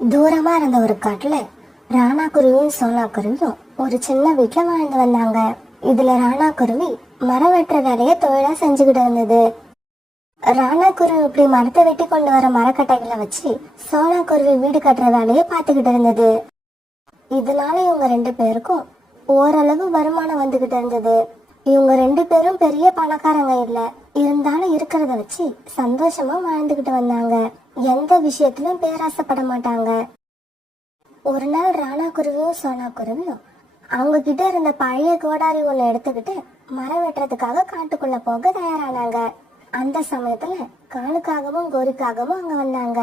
தூரமா இருந்த ஒரு காட்டுல ராணா குருவியும் சோனா குருவியும் ஒரு சின்ன வீட்டுல வாழ்ந்து வந்தாங்க. இதுல ராணா குருவி மரம் வெட்டுற வேலையை தொழிலா செஞ்சுக்கிட்டு இருந்தது. ராணா குருவி இப்படி மரத்தை வெட்டி கொண்டு வர மரக்கட்டைகளை வச்சு சோனா குருவி வீடு கட்டுற வேலையை பார்த்துக்கிட்டு இருந்தது. இதனால இவங்க ரெண்டு பேருக்கும் ஓரளவு வருமானம் வந்துகிட்டு இருந்தது. இவங்க ரெண்டு பேரும் பெரிய பணக்காரங்க இல்ல, இருந்தாலும் இருக்கிறத வச்சு சந்தோஷமா வாழ்ந்துகிட்டு வந்தாங்க. எந்த விஷயத்திலும் பேராசைப்பட மாட்டாங்க. ஒரு நாள் ராணா குருவியும் சோனா குருவியும் அவங்க கிட்ட இருந்த பழைய கோடாரி ஒண்ணு எடுத்துக்கிட்டு மரம் வெட்டுறதுக்காக காட்டுக்குள்ள போக தயாரானாங்க. அந்த சமயத்துல காலுக்காகவும் கோரிக்காகவும் அங்க வந்தாங்க.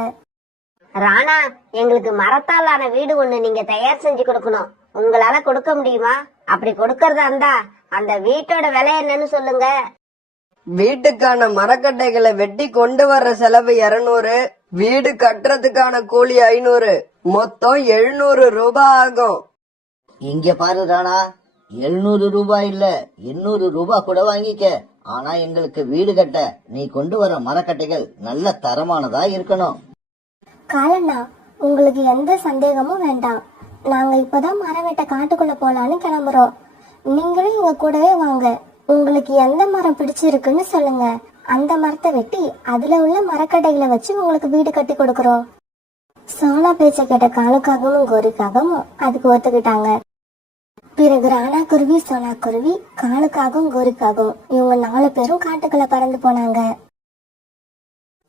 ராணா, எங்களுக்கு மரத்தாலான வீடு ஒண்ணு நீங்க தயார் செஞ்சு கொடுக்கணும். உங்களால கொடுக்க முடியுமா? அப்படி கொடுக்கறதா இருந்தா அந்த வீட்டோட விலை என்னன்னு சொல்லுங்க. வீட்டுக்கான மரக்கட்டைகளை வெட்டி கொண்டு வர்ற செலவு 200, வீடு கட்டுறதுக்கான கூலி 500, மொத்தம் 700 ரூபாய் ஆகும். இங்க பாரு ராணா, 700 ரூபாய் இல்ல 800 ரூபாய் கூட வாங்கிக்க. ஆனா எங்களுக்கு வீடு கட்ட நீ கொண்டு வர மரக்கட்டைகள் நல்ல தரமானதா இருக்கணும். காலண்ணா, உங்களுக்கு எந்த சந்தேகமும் வேண்டாம். நாங்க இப்பதான் மரம் வெட்ட காட்டுக்குள்ள போலான்னு கிளம்புறோம். நீங்களும் எங்க கூடவே வாங்க. உங்களுக்கு எந்த மரம் பிடிச்சிருக்குன்னு சொல்லுங்க. அந்த மரத்தை வெட்டி அதுல உள்ள மரக்கட்டைகளை வச்சு உங்களுக்கு வீடு கட்டி கொடுக்கறோம். சோனா பேச்ச கேட்ட காலுக்காகவும் கோரிக்காகவும் அதுக்கு ஒத்துக்கிட்டாங்க. பிறகு ராணா குருவி, சோனா குருவி, காலுக்காகவும் கோரிக்காகவும் இவங்க 4 பேரும் காட்டுக்குள்ள பறந்து போனாங்க.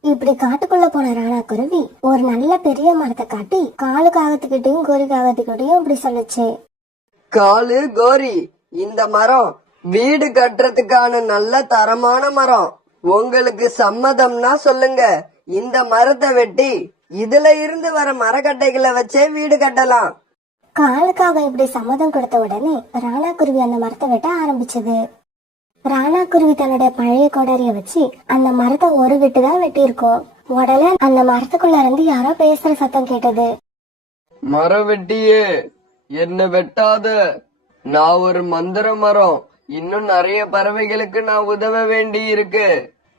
இப்படி காட்டுக்குள்ள போன ராணா குருவி ஒரு நல்ல பெரிய மரத்தை காட்டி காலுக்காகத்துக்கிட்டையும் கோரிக்காகத்துக்கிட்டையும் இப்படி சொல்லுச்சு. காலு, கோரி, இந்த மரம் வீடு கட்டுறதுக்கான நல்ல தரமான மரம். உங்களுக்கு சம்மதம்னா சொல்லுங்க. இந்த மரத்தை வெட்டி இதுல இருந்து வர மரக்கட்டைகளை வச்சே வீடு கட்டலாம். காலுக்காக இப்படி சம்மதம் கொடுத்த உடனே ராணா குருவி அந்த மரத்தை வெட்ட ஆரம்பிச்சது. ராணா குருவி தன்னுடைய பழைய கோடாரிய வச்சு அந்த மரத்தை ஒரு வெட்டுதான் வெட்டி இருக்கோம். உடனே அந்த மரத்துக்குள்ள இருந்து யாரோ பேசுற சத்தம் கேட்டது. மரம் வெட்டியே, என்ன வெட்டாத. நான் ஒரு மந்திர மரம். இன்னும் நிறைய பறவைகளுக்கு நான் உதவ வேண்டி இருக்கு.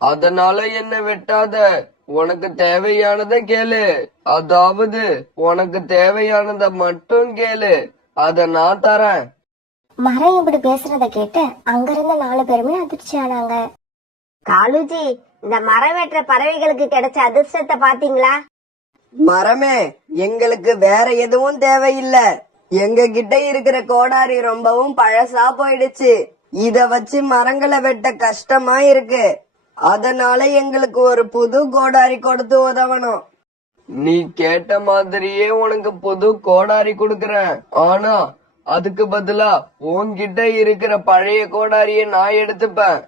அதனால என்ன வெட்டாத. உனக்கு தேவையானத கேளு. அதாவது உனக்கு தேவையானத மட்டும் கேளு, அத நான் தரேன். மரம் இப்படி பேசுறத கேட்டு அங்கிருந்த 4 பேருமே அதிர்ச்சி ஆனாங்க. காலுஜி, இந்த மரம் வெட்டுற பறவைகளுக்கு கிடைச்ச அதிர்ஷ்டத்தை பாத்தீங்களா? மரமே, எங்களுக்கு வேற எதுவும் தேவையில்ல. எங்க கிட்ட இருக்கிற கோடாரி ரொம்பவும் பழசா போயிடுச்சு. இத வச்சு மரங்களை வெட்ட கஷ்டமா இருக்கு. அதனால எங்களுக்கு ஒரு புது கோடாரி கொடுத்து உதவணும். நீ கேட்ட மாதிரியே உனக்கு புது கோடாரி கொடுக்கறேன். ஆனா அதுக்கு பதிலா உன்கிட்ட இருக்கிற பழைய கோடாரிய நான் எடுத்துப்பேன்.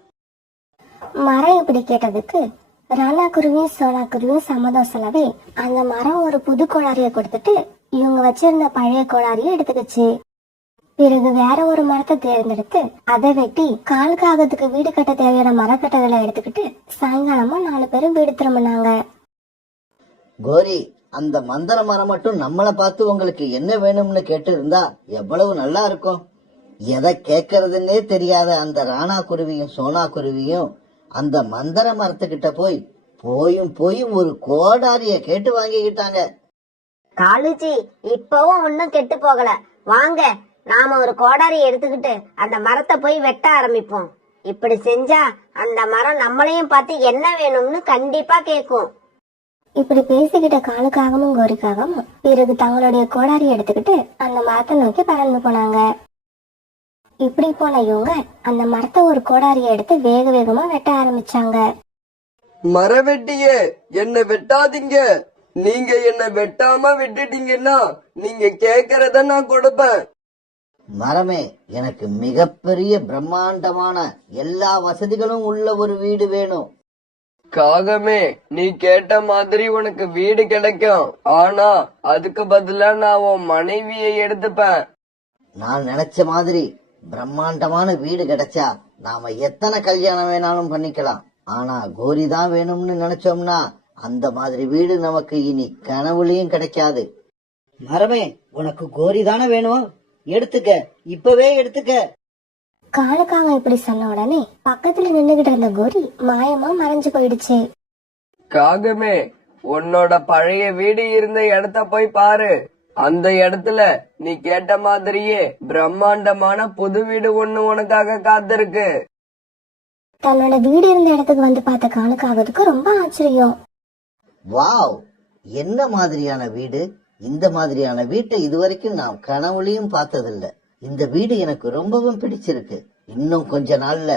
மரம் இப்படி கேட்டதுக்கு ராணா குருவியும் சோனா குருவியும் சம்மதம் சொல்லவே அந்த மரம் ஒரு புது கோடாரிய கொடுத்துட்டு இவங்க வச்சிருந்த பழைய கோடாரிய எடுத்துக்கிச்சு. பிறகு வேற ஒரு மரத்தை தேர்ந்தெடுத்து அதை வெட்டி காலுக்காகத்துக்கு வீடு கட்ட தேவையான மரக்கட்டைகளை எடுத்துக்கிட்டு சாயங்காலமா 4 பேரும் வீடு திரும்பினாங்க. கோரி, அந்த மந்திர மரம் மட்டும் நம்மளை பார்த்து உங்களுக்கு என்ன வேணும்னு கேட்டு இருந்தா எவ்வளவு நல்லா இருக்கும். எதை கேட்கறதுன்னே தெரியாத அந்த ராணா குருவியும் சோனா குருவியும் அந்த மந்திர மரத்துக்கிட்ட போயும் ஒரு கோடாரிய கேட்டு வாங்கிக்கிட்டாங்க. காலுஜி, இப்பவும் ஒன்னும் கெட்டு போகல. வாங்க, நாம ஒரு கோடாரி எடுத்துக்கிட்டு அந்த மரத்தை போய் வெட்ட ஆரம்பிப்போம். இப்படி செஞ்சா அந்த மரம் நம்மளையும் பார்த்து என்ன வேணும்னு கண்டிப்பா கேக்கும். இப்படி பேசிக்கிட்ட காலுக்காகவும் கோரிக்காகவும் பிறகு தங்களுடைய கோடாரி எடுத்துக்கிட்டு அந்த மரத்தை நோக்கி பறந்து போனாங்க. இப்படி போன இவங்க அந்த மரத்தை ஒரு கோடாரிய எடுத்து வேக வேகமா வெட்ட ஆரம்பிச்சாங்க. மரவெட்டியே, என்ன வெட்டாதீங்க. நீங்க என்ன வெட்டாம விட்டுட்டீங்கன்னா நீங்க கேக்குறத நான் கொடுப்பேன். மரமே, எனக்கு மிகப்பெரிய பிரம்மாண்டமான எல்லா வசதிகளும் உள்ள ஒரு வீடு வேணும். காகமே, நீ கேட்ட மாதிரி உனக்கு வீடு கிடைக்கும். ஆனா அதுக்கு பதிலா நான் உன் மனைவியை எடுத்துப்பேன். நான் நினைச்ச மாதிரி பிரம்மாண்டமான வீடு கிடைச்சா நாம எத்தனை கல்யாணம் வேணாலும் பண்ணிக்கலாம். ஆனா கோரி தான் வேணும்னு நினைச்சோம்னா அந்த மாதிரி வீடு நமக்கு இனி கனவுலயும் கிடைக்காது. மரமே, உனக்கு கோரி தானே வேணும், எடுத்துக்க, இப்பவே எடுத்துக்க. காலுக்காக இப்படி சொன்ன உடனே பக்கத்துல நின்னுகிட்டு இருந்த கோரி மாயமா மறைஞ்சு போயிடுச்சு. காகமே, உன்னோட பழைய வீடு இருந்த இடத்த போய் பாரு. அந்த இடத்துல நீ கேட்ட மாதிரியே பிரம்மாண்டமான புது வீடு ஒண்ணு உனக்காக காத்திருக்கு. தன்னோட வீடு இருந்த இடத்துக்கு வந்து பார்த்த காலுக்காகத்துக்கு ரொம்ப ஆச்சரியம். வாவ், என்ன மாதிரியான வீடு! இந்த மாதிரியான வீட்டை இதுவரைக்கும் நான் கனவுலையும் பார்த்ததில்ல. இந்த வீடு எனக்கு ரொம்பவும் பிடிச்சிருக்கு. இன்னும் கொஞ்ச நாள்ல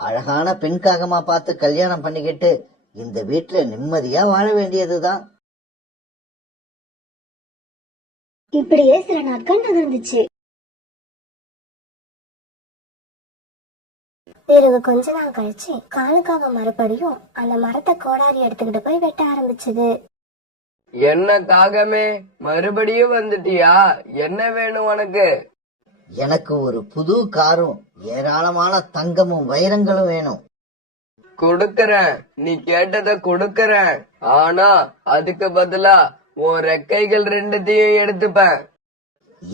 அழகான பெண் காகமா பார்த்து கல்யாணம் பண்ணிக்கிட்டு இந்த வீட்டுல நிம்மதியா வாழ வேண்டியதுதான். இப்படியே சில நாட்கள் நகர்ந்துச்சு. பிறகு கொஞ்ச நாள் கழிச்சு காலுக்காக மறுபடியும் அந்த மரத்தை கோடாரி எடுத்துக்கிட்டு போய் வெட்ட ஆரம்பிச்சது. என்ன காகமே, மறுபடியும் வந்துட்டியா? என்ன வேணும் உனக்கு? எனக்கு ஒரு புது காரும் ஏராளமான தங்கமும் வைரங்களும் வேணும். கொடுக்கறேன், நீ கேட்டத கொடுக்கறேன். ஆனா அதுக்கு பதிலா உன் ரெக்கைகள் ரெண்டுத்தையும் எடுத்துப்பேன்.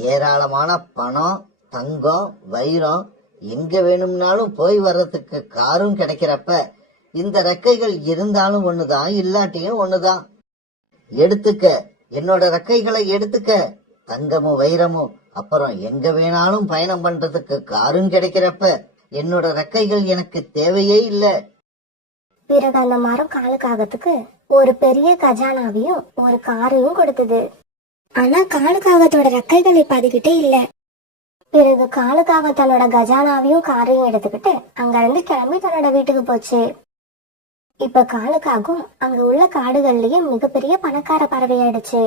ஏராளமான பணம், தங்கம், வைரம், எங்க வேணும்னாலும் போய் வர்றதுக்கு காரும் கிடைக்கிறப்ப இந்த ரெக்கைகள் இருந்தாலும் ஒண்ணுதான், இல்லாட்டியும் ஒண்ணுதான். எடுத்துக்க, என்னோட ரெக்கைகளை எடுத்துக்க. தங்கமும் வைரமும், அப்புறம் எங்க வேணாலும் பயணம் பண்றதுக்கு காரும் கிடைக்கிறப்ப என்னோட ரெக்கைகள் எனக்கு தேவையே இல்ல. பிறகு அந்த மரம் காலுக்காகத்துக்கு ஒரு பெரிய கஜானாவையும் ஒரு காரையும் கொடுத்தது. ஆனா காலுக்காகத்தோட ரெக்கைகள் இப்ப அதுகிட்ட இல்ல. பிறகு காலுக்காக தன்னோட கஜானாவையும் காரையும் எடுத்துக்கிட்டு அங்க இருந்து கிளம்பி தன்னோட வீட்டுக்கு போச்சு. இப்ப காலுக்காகவும் அங்க உள்ள காடுகள்லயே மிகப்பெரிய பணக்கார பறவையாயிடுச்சு.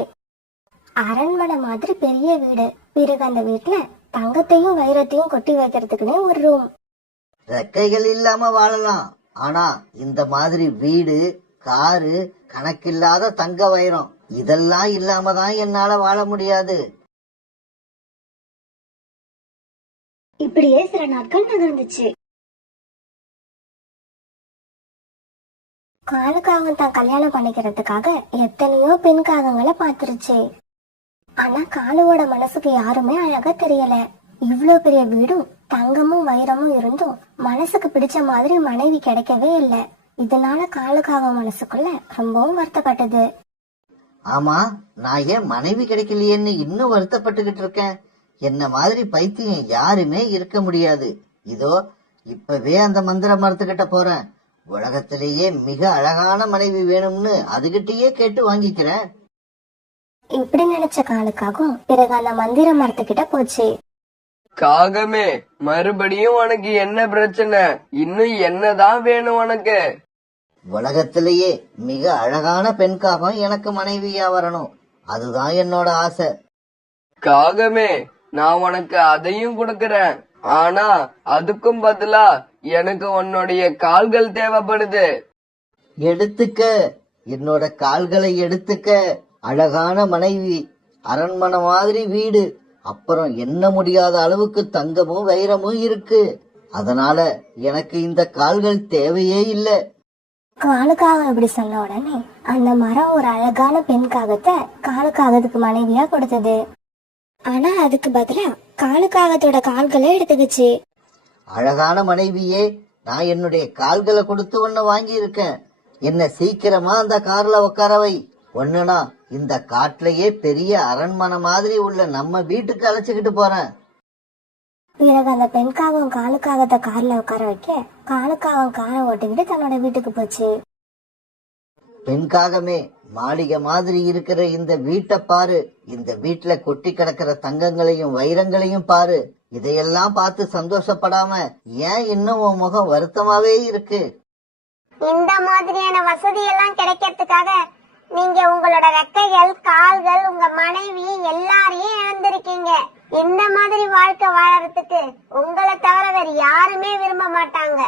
அரண்மனை மாதிரி பெரிய வீடு. பிறகு அந்த வீட்டுல தங்கத்தையும் வைரத்தையும் கொட்டி வைக்கிறதுக்குன்னே ஒரு ரூம். ரெக்கைகள் இல்லாம வாழலாம், ஆனா இந்த மாதிரி வீடு, காரு, கணக்கில்லாத தங்க வைரம் இதெல்லாம் இல்லாம தான் என்னால வாழ முடியாது. இப்படியே சில நாட்கள் நகர்ந்துச்சு. காலுக்காகம் தான் கல்யாணம் பண்ணிக்கிறதுக்காக எத்தனையோ பெண் காகங்களை பாத்துருச்சு. ஆனா காலுவோட மனசுக்கு யாருமே அழகா தெரியல. இவ்ளோ பெரிய வீடும் தங்கமும் வைரமும் இருந்தும் மனசுக்கு பிடிச்ச மாதிரி மனைவி கிடைக்கவே இல்லை. இதனால காலுக்காக மனசுக்குள்ள ரொம்பவும் வருத்தப்பட்டது. ஆமா, நான் ஏன் மனைவி கிடைக்கலையேன்னு இன்னும் வருத்தப்பட்டுகிட்டு இருக்கேன். என்ன மாதிரி பைத்தியம் யாருமே இருக்க முடியாது. இதோ இப்பவே அந்த மந்திர மரத்துக்கிட்ட போறேன். உலகத்திலேயே மிக அழகான மனைவி வேணும்னு அதுகிட்டயே கேட்டு வாங்கிக்கிறேன். இப்படி நினைச்ச காலுக்காகவும் பிறகு அந்த மந்திர மரத்துக்கிட்ட போச்சு. காகமே, மறுபடியும் உனக்கு என்ன பிரச்சனை? இன்னும் என்னதான் வேணும் உனக்கு? உலகத்திலேயே மிக அழகான பெண் காகம் எனக்கு மனைவியா வரணும். அதுதான் என்னோட ஆசை. காகமே, நான் உனக்கு அதையும் கொடுக்கறேன். ஆனா அதுக்கும் பதிலா எனக்கு உன்னுடைய கால்கள் தேவைப்படுது. எடுத்துக்க, என்னோட கால்களை எடுத்துக்க. அழகான மனைவி, அரண்மனை மாதிரி வீடு, அப்புறம் எண்ண முடியாத அளவுக்கு தங்கமும் வைரமும் இருக்கு. அதனால எனக்கு இந்த கால்கள் தேவையே இல்ல. காலுக்காக இப்படி சொன்ன உடனே அந்த மரம் ஒரு அழகான பெண் காகத்தை காலுக்காகத்துக்கு மனைவியா கொடுத்தது. ஆனா அதுக்கு பதிலா காலுக்காகத்தோட கால்களை எடுத்துக்கிச்சு. அழகான மனைவியே, நான் என்னுடைய கால்களை கொடுத்து ஒன்னு வாங்கி இருக்கேன். என்ன சீக்கிரமா அந்த கார்ல உட்கார வை. ஒண்ணுனா இந்த காட்டுலயே பெரிய அரண்மனை மாதிரி உள்ள நம்ம வீட்டுக்கு அழைச்சுக்கிட்டு போறேன். பிறகு அந்த பெண்காகம் காலுக்காகத்தை கார்ல உட்கார வைக்க காலுக்காகம் காரை ஓட்டிக்கிட்டு தன்னோட வீட்டுக்கு போச்சு. பெண்காகமே, மாளிகை மாதிரி இருக்கிற இந்த வீட்டை பாரு. இந்த வீட்டுல கொட்டி கிடக்கிற தங்கங்களையும் வைரங்களையும் பாரு. இதையெல்லாம் பார்த்து சந்தோஷப்படாம ஏன் இன்னும் உன் முகம் வருத்தமாவே இருக்கு? இந்த மாதிரியான வசதி எல்லாம் கிடைக்கிறதுக்காக நீங்க உங்களோட ரெக்கைகள், கால்கள், உங்க மனைவி எல்லாரையும் இழந்திருக்கீங்க. இந்த மாதிரி வாழ்க்கை வாழறதுக்கு உங்களை தவிர வேற யாருமே விரும்ப மாட்டாங்க.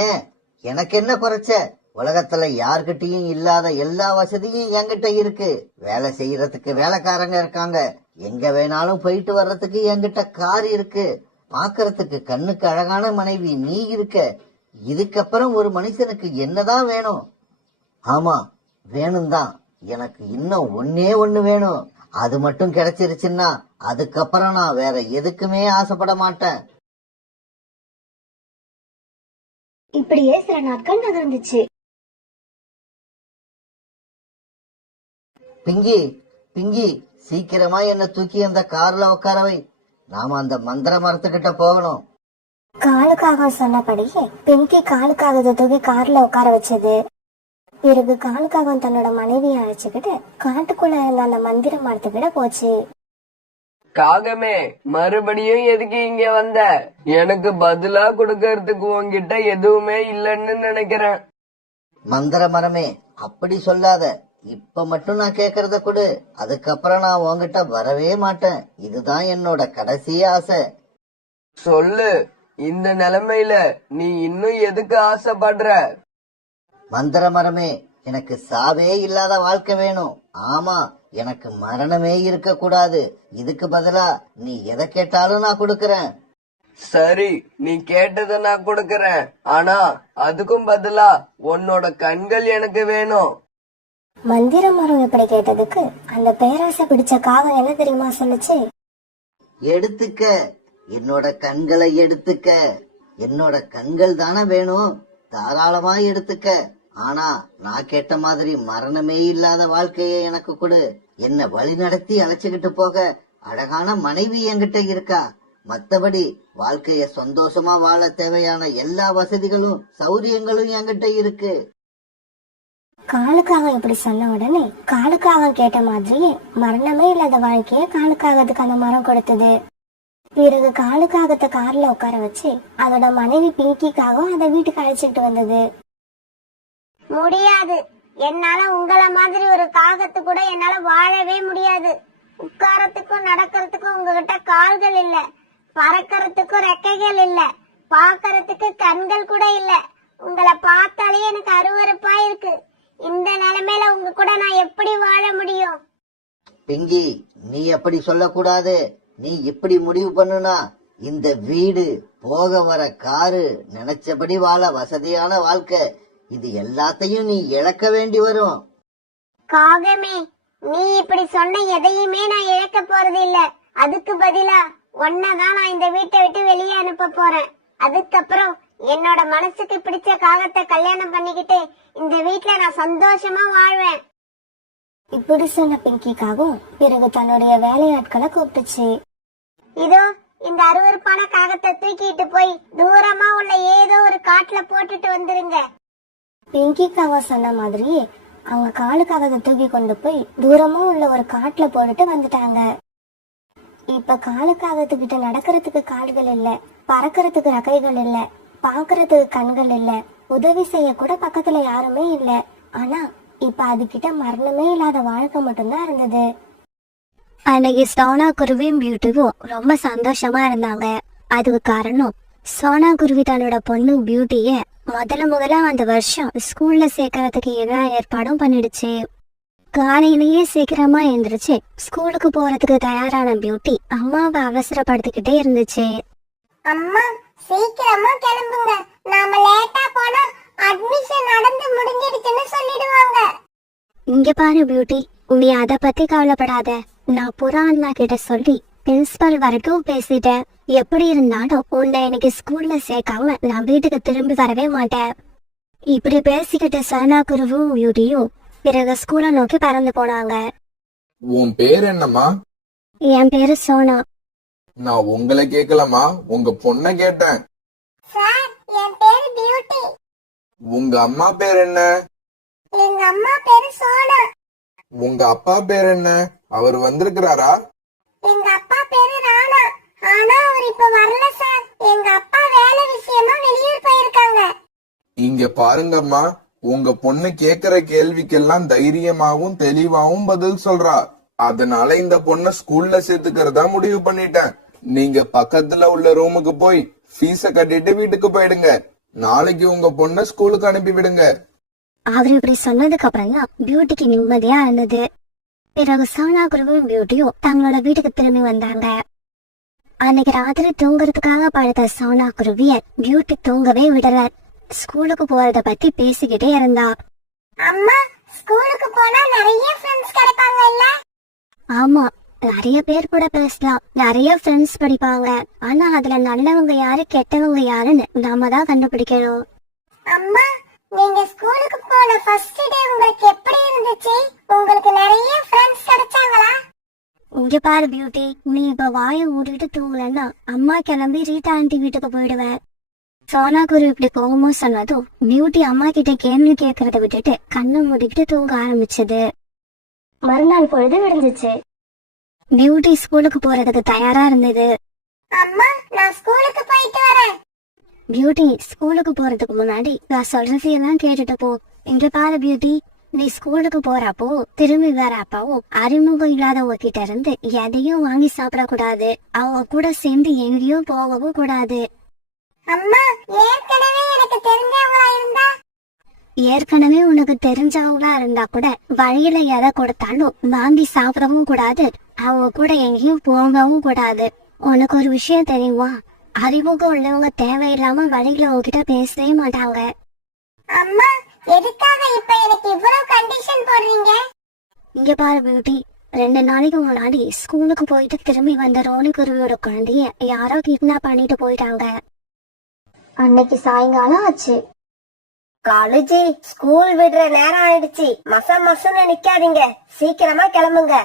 ஏன், எனக்கு என்ன குறைச்ச? உலகத்துல யார்கிட்டயும் இல்லாத எல்லா வசதியும் என்கிட்ட இருக்கு. வேலை செய்யறதுக்கு வேலைக்காரங்க இருக்காங்க. எங்க வேணாலும் போயிட்டு வர்றதுக்கு என்கிட்ட கார் இருக்கு. பாக்குறதுக்கு கண்ணுக்கு அழகான மனைவி நீ இருக்க. இதுக்கப்புறம் ஒரு மனுஷனுக்கு என்னதான் வேணும்? ஆமா, வேணும் தான். எனக்கு இன்னும் ஒன்னே ஒண்ணு வேணும். அது மட்டும் கிடைச்சிருச்சுன்னா அதுக்கப்புறம் நான் வேற எதுக்குமே ஆசைப்பட மாட்டேன். இப்படியே சில நாட்கள் நகர்ந்துச்சு. பிங்கி பிங்கி, சீக்கிரமா என்ன தூக்கி அந்த கார்ல உட்கார வை. நாம அந்த மந்திர மரத்துக்கிட்ட போகணும். காலுக்காக சொன்னபடியே பிங்கி காலுக்காக தூக்கி கார்ல உட்கார வச்சது. பிறகு காலுக்காக தன்னோட மனைவியை அழைச்சுக்கிட்டு காட்டுக்குள்ள இருந்த அந்த மந்திர மரத்துக்கிட்ட போச்சு. காகமே, மறுபடியும் எதுக்கு இங்க வந்த? எனக்கு பதிலா கொடுக்கறதுக்கு உன்கிட்ட எதுவுமே இல்லைன்னு நினைக்கிறேன். மந்திர மரமே, அப்படி சொல்லாத. இப்ப மட்டும் நான் கேக்குறத கொடு, அதுக்கப்புறம் நான் உன்கிட்ட வரவே மாட்டேன். இதுதான் என்னோட கடைசி ஆசை. சொல்லு, இந்த நிலைமையில நீ இன்னும் எதுக்கு ஆசைப்படுற? மந்திர மரமே, எனக்கு சாவே இல்லாத வாழ்க்கை வேணும். ஆமா, எனக்கு மரணமே இருக்க கூடாது. இதுக்கு பதிலா நீ எதை கேட்டாலும் நான் கொடுக்கறேன். சரி, நீ கேட்டதை நான் கொடுக்கறேன். ஆனா அதுக்கும் பதிலா உன்னோட கண்கள் எனக்கு வேணும். மந்திர மரம் இப்படி கேட்டதுக்கு அந்த பேராசை பிடிச்ச காகம் என்ன தெரியுமா சொல்லுச்சு? எடுத்துக்க, என்னோட கண்களை எடுத்துக்க. என்னோட கண்கள் தானே வேணும், தாராளமா எடுத்துக்க. ஆனா நான் கேட்ட மாதிரி மரணமே இல்லாத வாழ்க்கையை எனக்கு கொடு. என்ன வழி நடத்தி அழைச்சுக்கிட்டு போக அழகான மனைவி என்கிட்ட இருக்கா. மத்தபடி வாழ்க்கைய சந்தோஷமா வாழ தேவையான எல்லா வசதிகளும் சௌரியங்களும் என்கிட்ட இருக்கு. காலுக்காக இப்படி சொன்ன உடனே காலுக்காக கேட்ட மாதிரியே மரணமே இல்லாத வாழ்க்கைய காலுக்காகத்துக்கு அந்த மரம் கொடுத்தது. பிறகு காலுக்காகத்தை கார்ல உட்கார வச்சு அதோட மனைவி பிங்கிக்காகவும் அதை வீட்டுக்கு அழைச்சிட்டு வந்தது. முடியாது, என்னால உங்களை மாதிரி ஒரு காகத்து கூட என்னால வாழவே முடியாது. உட்காரத்துக்கும் நடக்கிறதுக்கும் உங்ககிட்ட கால்கள் இல்ல, பறக்கிறதுக்கும் ரெக்கைகள் இல்ல, பாக்கறதுக்கு கண்கள் கூட இல்ல. உங்களை பார்த்தாலே எனக்கு அருவருப்பா இருக்கு. இந்த நிலைமையில உங்க கூட நான் எப்படி வாழ முடியும்? பிங்கி, நீ அப்படி சொல்லக்கூடாது. நீ இப்படி முடிவு பண்ணுனா இந்த வீடு, போக வர காரு, நினைச்சபடி வாழ வசதியான வாழ்க்கை, இது எல்லாத்தையும் நீ இழக்க வேண்டி வரும். காகமே, நீ இப்படி சொன்ன எதையுமே நான் இழக்க போறது இல்ல. அதுக்கு பதிலா ஒன்னதான் நான் இந்த வீட்டை விட்டு வெளியே அனுப்ப போறேன். அதுக்கப்புறம் என்னோட மனசுக்கு பிடிச்ச காகத்தை கல்யாணம் பண்ணிக்கிட்டு இந்த வீட்டுல நான் சந்தோஷமா வாழ்வேன். இப்படி சொன்ன பிங்கிக்காகவும் பிறகு தன்னுடைய வேலையாட்களை கூப்பிட்டுச்சு. இதோ இந்த அருவருப்பான காகத்தை தூக்கிட்டு போய் தூரமா உள்ள ஏதோ ஒரு காட்டுல போட்டுட்டு வந்துருங்க. பிங்கிக்காக சொன்ன மாதிரியே அவங்க காலுக்காக தூக்கி கொண்டு போய் தூரமா உள்ள ஒரு காட்டுல போட்டுட்டு வந்துட்டாங்க. இப்ப காலுக்காகத்துக்கிட்ட நடக்கிறதுக்கு கால்கள் இல்ல, பறக்கிறதுக்கு ரெக்கைகள் இல்ல, பாக்குறதுக்கு கண்கள் இல்ல, உதவி செய்ய கூட பக்கத்துல யாருமே இல்ல. ஆனா இப்ப அதுகிட்ட மரணமே இல்லாத வாழ்க்கை மட்டும்தான் இருந்தது. அன்னைக்கு சோனா குருவியும் பியூட்டியும் ரொம்ப சந்தோஷமா இருந்தாங்க. அதுக்கு காரணம் சோனா குருவி தன்னோட பொண்ணு பியூட்டிய முதல்ல அந்த வருஷம் ஸ்கூல்ல சேர்க்கறதுக்கு எல்லா ஏற்பாடும் பண்ணிடுச்சு. காலையிலேயே சீக்கிரமா எழுந்திருச்சு ஸ்கூலுக்கு போறதுக்கு தயாரான பியூட்டி அம்மாவை அவசரப்படுத்திக்கிட்டே இருந்துச்சு. அம்மா, சீக்கிரமா கிளம்புங்க. நாம லேட்டா போனா அட்மிஷன் நடந்து முடிஞ்சிடுச்சுன்னு சொல்லிடுவாங்க. இங்க பாரு பியூட்டி, நீ அத பத்தி கவலைப்படாத. நான் புறா அண்ணா கிட்ட சொல்லி பிரின்சிபல் வரைக்கும் பேசிட்டேன். எப்படி இருந்தாலும் உன்னை இன்னைக்கு ஸ்கூல்ல சேர்க்காம நான் வீட்டுக்கு திரும்பி வரவே மாட்டேன். இப்படி பேசிக்கிட்டு சோனா குருவும் பியூட்டியும் பிறகு ஸ்கூலை நோக்கி பறந்து போனாங்க. உன் பேர் என்னம்மா? என் பேரு சோனா. நான் உங்களை கேட்கலமா, உங்க பொண்ண கேட்டேன். சார், என் பேரு பியூட்டி. உங்க அம்மா பேர் என்ன? எங்க அம்மா பேரு சோனா. உங்க அப்பா பேர் என்ன? அவர் வந்திருக்கிறாரா? எங்க அப்பா பேரு ராணா. ஆனா அவர் இப்ப வரல சார். எங்க அப்பா வேலை விஷயமா வெளியூர் போயிருக்காங்க. இங்க பாருங்கம்மா, உங்க பொண்ணு கேக்குற கேள்விக்கெல்லாம் தைரியமாவும் தெளிவாவும் பதில் சொல்றா. அதனால இந்த பொண்ண ஸ்கூல்ல சேர்த்துக்கிறதா முடிவு பண்ணிட்டேன். நீங்க பக்கத்துல உள்ள ரூமுக்கு போய் ஃபீஸ கட்டிட்டு வீட்டுக்கு போயிடுங்க. நாளைக்கு உங்க பொண்ண ஸ்கூலுக்கு அனுப்பி விடுங்க. அவர் இப்படி சொன்னதுக்கு அப்புறம் தான் பியூட்டிக்கு நிம்மதியா இருந்தது. பிறகு சோனா குருவும் பியூட்டியும் தங்களோட வீட்டுக்கு திரும்பி வந்தாங்க. அன்னைக்கு ராத்திரி தூங்குறதுக்காக படுத்த சோனா குருவிய பியூட்டி தூங்கவே விடல. ஸ்கூலுக்கு போறத பத்தி பேசிக்கிட்டே இருந்தா. அம்மா, ஸ்கூலுக்கு போனா நிறைய ஃப்ரெண்ட்ஸ் கிடைப்பாங்க இல்ல? ஆமா, நிறைய பேர் கூட பேசலாம், நிறைய ஃப்ரெண்ட்ஸ் படிப்பாங்க. ஆனா அதுல நல்லவங்க யாரு கெட்டவங்க யாருன்னு நாம தான் கண்டுபிடிக்கணும். அம்மா, நீங்க ஸ்கூலுக்கு போன ஃபர்ஸ்ட் டே உங்களுக்கு எப்படி இருந்துச்சு? உங்களுக்கு நிறைய ஃப்ரெண்ட்ஸ் கிடைச்சாங்களா? இங்க பாரு பியூட்டி, நீ இப்ப வாயை மூடிட்டு தூங்கலன்னா அம்மா கிளம்பி ரீட்டா ஆண்டி வீட்டுக்கு போயிடுவேன். சோனா குரு இப்படி கோவமா சொன்னதும் பியூட்டி அம்மா கிட்ட கேள்வி கேட்கறத விட்டுட்டு கண்ணை மூடிக்கிட்டு தூங்க ஆரம்பிச்சது. மறுநாள் பொழுது விடிஞ்சிச்சு. பியூட்டி ஸ்கூலுக்கு போறதுக்கு தயாரா இருந்தது. அம்மா, நான் ஸ்கூலுக்கு போயிட்டு வரேன். பியூட்டி ஸ்கூலுக்கு போறதுக்கு முன்னாடி நான் சொல்றதையெல்லாம் கேட்டுட்டு போ. இங்க பாரு பியூட்டி, நீ ஸ்கூலுக்கு போறப்போ திரும்பி வரப்போ அறிமுகம் இல்லாதவங்க கிட்ட இருந்து எதையும் வாங்கி சாப்பிடக்கூடாது. அவங்க கூட சேர்ந்து எங்கேயும் போகவும் கூடாது. அம்மா, ஏற்கனவே எனக்கு தெரிஞ்சவங்களா இருந்தா? ஏற்கனவே உனக்கு தெரிஞ்சவங்களா இருந்தா கூட வழியில எதை கொடுத்தாலும் வாங்கி சாப்பிடவும் கூடாது. அவங்க கூட எங்கேயும் போகவும் கூடாது. உனக்கு ஒரு விஷயம் தெரியுமா? அறிமுகம் உள்ளவங்க தேவையில்லாம வழியில உங்ககிட்ட பேசவே மாட்டாங்க. அம்மா, எதுக்காக இப்ப எனக்கு இவ்வளவு கண்டிஷன் போடுறீங்க? இங்க பாரு பியூட்டி, 2 நாளைக்கு முன்னாடி ஸ்கூலுக்கு போயிட்டு திரும்பி வந்த ரோனி குருவியோட குழந்தைய யாரோ கிட்னாப் பண்ணிட்டு போயிட்டாங்க. அன்னைக்கு சாயங்காலம் ஆச்சு. காலேஜி, ஸ்கூல் விடுற நேரம் ஆயிடுச்சு. மசன்னு நிக்காதீங்க, சீக்கிரமா கிளம்புங்க.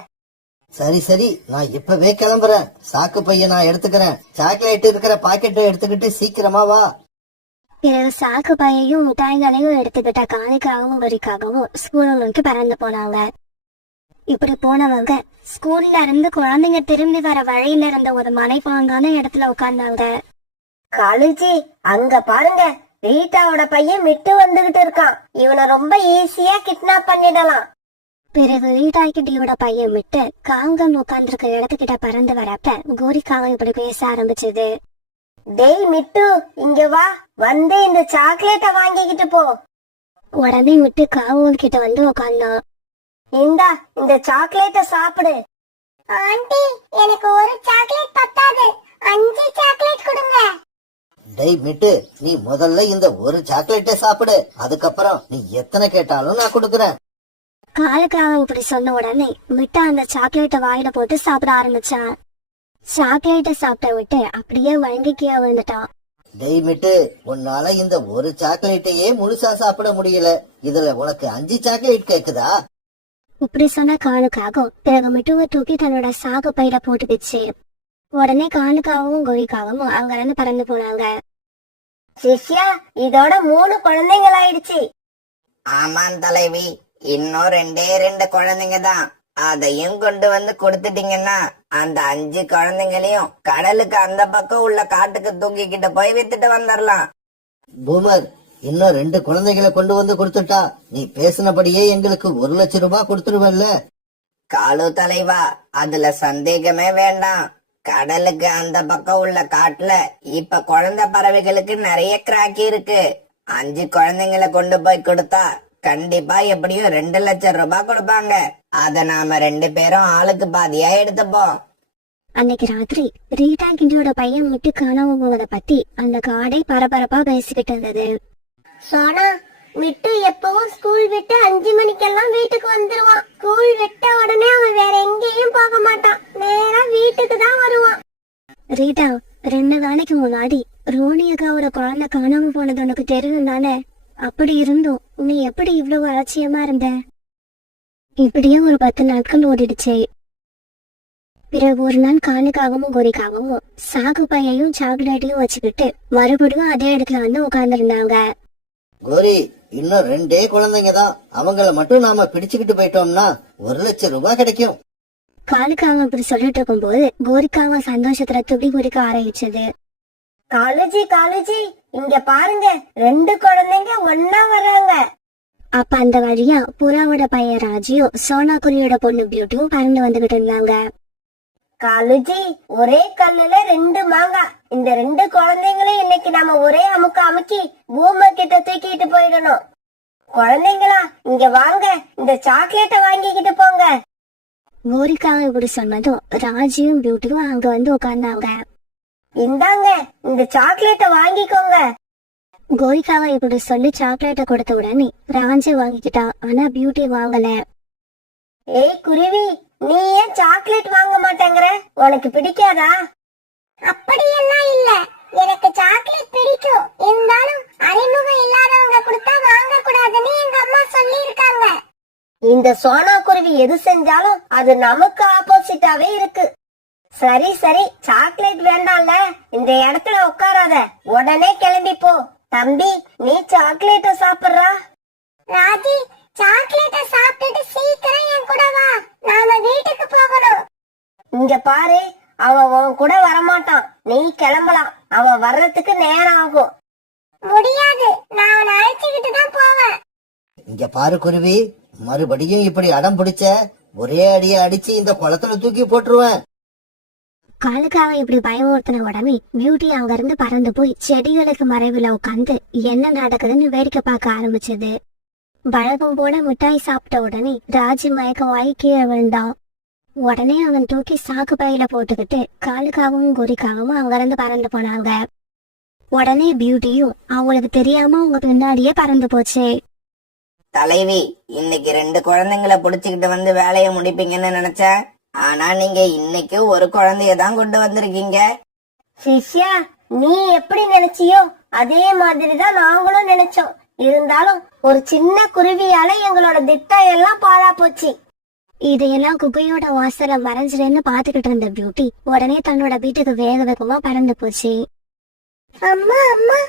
சரி சரி, நான் இப்பவே கிளம்புறேன். சாக்கு பைய நான் எடுத்துக்கிறேன். சாக்லேட் இருக்கிற பாக்கெட்டை எடுத்துக்கிட்டு சீக்கிரமா வா. பிறகு சாக்கு பையையும் மிட்டாய்களையும் எடுத்துக்கிட்ட காணிக்காகவும் வரிக்காகவும் ஸ்கூலை நோக்கி பறந்து போனாங்க. இப்படி போனவங்க ஸ்கூல்ல இருந்து குழந்தைங்க திரும்பி வர வழியில இருந்த ஒரு மலைப்பாங்கான இடத்துல உட்கார்ந்தாங்க. காலேஜி, அங்க பாருங்க, ரீட்டாவோட பையன் மிட்டு வந்துகிட்டு இருக்கான். இவனை ரொம்ப ஈஸியா கிட்னாப் பண்ணிடலாம். பிறகு ரீட்டாக்கிட்டியோட பையன் விட்டு காங்கம் உட்கார்ந்துருக்க இடத்துக்கிட்ட பறந்து வரப்ப கோரிக்காவும் இப்படி பேச ஆரம்பிச்சது. டேய் மிட்டு, இங்க வா, வந்து இந்த சாக்லேட்ட வாங்கிக்கிட்டு போ. உடனே விட்டு காவூர் கிட்ட வந்து உட்கார்ந்தான். இந்தா, இந்த சாக்லேட்ட சாப்பிடு. ஆண்டி, எனக்கு ஒரு சாக்லேட் பத்தாது, 5 சாக்லேட் கொடுங்க. டேய் மிட்டு, நீ முதல்ல இந்த ஒரு சாக்லேட்டை சாப்பிடு. அதுக்கப்புறம் நீ எத்தனை கேட்டாலும் நான் கொடுக்கறேன். காலுக்காக இப்படி சொன்ன உடனே மிட்டா அந்த சாக்லேட்டை வாயில போட்டு சாப்பிட ஆரம்பிச்சான். சாக்லேட்டை சாப்பிட்ட விட்டு அப்படியே வழங்கிக்கியா விழுந்துட்டான். டேய் மிட்டு, உன்னால இந்த ஒரு சாக்லேட்டையே முழுசா சாப்பிட முடியல. இதுல உனக்கு 5 சாக்லேட் கேக்குதா? இப்படி சொன்ன காலுக்காகவும் பிறகு மிட்டுவை தூக்கி தன்னோட சாகு பையில போட்டுக்கிச்சு. உடனே காலுக்காகவும் கோரிக்காகவும் அங்க இருந்து பறந்து போனாங்க. சிஷ்யா, இதோட 3 குழந்தைகள் ஆயிடுச்சு. ஆமாம் தலைவி, இன்னும் 2 குழந்தைங்க தான். அதையும் கொண்டு வந்து கொடுத்துட்டீங்கன்னா அந்த 5 குழந்தைங்களையும் கடலுக்கு அந்த பக்கம் உள்ள காட்டுக்கு தூக்கிக்கிட்டு போய் வித்துட்டு வந்துடலாம். பூமர், இன்னும் 2 குழந்தைகளை கொண்டு வந்து கொடுத்துட்டா நீ பேசினபடியே எங்களுக்கு 1 லட்சம் ரூபாய் கொடுத்துருவல்ல? காலு தலைவா, அதுல சந்தேகமே வேண்டாம். கடலுக்கு அந்த பக்கம் உள்ள காட்டுல இப்ப குழந்தை பறவைகளுக்கு நிறைய கிராக்கி இருக்கு. 5 குழந்தைங்களை கொண்டு போய் கொடுத்தா கண்டிப்பா எப்படியும் 2 லட்சம் ரூபாய் கொடுப்பாங்க. அத நாம 2 பேரும் ஆளுக்கு பாதியா எடுத்துப்போம். அன்னைக்கு ராத்திரி ரீட்டா கிண்டியோட பையன் விட்டு காணாம போவதை பத்தி அந்த காடை பரபரப்பா பேசிக்கிட்டு இருந்தது. சோனா, மிட்டு எப்பவும் ஸ்கூல் விட்டு 5 மணிக்கெல்லாம் வீட்டுக்கு வந்துருவான். ஸ்கூல் விட்ட உடனே அவன் வேற எங்கேயும் போக மாட்டான், நேரா வீட்டுக்கு தான் வருவான். ரீட்டா, 2 நாளைக்கு முன்னாடி ரோனி அக்காவோட குழந்தை காணாம போனது உனக்கு தெரியும் தானே? அப்படி இருந்தும் நீ எப்படி இவ்வளவு அலட்சியமா இருந்த? இப்படியே ஒரு 10 நாட்கள் ஓடிடுச்சு. பிறகு ஒரு நாள் காலுக்காகவும் கோரிக்காகவும் சாகு பையையும் சாக்லேட்டையும் வச்சுக்கிட்டு மறுபடியும் அதே இடத்துல வந்து உட்கார்ந்துருந்தாங்க. கோரி, இன்னும் 2 குழந்தைங்க தான். அவங்கள மட்டும் நாம பிடிச்சுக்கிட்டு போயிட்டோம்னா 1 லட்சம் ரூபாய் கிடைக்கும். காலுக்காக இப்படி சொல்லிட்டு இருக்கும் போது கோரிக்காக சந்தோஷத்துல துடி குடிக்க ஆரம்பிச்சது. காலேஜி, இங்க பாருங்க, 2 குழந்தைங்க ஒன்னா வர்றாங்க. அப்ப அந்த வழியா புறாவோட பையன் ராஜியும் சோனா குருவியோட பொண்ணு பியூட்டியும் பறந்து வந்துகிட்டு இருந்தாங்க. காலேஜி, ஒரே கல்லுல 2 மாங்காய். இந்த 2 குழந்தைங்களையும் இன்னைக்கு நாம ஒரே அமுக்கி பூமர் கிட்ட தூக்கிட்டு போயிடணும். குழந்தைங்களா, இங்க வாங்க, இந்த சாக்லேட்டை வாங்கிக்கிட்டு போங்க. கோரிக்காக இப்படி சொன்னதும் ராஜியும் பியூட்டியும் அங்க வந்து உட்கார்ந்தாங்க. இந்தாங்க, இந்த சாக்லேட்டை வாங்கிக்கோங்க. கோரிக்காக இப்படி சொல்லி சாக்லேட்டை கொடுத்த உடனே ராஜி வாங்கிக்கிட்டா. ஆனா பியூட்டி வாங்கல. ஏய் குருவி, நீ ஏன் சாக்லேட் வாங்க மாட்டேங்கிற? உனக்கு பிடிக்காதா? அப்படியெல்லாம் இல்ல, எனக்கு சாக்லேட் பிடிக்கும். இருந்தாலும் அறிமுகம் இல்லாதவங்க கொடுத்தா வாங்க கூடாதுன்னு எங்க அம்மா சொல்லி இருக்காங்க. இந்த சோனா குருவி எது செஞ்சாலும் அது நமக்கு ஆப்போசிட்டாவே இருக்கு. சரி சரி, சாக்லேட் வேண்டாம்ல, இந்த இடத்துல உட்காராத, உடனே கிளம்பி போ. தம்பி, நீ சாக்லேட்ட சாப்பிடுறா. ராஜி, சாக்லேட்டை சாப்பிட்டுட்டு சீக்கிரம் என் கூட வா, நாம வீட்டுக்கு போகணும். இங்க பாரு, அவன் உன் கூட வரமாட்டான், நீ கிளம்பலாம். அவன் வர்றதுக்கு நேரம் ஆகும். முடியாது, நான் அவனை அழைச்சுக்கிட்டு தான் போவேன். இங்க பாரு குருவி, மறுபடியும் இப்படி அடம் பிடிச்ச ஒரே அடியை அடிச்சு இந்த குளத்துல தூக்கி போட்டுருவேன். காலுக்காக இப்படி பயமுறுத்தின உடனே பியூட்டி அங்க இருந்து பறந்து போய் செடிகளுக்கு மறைவுல உட்காந்து என்ன நடக்குதுன்னு வேடிக்கை பார்க்க ஆரம்பிச்சது. வழக்கம் போல மிட்டாய் சாப்பிட்ட உடனே ராஜி மயக்கமாயி கீழே விழுந்தான். உடனே அவன் தூக்கி சாக்கு பையில போட்டுக்கிட்டு காலுக்காகவும் குறிக்காகவும் அங்க இருந்து பறந்து போனாங்க. உடனே பியூட்டியும் அவங்களுக்கு தெரியாம அவங்க பின்னாடியே பறந்து போச்சு. தலைவி, இன்னைக்கு 2 குழந்தைங்களை புடிச்சுக்கிட்டு வந்து வேலையை முடிப்பீங்கன்னு நினைச்சேன். ஆனா நீங்க இன்னைக்கு ஒரு குழந்தைய தான் கொண்டு வந்திருக்கீங்க. சிஷ்யா, நீ எப்படி நினைச்சியோ அதே மாதிரிதான் நாங்களும் நினைச்சோம். இருந்தாலும் ஒரு சின்ன குருவியால எங்களோட திட்டம் எல்லாம் பாழா போச்சு. இதையெல்லாம் குகையோட வாசல மறைஞ்சிருந்து பாத்துக்கிட்டு இருந்த பியூட்டி உடனே தன்னோட வீட்டுக்கு வேக வேகமா பறந்து போச்சு. அம்மா அம்மா,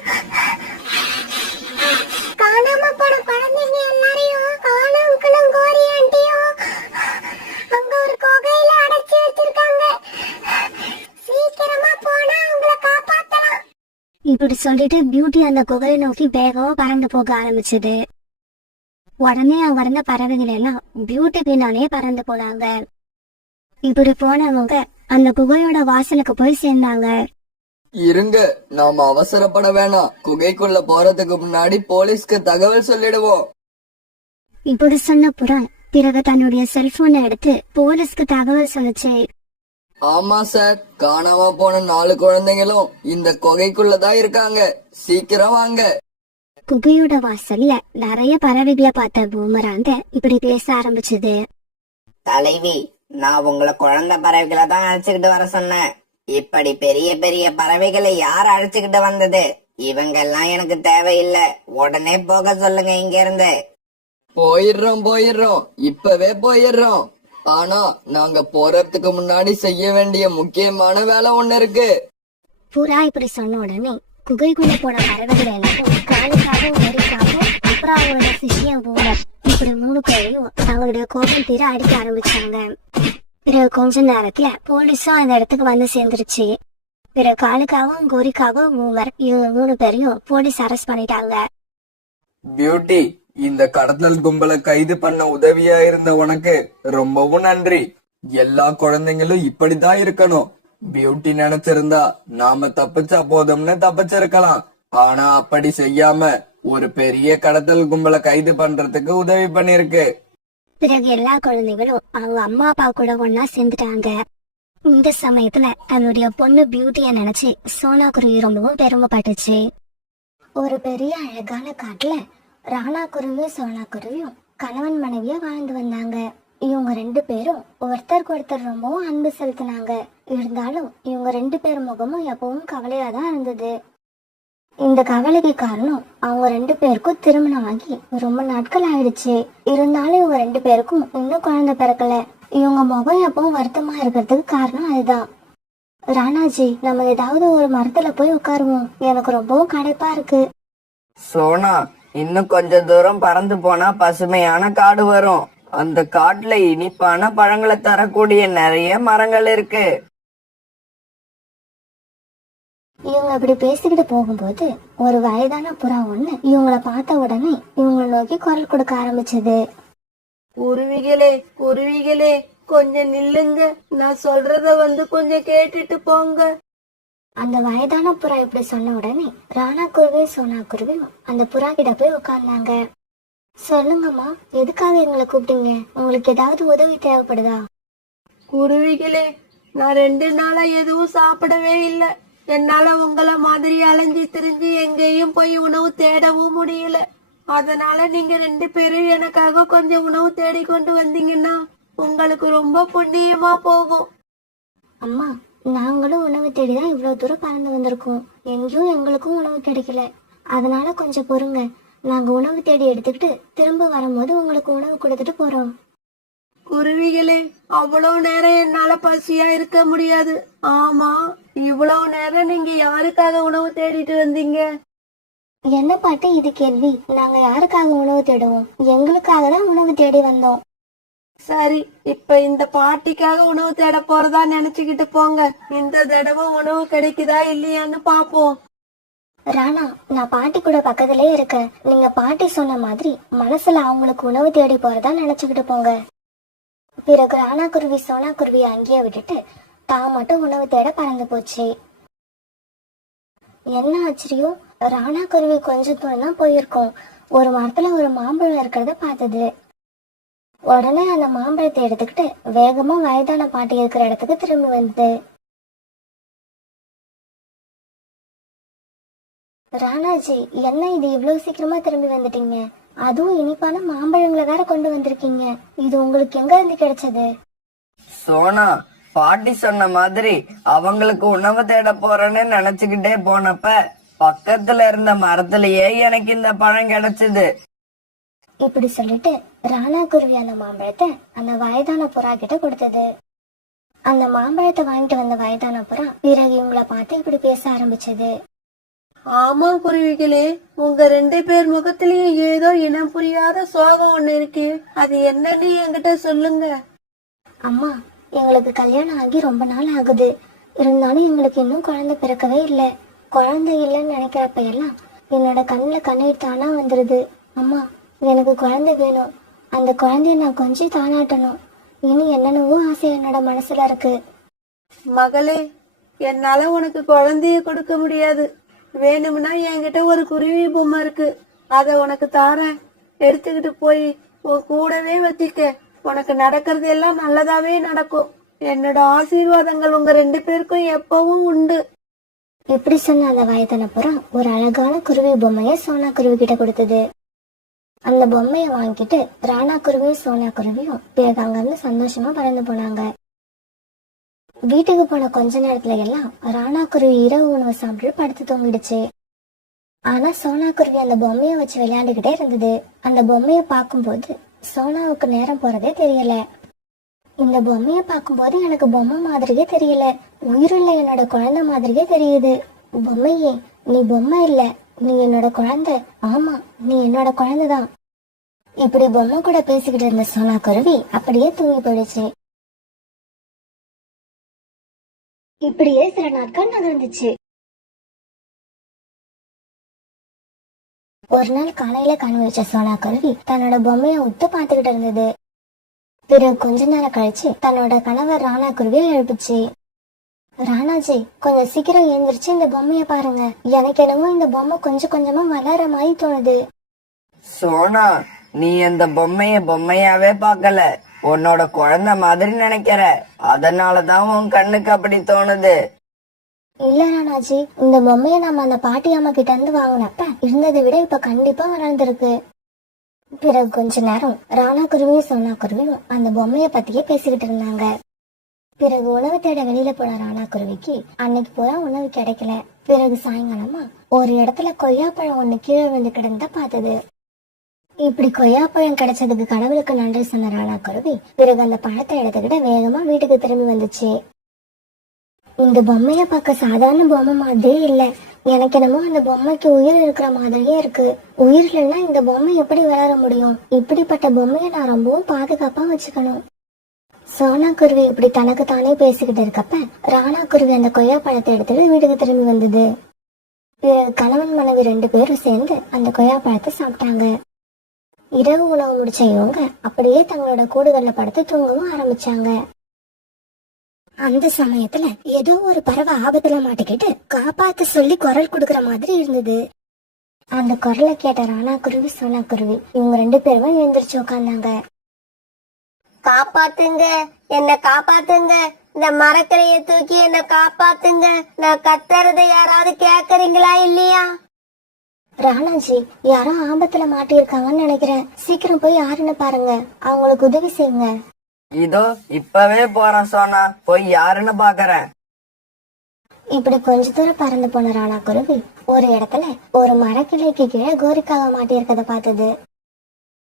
காணாம போன குழந்தைங்க எல்லாரையும் காணாம கோரி ஆண்டியும் அங்க ஒரு குகையில அடைச்சி வச்சிருக்காங்க. சீக்கிரமா போனா அவங்கள காப்பாத்தலாம். இப்படி சொல்லிட்டு பியூட்டி அந்த குகையை நோக்கி வேகமா பறந்து போக ஆரம்பிச்சது. உடனே அங்க இருந்த பறவைகள் எல்லாம் பியூட்டி பின்னாலே பறந்து போனாங்க. இப்படி போனவங்க அந்த குகையோட வாசலுக்கு போய் சேர்ந்தாங்க. இருங்க, நாம அவசரப்பட வேணாம். குகைக்குள்ள போறதுக்கு முன்னாடி போலீஸ்க்கு தகவல் சொல்லிடுவோம். இப்படி சொன்ன புறா பிறகு தன்னுடைய செல்போனை எடுத்து போலீஸ்க்கு தகவல் சொல்லுச்சு. ஆமா சார், காணாம போன 4 குழந்தைங்களும் இந்த குகைக்குள்ளதான் இருக்காங்க. சீக்கிரம் வாங்க. குகையோட வாசல்ல நிறைய பறவைகளை பார்த்த பூமராங்க இப்படி பேச ஆரம்பிச்சது. தலைவி, நான் உங்களை குழந்தை பறவைகளை தான் அழைச்சுக்கிட்டு வர சொன்னேன். இப்படி பெரிய பெரிய பறவைகளை யார் அழைச்சுக்கிட்டு வந்தது? இவங்க எல்லாம் எனக்கு தேவையில்லை. உடனே போக சொல்லுங்க இங்க இருந்து. போயிடுறோம், இப்பவே போயிடுறோம். ஆனா நாங்க போறதுக்கு முன்னாடி செய்ய வேண்டிய முக்கியமான வேலை ஒண்ணு இருக்கு. புறா இப்படி சொன்ன உடனே குகைக்குள்ள போன பறவைகள் எல்லாரும் காலுக்காகவும் நெருக்காகவும் அப்புறம் அவங்களோட சிஷியம் பூமர் இப்படி 3 பேரையும் தங்களுடைய கோபம் தீர அடிக்க ஆரம்பிச்சாங்க. பிறகு கொஞ்ச நேரத்துல போலீஸும் அந்த இடத்துக்கு வந்து சேர்ந்துருச்சு. பிறகு காலுக்காகவும் கோரிக்காகவும் பூமர் இவங்க 3 பேரையும் போலீஸ் அரெஸ்ட் பண்ணிட்டாங்க. பியூட்டி, இந்த கடத்தல் கும்பலை கைது பண்ண உதவியா இருந்த உனக்கு ரொம்பவும் நன்றி. எல்லா குழந்தைங்களும் இப்படிதான் இருக்கணும். பியூட்டி நினைச்சிருந்தா நாம தப்பிச்சா போதும்னு தப்பிச்சிருக்கலாம். ஆனா அப்படி செய்யாம ஒரு பெரிய கடத்தல் கும்பலை கைது பண்றதுக்கு உதவி பண்ணிருக்கு. பிறகு எல்லா குழந்தைகளும் அவங்க அம்மா அப்பா கூட ஒன்னா சேர்ந்துட்டாங்க. இந்த சமயத்துல தன்னுடைய பொண்ணு பியூட்டிய நினைச்சு சோனா குருவி ரொம்பவும் பெருமைப்பட்டுச்சு. ஒரு பெரிய அழகான காட்டுல ராணா குருவியும் சோனா குருவியும் கணவன் மனைவியா வாழ்ந்து வந்தாங்க. இவங்க 2 பேரும் ஒருத்தருக்கு ஒருத்தர் ரொம்பவும் அன்பு செலுத்தினாங்க. இருந்தாலும் இவங்க 2 பேர் முகமும் எப்பவும் கவலையா தான் இருந்தது. இந்த கவலைக்கு காரணம் அவங்க 2 பேருக்கும் திருமணம் ஆகி ரொம்ப நாட்கள் ஆயிடுச்சு. இருந்தாலும் இவங்க 2 பேருக்கும் இன்னும் குழந்தை பிறக்கல. இவங்க முகம் எப்பவும் வருத்தமா இருக்கிறதுக்கு காரணம் அதுதான். ராணாஜி, நம்ம ஏதாவது ஒரு மரத்துல போய் உட்காருவோம், எனக்கு ரொம்பவும் களைப்பா இருக்கு. சோனா, இன்னும் கொஞ்ச தூரம் பறந்து போனா பசுமையான காடு வரும். அந்த காட்டுல இனிப்பான பழங்களை தரக்கூடிய நிறைய மரங்கள் இருக்கு. இவங்க இப்படி பேசிக்கிட்டு போகும்போது ஒரு வயதான புறா ஒண்ணு இவங்கள பார்த்த உடனே இவங்களை நோக்கி குரல் கொடுக்க ஆரம்பிச்சது. குருவிகளே, கொஞ்சம் நில்லுங்க. நான் சொல்றத கொஞ்சம் கேட்டுட்டு போங்க. அந்த வயதான புறா இப்படி சொன்ன உடனே ராணா குருவி சோனா குருவி அந்த புறா கிட்ட போய் உட்கார்ந்தாங்க. சொல்லுங்கம்மா, எதுக்காக எங்களை கூப்பிட்டீங்க? உங்களுக்கு ஏதாவது உதவி தேவைப்படுதா? குருவிகளே, நான் 2 நாளா எதுவும் சாப்பிடவே இல்லை. என்னால உங்களை மாதிரி அலைஞ்சு திரிஞ்சு எங்கேயும் போய் உணவு தேடவும் முடியல. அதனால நீங்க 2 பேரும் எனக்காக கொஞ்சம் உணவு தேடி கொண்டு வந்தீங்கன்னா உங்களுக்கு ரொம்ப புண்ணியமா போகும். அம்மா, நாங்களும் உணவு தேடிதான் இவ்வளவு தூரம் பறந்து வந்திருக்கோம். எங்கேயும் எங்களுக்கும் உணவு கிடைக்கல. அதனால கொஞ்சம் பொறுங்க, நாங்க உணவு தேடி எடுத்துக்கிட்டு திரும்ப வரும்போது உங்களுக்கு உணவு கொடுத்துட்டு போறோம். குருவிகளே, அவ்வளவு நேரம் என்னால பசியா இருக்க முடியாது. ஆமா, இவ்வளவு நேரம் நீங்க யாருக்காக உணவு தேடிட்டு வந்தீங்க? என்ன பாட்டு இது கேள்வி? நாங்க யாருக்காக உணவு தேடுவோம்? எங்களுக்காக தான் உணவு தேடி வந்தோம். சரி, இப்ப இந்த பாட்டிக்காக உணவு தேட போறதா நினைச்சுக்கிட்டு போங்க. இந்த தடவை உணவு கிடைக்குதா இல்லையான்னு பாப்போம். ராணா, நான் பாட்டி கூட பக்கத்திலே இருக்கேன். நீங்க பாட்டி சொன்ன மாதிரி மனசுல அவங்களுக்கு உணவு தேடி போறதா நினைச்சுக்கிட்டு போங்க. பிறகு ராணா குருவி சோனா குருவியை அங்கேயே விட்டுட்டு தான் மட்டும் உணவு தேட பறந்து போச்சு. என்ன ஆச்சரியம், ராணா குருவி கொஞ்ச தூரம் தான் போயிருக்கோம். ஒரு மரத்துல ஒரு மாம்பழம் இருக்கிறத பார்த்தது. உடனே அந்த மாம்பழத்தை எடுத்துக்கிட்டு வேகமா வயதான பாட்டி இருக்கிற இடத்துக்கு திரும்பி வந்தது. ராணாஜி, என்ன இது இவ்வளவு சீக்கிரமா திரும்பி வந்துட்டீங்க? அதுவும் இனிப்பான மாம்பழங்களை வேற கொண்டு வந்திருக்கீங்க. இது உங்களுக்கு எங்க இருந்து கிடைச்சது? சோனா, பாட்டி சொன்ன மாதிரி அவங்களுக்கு உணவு தேட போறேன்னு நினைச்சுக்கிட்டே போனப்ப பக்கத்துல இருந்த மரத்திலேயே எனக்கு இந்த பழம் கிடைச்சது. இப்படி சொல்லிட்டு ராணா குருவி அந்த மாம்பழத்தை அந்த வயதான புறா கிட்ட கொடுத்தது. அந்த மாம்பழத்தை வாங்கிட்டு வந்த வயதான புறா பிறகு இவங்களை பார்த்து இப்படி பேச ஆரம்பிச்சது. ஆமா குருவிகளே, உங்க 2 பேர் முகத்திலயும் ஏதோ இனம் புரியாத சோகம் ஒண்ணு இருக்கு. அது என்னன்னு என்கிட்ட சொல்லுங்க. அம்மா, எங்களுக்கு கல்யாணம் ஆகி ரொம்ப நாள் ஆகுது. இருந்தாலும் எங்களுக்கு இன்னும் குழந்தை பிறக்கவே இல்லை. குழந்தை இல்லைன்னு நினைக்கிறப்ப எல்லாம் என்னோட கண்ணுல கண்ணீர் தானா வந்துருது. அம்மா, எனக்கு குழந்தை வேணும். அந்த குழந்தைய நான் கொஞ்சம் தானாட்டணும். இனி என்னென்னவோ ஆசை என்னோட மனசுல இருக்கு. மகளே, என்னால உனக்கு குழந்தைய கொடுக்க முடியாது. வேணும்னா என்கிட்ட ஒரு குருவி பொம்மை இருக்கு, அத உனக்கு தாரேன். எடுத்துக்கிட்டு போய் உன் கூடவே வச்சுக்க. உனக்கு நடக்கிறது எல்லாம் நல்லதாவே நடக்கும். என்னோட ஆசீர்வாதங்கள் உங்க 2 பேருக்கும் எப்பவும் உண்டு. இப்படி சொன்ன அந்த வயதான புறா ஒரு அழகான குருவி பொம்மைய சோனா குருவி கிட்ட கொடுத்தது. அந்த பொம்மைய வாங்கிட்டு ராணா குருவியும் சோனா குருவியும் பிறகு அங்கிருந்து சந்தோஷமா பறந்து போனாங்க. வீட்டுக்கு போன கொஞ்ச நேரத்துல எல்லாம் ராணா குருவி இரவு உணவு சாப்பிட்டு படுத்து தூங்கிடுச்சு. ஆனா சோனா குருவி அந்த பொம்மைய வச்சு விளையாண்டுகிட்டே இருந்தது. அந்த பொம்மைய பார்க்கும்போது சோனாவுக்கு நேரம் போறதே தெரியல. இந்த பொம்மைய பார்க்கும்போது எனக்கு பொம்மை மாதிரியே தெரியல, உயிருள்ள என்னோட குழந்தை மாதிரியே தெரியுது. பொம்மையே, நீ பொம்மை இல்ல, நீ என்னோட குழந்தை. ஆமா, நீ என்னோட குழந்தைதான். இப்படி பொம்மை கூட பேசிக்கிட்டு இருந்த சோனா குருவி அப்படியே தூங்கி போயிடுச்சு. இப்படியே சில நாட்கள் நகர்ந்துச்சு. ஒரு நாள் காலையில கண் வச்ச சோனா குருவி தன்னோட பொம்மைய உத்து பார்த்துக்கிட்டு இருந்தது. பிறகு கொஞ்ச நேரம் கழிச்சு தன்னோட கணவர் ராணா குருவியை எழுப்பிச்சு. ராணாஜி, கொஞ்சம் சீக்கிரம் எழுந்திரிச்சு இந்த பொம்மைய பாருங்க. எனக்கு என்னமோ இந்த பொம்மை கொஞ்சம் கொஞ்சமா வளர மாதிரி தோணுது. சோனா, நீ அந்த பொம்மையாவே பார்க்கல, உன்னோட குழந்தை மாதிரி நினைக்கிற. அதனாலதான் உன் கண்ணுக்கு அப்படி தோணுது. இல்ல ராணாஜி, இந்த பொம்மைய நம்ம அந்த பாட்டி அம்மா கிட்ட இருந்து வாங்கினப்ப இருந்ததை விட இப்ப கண்டிப்பா வளர்ந்துருக்கு. பிறகு கொஞ்ச நேரம் ராணா குருவியும் சோனா குருவியும் அந்த பொம்மைய பத்தியே பேசிக்கிட்டு இருந்தாங்க. பிறகு உணவு தேட வெளியில போன ராணா குருவிக்கு அன்னைக்கு பூரா உணவு கிடைக்கல. பிறகு சாயங்காலமா ஒரு இடத்துல கொய்யாப்பழம் ஒண்ணு கீழே விழுந்து கிடந்தா பார்த்தது. இப்படி கொய்யாப்பழம் கிடைச்சதுக்கு கடவுளுக்கு நன்றி சொன்ன ராணா குருவி பிறகு அந்த பழத்தை எடுத்துக்கிட்டு வேகமா வீட்டுக்கு திரும்பி வந்துச்சு. இந்த பொம்மைய பார்க்க சாதாரண பொம்மை மாதிரியே இல்ல, எனக்கு என்னமோ அந்த பொம்மைக்கு உயிர் இருக்கிற மாதிரியே இருக்கு. உயிர் இல்லைன்னா இந்த பொம்மை எப்படி வளர முடியும்? இப்படிப்பட்ட பொம்மைய நான் ரொம்பவும் பாதுகாப்பா வச்சுக்கணும். சோனா குருவி இப்படி தனக்கு தானே பேசிக்கிட்டு இருக்கப்ப ராணா குருவி அந்த கொய்யா பழத்தை எடுத்துட்டு வீட்டுக்கு திரும்பி வந்தது. பிறகு கணவன் மனைவி 2 பேரும் சேர்ந்து அந்த கொய்யா பழத்தை சாப்பிட்டாங்க. இரவு உணவு முடிச்ச இவங்க அப்படியே தங்களோட கூடுகள்ல படுத்து தூங்கவும் ஆரம்பிச்சாங்க. அந்த சமயத்துல ஏதோ ஒரு பறவை ஆபத்துல மாட்டிக்கிட்டு காப்பாத்த சொல்லி குரல் கொடுக்கற மாதிரி இருந்தது. அந்த குரலை கேட்ட ராணா குருவி சோனா குருவி இவங்க 2 பேருமே எழுந்திரிச்சு உட்கார்ந்தாங்க. காப்பாத்துங்க, என்ன காப்பாத்துங்க, இந்த மரக்கரைய தூக்கி என்ன காப்பாத்துங்க, நான் கத்துறத யாராவது கேக்குறீங்களா இல்லையா? ராணாஜி, யாரோ ஆபத்துல மாட்டி இருக்காங்கன்னு நினைக்கிறேன். சீக்கிரம் போய் யாருன்னு பாருங்க, அவங்களுக்கு உதவி செய்யுங்க. இதோ இப்பவே போறேன் சோனா, போய் யாருன்னு பாக்குறேன். இப்படி கொஞ்ச தூரம் பறந்து போன ராணா குருவி ஒரு இடத்துல ஒரு மரக்கிளைக்கு கீழே கோரிக்காக மாட்டி இருக்கத பார்த்தது.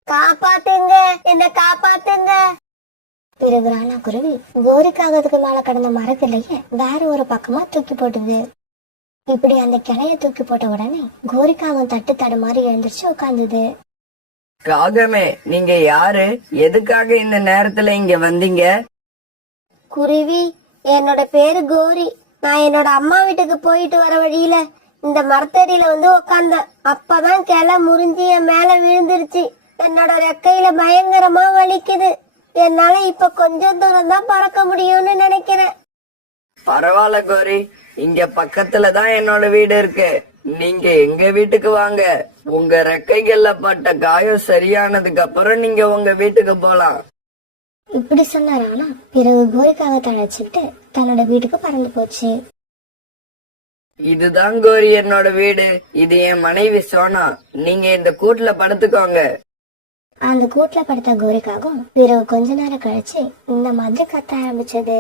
காப்பாத்துங்க, என்ன காப்பாத்துங்க. பிறகு ராணா குருவி கோரிக்காகத்துக்கு மேல கடந்த மரக்கிளைய வேற ஒரு பக்கமா தூக்கி போட்டுது. இப்படி அந்த கிளைய தூக்கி போட்ட உடனே கோரிக்காகம் தட்டு தடுமாறி எழுந்திருச்சு உட்கார்ந்தது. காகமே, நீங்க யாரு? எதுக்காக இந்த நேரத்துல இங்க வந்தீங்க? குருவி, என்னோட பேரு கோரி. நான் என்னோட அம்மா வீட்டுக்கு போயிட்டு வர வழியில இந்த மரத்தடியில வந்து உக்காந்தேன். அப்பதான் கிளை முறிஞ்சி என் மேல விழுந்துருச்சு. என்னோட ரெக்கையில பயங்கரமா வலிக்குது. என்னால இப்ப கொஞ்சம் தூரம் தான் பறக்க முடியும்னு நினைக்கிறேன். பரவாயில்ல கோரி, இங்க பக்கத்துலதான் என்னோட வீடு இருக்கு. நீங்க எங்க வீட்டுக்கு வாங்க. உங்க ரெக்கைகள்ல பட்ட காயம் சரியானதுக்கு அப்புறம் நீங்க உங்க வீட்டுக்கு போலாம். இப்படி சொன்ன ராணா பிறகு கோரிக்காகத்தை அழைச்சிட்டு தன்னோட வீட்டுக்கு பறந்து போச்சு. இதுதான் கோரி என்னோட வீடு. இது என் மனைவி சோனா. நீங்க இந்த கூட்டுல படுத்துக்கோங்க. அந்த கூட்டுல படுத்த கோரிக்காகவும் பிறகு கொஞ்ச நேரம் கழிச்சு இந்த மாதிரி கத்த ஆரம்பிச்சது.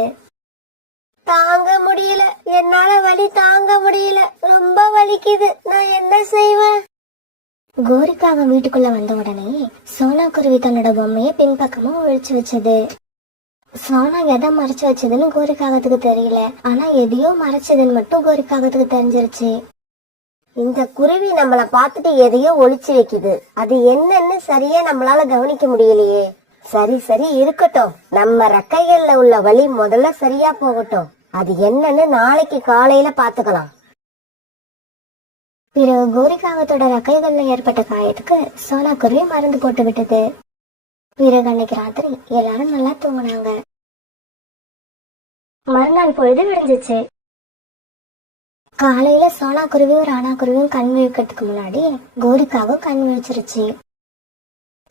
தாங்க முடியல, என்னால வலி தாங்க முடியல, ரொம்ப வலிக்குது. நான் என்ன செய்வேன்? கோரிக்காக வீட்டுக்குள்ள வந்த உடனே சோனா குருவி தன்னோட பொம்மையை பின்பக்கமா ஒழிச்சு வச்சது. சோனா எதை மறைச்சு வச்சதுன்னு கோரிக்காகத்துக்கு தெரியல. ஆனா எதையோ மறைச்சதுன்னு மட்டும் கோரிக்காகத்துக்கு தெரிஞ்சிருச்சு. இந்த குருவி நம்மள பாத்துட்டு எதையோ ஒளிச்சு வைக்குது. அது என்னன்னு சரியா நம்மளால கவனிக்க முடியலையே. சரி சரி இருக்கட்டும். நம்ம ரெக்கைகள்ல உள்ள வலி முதல்ல சரியா போகட்டும். அது என்னன்னு நாளைக்கு காலையில பாத்துக்கலாம். பிறகு கோரிக்காகத்தோட ரெக்கைகள்ல ஏற்பட்ட காயத்துக்கு சோனா குருவி மருந்து போட்டு விட்டது. பிறகு அன்னைக்கு ராத்திரி எல்லாரும் நல்லா தூங்கினாங்க. மறுநாள் பொழுது விடிஞ்சிச்சு. காலையில சோனா குருவியும் ராணா குருவியும் கண் விழிக்கிறதுக்கு முன்னாடி கோரிக்காகவும் கண் விழிச்சிருச்சு.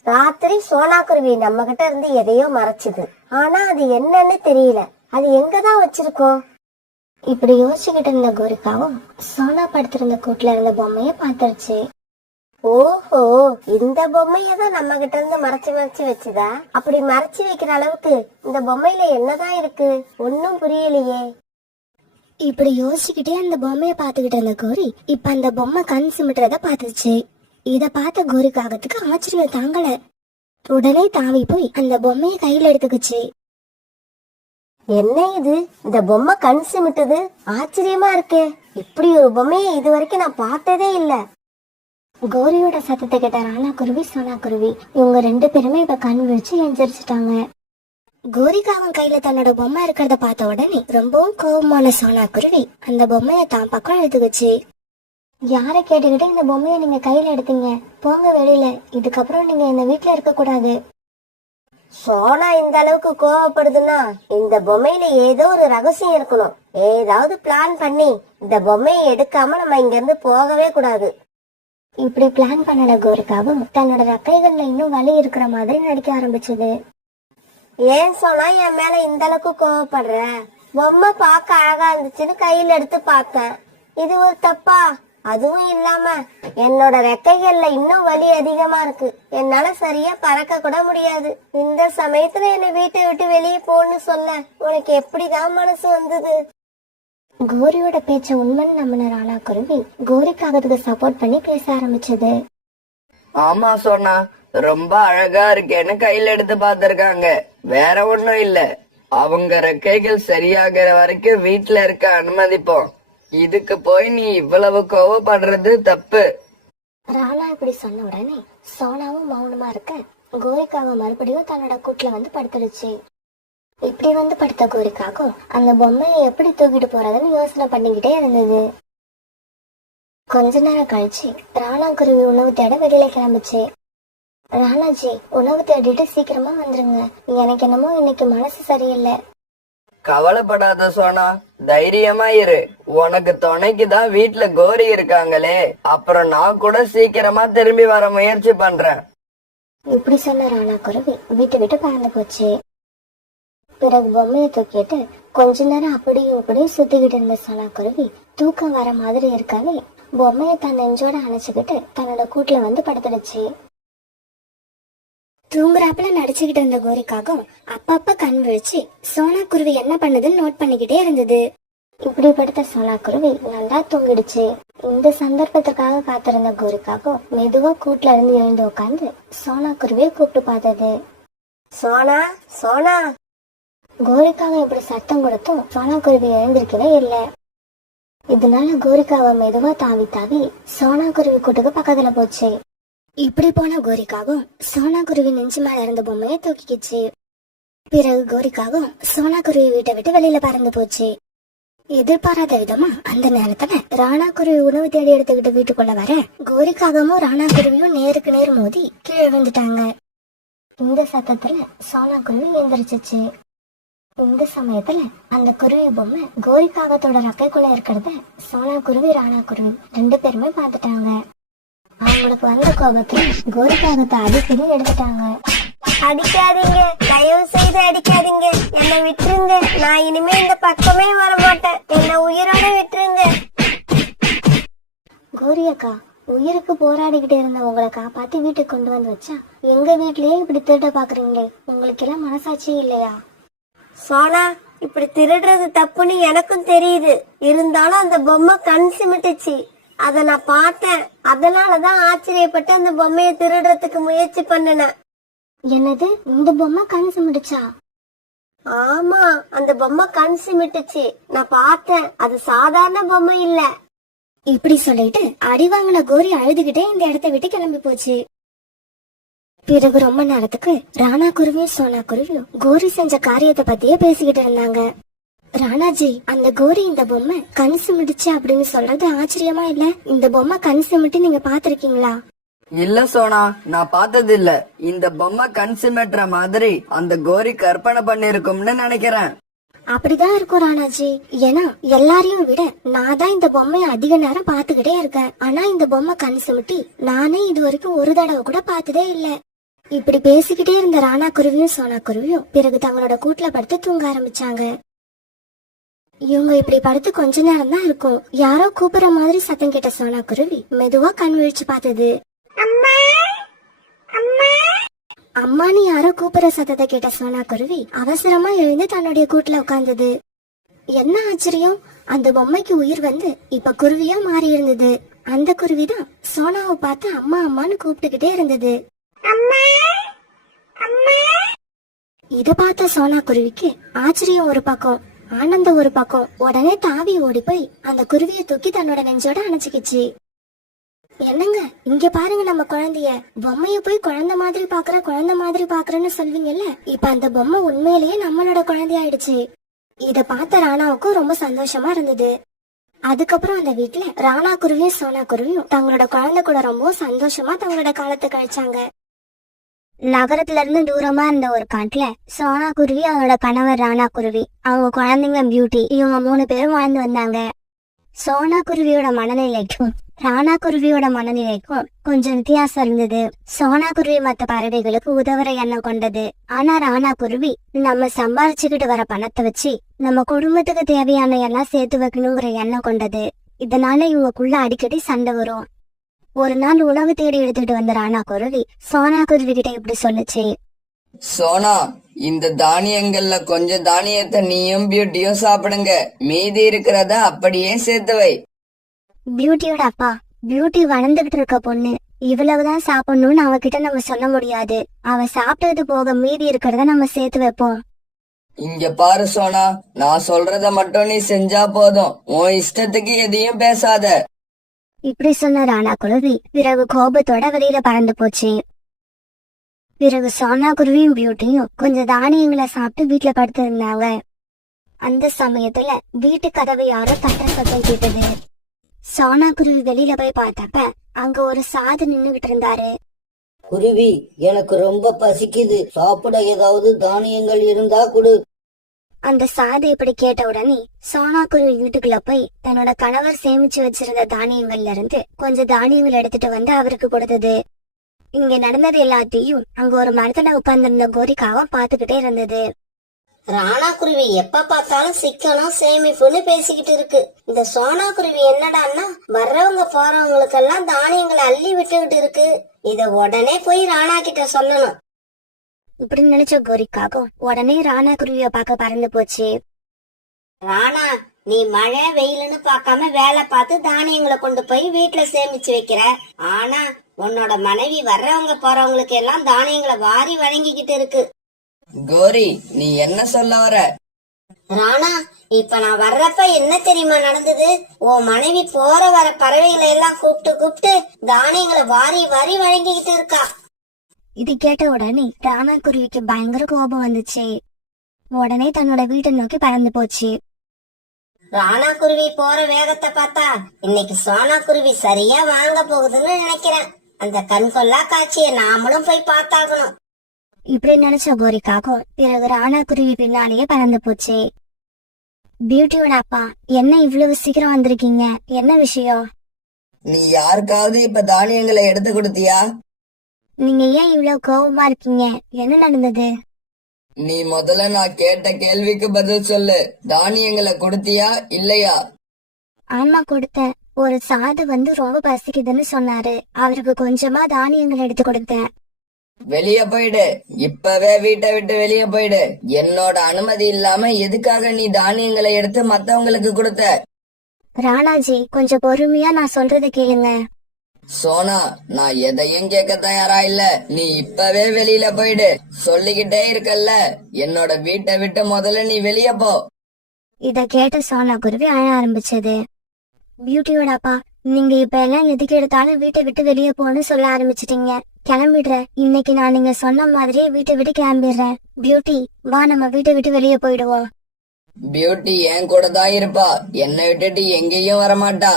ராத்திரி சோனா குருவி நம்ம கிட்ட இருந்து எதையோ மறைச்சுது. ஆனா அது என்னன்னு தெரியல. அது எங்கதான் வச்சிருக்கோம்? இப்படி யோசிச்சுக்கிட்டு இருந்த கோரிக்காவும் சோனா படுத்திருந்த கூட்டுல இருந்த பொம்மைய பாத்துருச்சு. ஓஹோ, இந்த பொம்மையதான் நம்ம கிட்ட இருந்து மறைச்சு மறைச்சு வச்சுதா? அப்படி மறைச்சு வைக்கிற அளவுக்கு இந்த பொம்மையில என்னதான் இருக்கு? ஒன்னும் புரியலையே. இப்படி யோசிச்சுக்கிட்டே அந்த பொம்மைய பாத்துக்கிட்டு இருந்த கோரி இப்ப அந்த பொம்மை கண் சிமிட்டுறத பாத்துச்சு. இத பார்த்த கோரிக்காகத்துக்கு ஆச்சரியம் தாங்கல. உடனே தாவி போய் அந்த பொம்மைய கையில எடுத்துக்குச்சு. என்ன இது? இந்த பொம்மை கண் சிமிட்டுது. ஆச்சரியமா இருக்கே. இப்படி ஒரு பொம்மையை இது வரைக்கும் நான் பார்த்ததே இல்ல. கோரியோட சத்தத்தை கேட்ட ராணா குருவி சோனா குருவி இவங்க ரெண்டு பேருமே இப்ப கண் விழிச்சு எந்திரிச்சிட்டாங்க. கோரிக்காவன் கையில தன்னோட பொம்மை இருக்கிறத பார்த்த உடனே ரொம்பவும் கோபமான சோனா குருவி அந்த பொம்மைய தான் பக்கம் எடுத்துக்குச்சு. யார கேட்டுக்கிட்டு இந்த பொம்மைய நீங்க கையில எடுத்தீங்க? போங்க வெளியில. இதுக்கப்புறம் நீங்க இந்த வீட்டுல இருக்க கூடாது. சோனா இந்த அளவுக்கு கோவப்படுதுன்னா இந்த பொம்மையில ஏதோ ஒரு ரகசியம் இருக்கணும். ஏதாவது பிளான் பண்ணி இந்த பொம்மையை எடுக்காம நம்ம இங்க இருந்து போகவே கூடாது. இப்படி பிளான் பண்ணல கோரிக்காவும் தன்னோட ரெக்கைகள்ல இன்னும் வலி இருக்கிற மாதிரி நடிக்க ஆரம்பிச்சது. ஏன் சோனா என் மேல இந்த அளவுக்கு கோவப்படுற? பொம்மை பார்க்க அழகா இருந்துச்சுன்னு கையில எடுத்து பார்த்தேன். இது ஒரு தப்பா? அதுவும் இல்லாம என்னோட ரெக்கைகள்ல இன்னும் வலி அதிகமா இருக்கு. என்னால சரியா பறக்க கூட முடியாது. இந்த சமயத்துல என்ன வீட்டை விட்டு வெளியே போன்னு சொல்ல உனக்கு எப்படிதான் மனசு வந்தது? கோரியோட பேச்ச உண்மைன்னு நம்பின ராணா குருவி கோரிக்காகத்துக்கு சப்போர்ட் பண்ணி பேச ஆரம்பிச்சது. ஆமா சோனா, ரொம்ப அழகா இருக்கேன்னு கையில எடுத்து பாத்திருக்காங்க. வேற ஒண்ணும் இல்ல. அவங்க ரெக்கைகள் சரியாகிற வரைக்கும் வீட்டுல இருக்க அனுமதிப்போம். இதுக்கு போய் நீ இவ்வளவு கோவப்படுறது தப்பு. ராணா இப்படி சொன்ன உடனே சோனாவும் மௌனமா இருக்க கோரிக்காக மறுபடியும் தன்னோட கூட்டுல வந்து படுத்துடுச்சு. இப்படி வந்து படுத்த கோரிக்காகும் அந்த பொம்மையை எப்படி தூக்கிட்டு போறதுன்னு யோசனை பண்ணிக்கிட்டே இருந்தது. கொஞ்ச நேரம் கழிச்சு ராணா குருவி உணவு தேட வெளியில கிளம்புச்சு. ராணாஜி, உணவு தேடிட்டு சீக்கிரமா வந்துருங்க. எனக்கு என்னமோ இன்னைக்கு மனசு சரியில்லை. கவலைப்படாத சோனா, தைரியமா இரு. உனக்கு துணைக்குதான் வீட்டுல கோரி இருக்காங்களே. அப்புறம் நான் கூட சீக்கிரமா திரும்பி வர முயற்சி பண்றேன். இப்படி சொன்ன ராணா குருவி விட்டு விட்டு பறந்து போச்சு. பிறகு பொம்மையை தூக்கிட்டு கொஞ்ச நேரம் அப்படியும் இப்படியும் சுத்திக்கிட்டு இருந்த சோனா குருவி தூக்கம் வர மாதிரி இருக்கவே பொம்மையை தன் நெஞ்சோட அணைச்சுக்கிட்டு தன்னோட கூட்டுல வந்து படுத்துடுச்சு. தூங்குறாப்புல நடிச்சுக்கிட்டு இருந்த கோரிக்காகவும் அப்பப்ப கண் விழிச்சு சோனா குருவி என்ன பண்ணுதுன்னு நோட் பண்ணிக்கிட்டே இருந்தது. இப்படி படுத்த சோனா குருவி நல்லா தூங்கிடுச்சு. இந்த சந்தர்ப்பத்திற்காக காத்திருந்த கோரிக்காகவும் மெதுவா கூட்டுல இருந்து எழுந்து உட்காந்து சோனா குருவியை கூப்பிட்டு பார்த்தது. சோனா சோனா. கோரிக்காக இப்படி சத்தம் கொடுத்தும் சோனா குருவி எழுந்திருக்கவே இல்லை. இதனால கோரிக்காவை மெதுவா தாவி தாவி சோனா குருவி கூட்டுக்கு பக்கத்துல போச்சு. இப்படி போன கோரிக்காகவும் சோனா குருவி நெஞ்சு மேல இருந்த பொம்மையை தூக்கிக்கிச்சு. பிறகு கோரிக்காகவும் சோனா குருவி வீட்டை விட்டு வெளியில பறந்து போச்சு. எதிர்பாராத விதமா அந்த நேரத்துல ராணா குருவி உணவு தேடி எடுத்துக்கிட்டு வீட்டுக்குள்ள வர கோரிக்காகவும் ராணா குருவியும் நேருக்கு நேர் மோதி கீழே விழுந்துட்டாங்க. இந்த சத்தத்துல சோனா குருவி எந்திரிச்சிச்சு. இந்த சமயத்துல அந்த குருவி பொம்மை கோரிக்காகத்தோட ரக்கைக்குள்ள இருக்கிறத சோனா குருவி ராணா குருவி 2 பேருமே பார்த்துட்டாங்க. அவங்களுக்கு வந்த கோபத்துல கோரிக்காகத்தை அடிக்கடி எடுத்துட்டாங்க. அடிக்காதீங்க, தயவு செய்து அடிக்காதீங்க, என்னை விட்டுருங்க. நான் இனிமே இந்த பக்கமே வர மாட்டேன். என்ன உயிரோட விட்டுருங்க. கோரி அக்கா, உயிருக்கு போராடிக்கிட்டு இருந்த உங்களை காப்பாத்தி வீட்டுக்கு கொண்டு வந்து வச்சா எங்க வீட்லயே இப்படி திருட பாக்குறீங்களே, உங்களுக்கு எல்லாம் மனசாட்சி இல்லையா? சோனா, இப்படி திருடுறது தப்புன்னு எனக்கும் தெரியுது. இருந்தாலும் அந்த பொம்மை கண் சிமிட்டுச்சு. அத நான் பார்த்தேன். அதனாலதான் ஆச்சரியப்பட்டு அந்த பொம்மையை திருடுறதுக்கு முயற்சி பண்ணினேன். என்னது, இந்த பொம்மை கண் சிமிட்டுச்சா? ஆமா, அந்த பொம்மை கண் சிமிட்டுச்சு. நான் பார்த்தேன். அது சாதாரண பொம்மை இல்ல. இப்படி சொல்லிட்டு அடி வாங்கின கோரி அழுதுகிட்டே இந்த இடத்த விட்டு கிளம்பி போச்சு. பிறகு ரொம்ப நேரத்துக்கு ராணா குருவியும் சோனா குருவியும் கோரி செஞ்ச காரியத்தை பத்தியே பேசிக்கிட்டு இருந்தாங்க. ராணாஜி, அந்த கோரி இந்த பொம்மை கண் சிமிட்டுச்சு அப்படின்னு சொல்றது ஆச்சரியமா இல்ல? இந்த பொம்மை கண் சிமிட்டு நீங்க பாத்திருக்கீங்களா? இல்ல சோனா, நான் பார்த்தது இல்ல. இந்த பொம்மை கண் சிமிட்டுற மாதிரி அந்த கோரி கற்பனை பண்ணிருக்கும்னு நினைக்கிறேன். அப்படிதான் இருக்கும் ராணாஜி. ஏன்னா எல்லாரையும் விட நான் தான் இந்த பொம்மையை அதிக நேரம் பாத்துக்கிட்டே இருக்கேன். ஆனா இந்த பொம்மை கண் சிமிட்டி நானே இது வரைக்கும் ஒரு தடவை கூட பார்த்ததே இல்ல. இப்படி பேசிக்கிட்டே இருந்த ராணா குருவியும் சோனா குருவியும் பிறகு தங்களோட கூட்டுல படுத்து தூங்க ஆரம்பிச்சாங்க. இவங்க இப்படி படுத்து கொஞ்ச நேரம் தான் இருக்கும். யாரோ கூப்பிடுற மாதிரி சத்தம் கேட்ட சோனா குருவி மெதுவா கண் விழிச்சு பார்த்தது. அம்மானு யாரோ கூப்பிடுற சத்தத்தை கேட்ட சோனா குருவி அவசரமா எழுந்து தன்னுடைய கூட்டுல உட்கார்ந்தது. என்ன ஆச்சரியம், அந்த பொம்மைக்கு உயிர் வந்து இப்ப குருவியா மாறி இருந்தது. அந்த குருவிதான் சோனாவை பார்த்து அம்மா அம்மான்னு கூப்பிட்டுக்கிட்டே இருந்தது. இத பார்த்த சோனா குருவிக்கு ஆச்சரியம் ஒரு பக்கம், ஆனந்தம் ஒரு பக்கம். உடனே தாவி ஓடி போய் அந்த குருவியை தூக்கி தன்னோட நெஞ்சோட அணைச்சிக்கிச்சு. என்னங்க, இங்க பாருங்க நம்ம குழந்தைய. பொம்மைய போய் குழந்தை மாதிரி பாக்குறேன்னு சொல்வீங்கல்ல, இப்ப அந்த பொம்மை உண்மையிலேயே நம்மளோட குழந்தையாயிடுச்சு. இத பார்த்த ராணாவுக்கும் ரொம்ப சந்தோஷமா இருந்தது. அதுக்கப்புறம் அந்த வீட்டுல ராணா குருவியும் சோனா குருவியும் தங்களோட குழந்தை கூட ரொம்ப சந்தோஷமா தங்களோட காலத்தை கழிச்சாங்க. நகரத்துல இருந்து தூரமா இருந்த ஒரு காட்டுல சோனா குருவி, அவங்களோட கணவர் ராணா குருவி, அவங்க குழந்தைங்க பியூட்டி, இவங்க 3 பேரும் வாழ்ந்து வந்தாங்க. சோனா குருவியோட மனநிலைக்கும் ராணா குருவியோட மனநிலைக்கும் கொஞ்சம் வித்தியாசம் இருந்தது. சோனா குருவி மத்த பறவைகளுக்கு உதவுற எண்ணம் கொண்டது. ஆனா ராணா குருவி நம்ம சம்பாரிச்சுக்கிட்டு வர பணத்தை வச்சு நம்ம குடும்பத்துக்கு தேவையான எல்லாம் சேர்த்து வைக்கணுங்கிற எண்ணம் கொண்டது. இதனால இவங்களுக்குள்ள அடிக்கடி சண்டை வரும். ஒரு நாள் உணவு தேடி எடுத்துட்டு வந்த ராணா குருவி சோனா குருவி கிட்ட இப்படி சொல்லுச்சு. சோனா, இந்த தானியங்கள்ல கொஞ்சம் தானியத்தை நீயும் பியூட்டியும் சாப்பிடுங்க. மீதி இருக்கிறத அப்படியே சேர்த்து வை. பியூட்டியோட அப்பா, பியூட்டி வளர்ந்துகிட்டு இருக்க பொண்ணு, இவ்வளவுதான் சாப்பிடணும்னு அவகிட்ட நம்ம சொல்ல முடியாது. அவ சாப்பிட்டது போக மீதி இருக்கிறத நம்ம சேர்த்து வைப்போம். இங்க பாரு சோனா, நான் சொல்றத மட்டும் நீ செஞ்சா போதும். உன் இஷ்டத்துக்கு எதையும் பேசாத. இப்படி சொன்ன ராணா குருவி பிறகு கோபத்தோட வெளியில பறந்து போச்சு. பிறகு சோனா குருவியும் பியூட்டியும் கொஞ்சம் தானியங்களை சாப்பிட்டு வீட்டுல படுத்து இருந்தாங்க. அந்த சமயத்துல வீட்டு கதவை யாரோ தட்டுற சத்தம் கேட்டது. சோனா குருவி வெளியில போய் பார்த்தப்ப அங்க ஒரு சாது நின்னுகிட்டு இருந்தாரு. குருவி, எனக்கு ரொம்ப பசிக்குது, சாப்பிட ஏதாவது தானியங்கள் இருந்தா கொடு. அந்த சாது இப்படி கேட்ட உடனே சோனா குருவி வீட்டுக்குள்ள போய் தன்னோட கணவர் சேமிச்சு வச்சிருந்த தானியங்கள்ல இருந்து கொஞ்சம் தானியங்கள் எடுத்துட்டு வந்து அவருக்கு கொடுத்தது. இங்க நடந்தது எல்லாத்தையும் அங்க ஒரு மரத்துல உட்கார்ந்திருந்த கோரிக்காவும் பாத்துக்கிட்டே இருந்தது. ராணா குருவி எப்ப பார்த்தாலும் சிக்கனம் சேமிப்புன்னு பேசிக்கிட்டு இருக்கு. இந்த சோனா குருவி என்னடான்னா வர்றவங்க போறவங்களுக்கெல்லாம் தானியங்களை அள்ளி விட்டுக்கிட்டு இருக்கு. இத உடனே போய் ராணா கிட்ட சொல்லணும். இப்படி நினைச்ச கோரிக்காகும் உடனே ராணா குருவிய பார்க்க பறந்து போச்சு. ராணா, நீ மழை வெயிலுன்னு பார்க்காம வேலை பார்த்து தானியங்களை கொண்டு போய் வீட்டுல சேமிச்சு வைக்கிற. ஆனா உன்னோட மனைவி வர்றவங்க போறவங்களுக்கு எல்லாம் தானியங்களை வாரி வழங்கிக்கிட்டு இருக்கு. கோரி, நீ என்ன சொல்ல வர? ராணா, இப்ப நான் வர்றப்ப என்ன தெரியுமா நடந்தது? உன் மனைவி போற வர பறவைகளை எல்லாம் கூப்பிட்டு தானியங்களை வாரி வாரி வழங்கிக்கிட்டு இருக்கா. இது கேட்ட உடனே ராணா குருவிக்கு பயங்கர கோபம் வந்துச்சு. உடனே தன்னோட வீட்டை நோக்கி பறந்து போச்சு. ராணா குருவி போற வேகத்தை பார்த்தா இன்னைக்கு சோனா குருவி சரியா வாங்க போகுதுன்னு நினைக்கிறேன். அந்த கண்கொள்ளா காட்சியை நாமளும் போய் பார்த்தாகணும். இப்படி நினைச்ச கோரிக்காகும் பிறகு ராணா குருவி பின்னாலேயே பறந்து போச்சு. பியூட்டியோட அப்பா, என்ன இவ்வளவு சீக்கிரம் வந்திருக்கீங்க? என்ன விஷயம்? நீ யாருக்காவது இப்ப தானியங்களை எடுத்து கொடுத்தியா? நீங்க ஏன் இவ்வளவு கோபமா இருக்கீங்க? என்ன நடந்தது? நீ முதல்ல நான் கேட்ட கேள்விக்கு பதில் சொல்லு. தானியங்களை கொடுத்தியா இல்லையா? ஆமா, கொடுத்தேன். ஒரு சாது வந்து ரொம்ப பசிக்குதுன்னு சொன்னாரு. அவருக்கு கொஞ்சமா தானியங்கள் எடுத்து கொடுத்தேன். வெளிய போயிடு. இப்பவே வீட்டை விட்டு வெளிய போயிடு. என்னோட அனுமதி இல்லாம எதுக்காக நீ தானியங்களை எடுத்து மத்தவங்களுக்கு கொடுத்த? ராணாஜி, கொஞ்சம் பொறுமையா நான் சொல்றதை கேளுங்க. சோனா, நான் எதையும் கேட்க தயாரா இல்ல. நீ இப்பவே வெளியில போயிடு. சொல்லிக்கிட்டே இருக்கல்ல, என்னோட வீட்டை விட்டு முதல்ல நீ வெளிய போ. இத கேட்ட சோனா குருவி அழ ஆரம்பிச்சது. பியூட்டியோட அப்பா, நீங்க இப்ப எல்லாம் எதுக்கு எடுத்தாலும் வீட்டை விட்டு வெளியே போன்னு சொல்ல ஆரம்பிச்சிட்டீங்க. கிளம்பிடுறேன். இன்னைக்கு நான் நீங்க சொன்ன மாதிரியே வீட்டை விட்டு கிளம்பிடுறேன். பியூட்டி, வா நம்ம வீட்டை விட்டு வெளியே போயிடுவோம். பியூட்டி என் கூட தான் இருப்பா. என்னை விட்டுட்டு எங்கேயும் வரமாட்டா.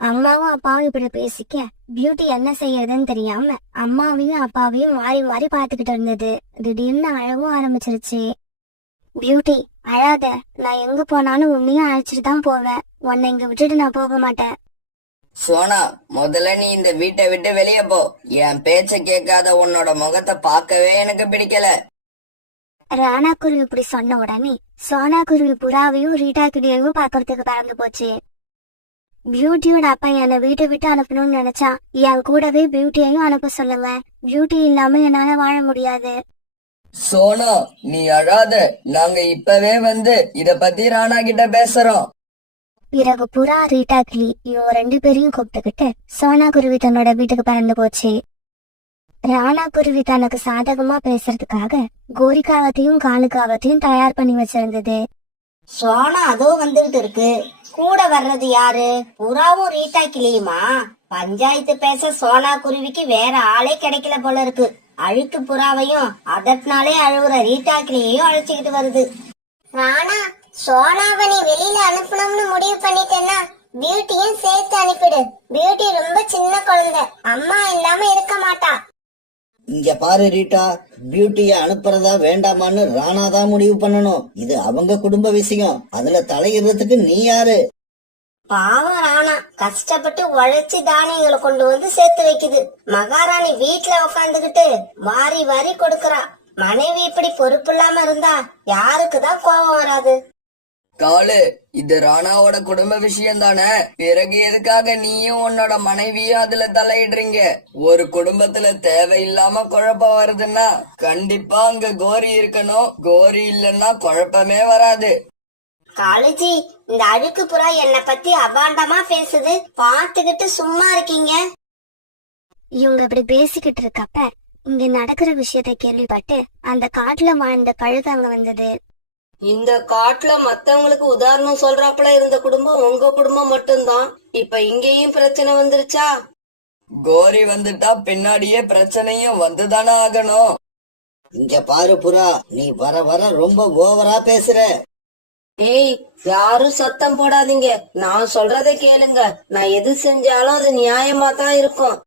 அம்மாவும் அப்பாவும் இப்படி பேசிக்க பியூட்டி என்ன செய்யறதுன்னு தெரியாம அம்மாவையும் அப்பாவையும் மாறி மாறி பாத்துக்கிட்டு இருந்தது. திடீர்னு அழவும் ஆரம்பிச்சிருச்சு. பியூட்டி, அழாத. நான் எங்க போனாலும் உன்னையும் அழைச்சிட்டு தான் போவேன். உன்னை இங்க விட்டுட்டு நான் போக மாட்டேன். சோனா, முதல்ல நீ இந்த வீட்டை விட்டு வெளிய போ. என் பேச்ச கேட்காத உன்னோட முகத்தை பார்க்கவே எனக்கு பிடிக்கல. ராணா குருவி இப்படி சொன்ன உடனே சோனா குருவி புறாவையும் ரீட்டா கிளியையும் பாக்குறதுக்கு பறந்து போச்சு. பியூட்டியோட அப்பா என்னை வீட்டை விட்டு அனுப்பணும்னு நினைச்சா என் கூடவே பியூட்டியையும் அனுப்ப சொல்லுங்க. பியூட்டி இல்லாம என்னால வாழ முடியாது. சோனா, நீ அழாத. நாங்க இப்பவே வந்து இத பத்தி ராணா கிட்ட பேசுறோம். பிறகு புறா, ரீட்டா கிளி இவங்க 2 பேரையும் கூப்பிட்டுக்கிட்டு சோனா குருவி தன்னோட வீட்டுக்கு பறந்து போச்சு. ராணா குருவி தனக்கு சாதகமா பேசுறதுக்காக கோரிக்காவத்தையும் காலுக்காவத்தையும் தயார் பண்ணி வச்சிருந்தது. சோனா அதோ வந்துகிட்டு இருக்கு. கூட வர்றது யாரு? புறாவும் ரீட்டா கிளியுமா? பஞ்சாயத்து பேச சோனா குருவிக்கு வேற ஆளே கிடைக்கல போல இருக்கு. அழுக்கு புறாவையும் அதனாலே அழுகுற ரீட்டா கிளியையும் அழைச்சுக்கிட்டு வருது. ராணா, சோனாவை நீ வெளியில அனுப்பணும்னு முடிவு பண்ணிட்டேன்னா பியூட்டியும் சேர்த்து அனுப்பிடு. பியூட்டி ரொம்ப சின்ன குழந்தை, அம்மா இல்லாம இருக்க மாட்டா. இங்க பாரு ரீட்டா, பியூட்டிய அனுப்புறதா வேண்டாமான்னு ராணா தான் முடிவு பண்ணணும். இது அவங்க குடும்ப விஷயம். அதுல தலையிடுறதுக்கு நீ யாரு? பாவம் ராணா கஷ்டப்பட்டு உழைச்சி தானியங்களை கொண்டு வந்து சேர்த்து வைக்குது. மகாராணி வீட்டுல உட்காந்துகிட்டு வாரி வாரி கொடுக்கறா. மனைவி இப்படி பொறுப்பு இல்லாம இருந்தா யாருக்குதான் கோபம் வராது? காலு, இது ராணாவோட குடும்ப விஷயம் தானே. பிறகு எதுக்காக நீயும் உன்னோட மனைவியும் அதுல தலையிடுறீங்க? ஒரு குடும்பத்துல தேவையில்லாம குழப்பம் வருதுன்னா கண்டிப்பா அங்க கோரி இருக்கணும். கோரி இல்லைன்னா குழப்பமே வராது. காலேஜி, இந்த அழுக்கு புறா என்ன பத்தி அபாண்டமா பேசுது. பாத்துக்கிட்டு சும்மா இருக்கீங்க. இவங்க இப்படி பேசிக்கிட்டு இருக்கப்ப இங்க நடக்கிற விஷயத்தை கேள்விப்பட்டு அந்த காட்டுல வாழ்ந்த கழுகு அங்க வந்தது. இந்த காட்டுல மத்தவங்களுக்கு உதாரணம் சொல்றாப்புல இருந்த குடும்பம் உங்க குடும்பம் மட்டும்தான். இப்ப இங்கேயும் பிரச்சனை வந்துருச்சா? கோரி வந்துட்டா பின்னாடியே பிரச்சனையும் வந்துதானே ஆகணும். இங்க பாரு புறா, நீ வர வர ரொம்ப ஓவரா பேசுற. ஏய், யாரும் சத்தம் போடாதீங்க. நான் சொல்றதை கேளுங்க. நான் எது செஞ்சாலும் அது நியாயமா தான் இருக்கும்.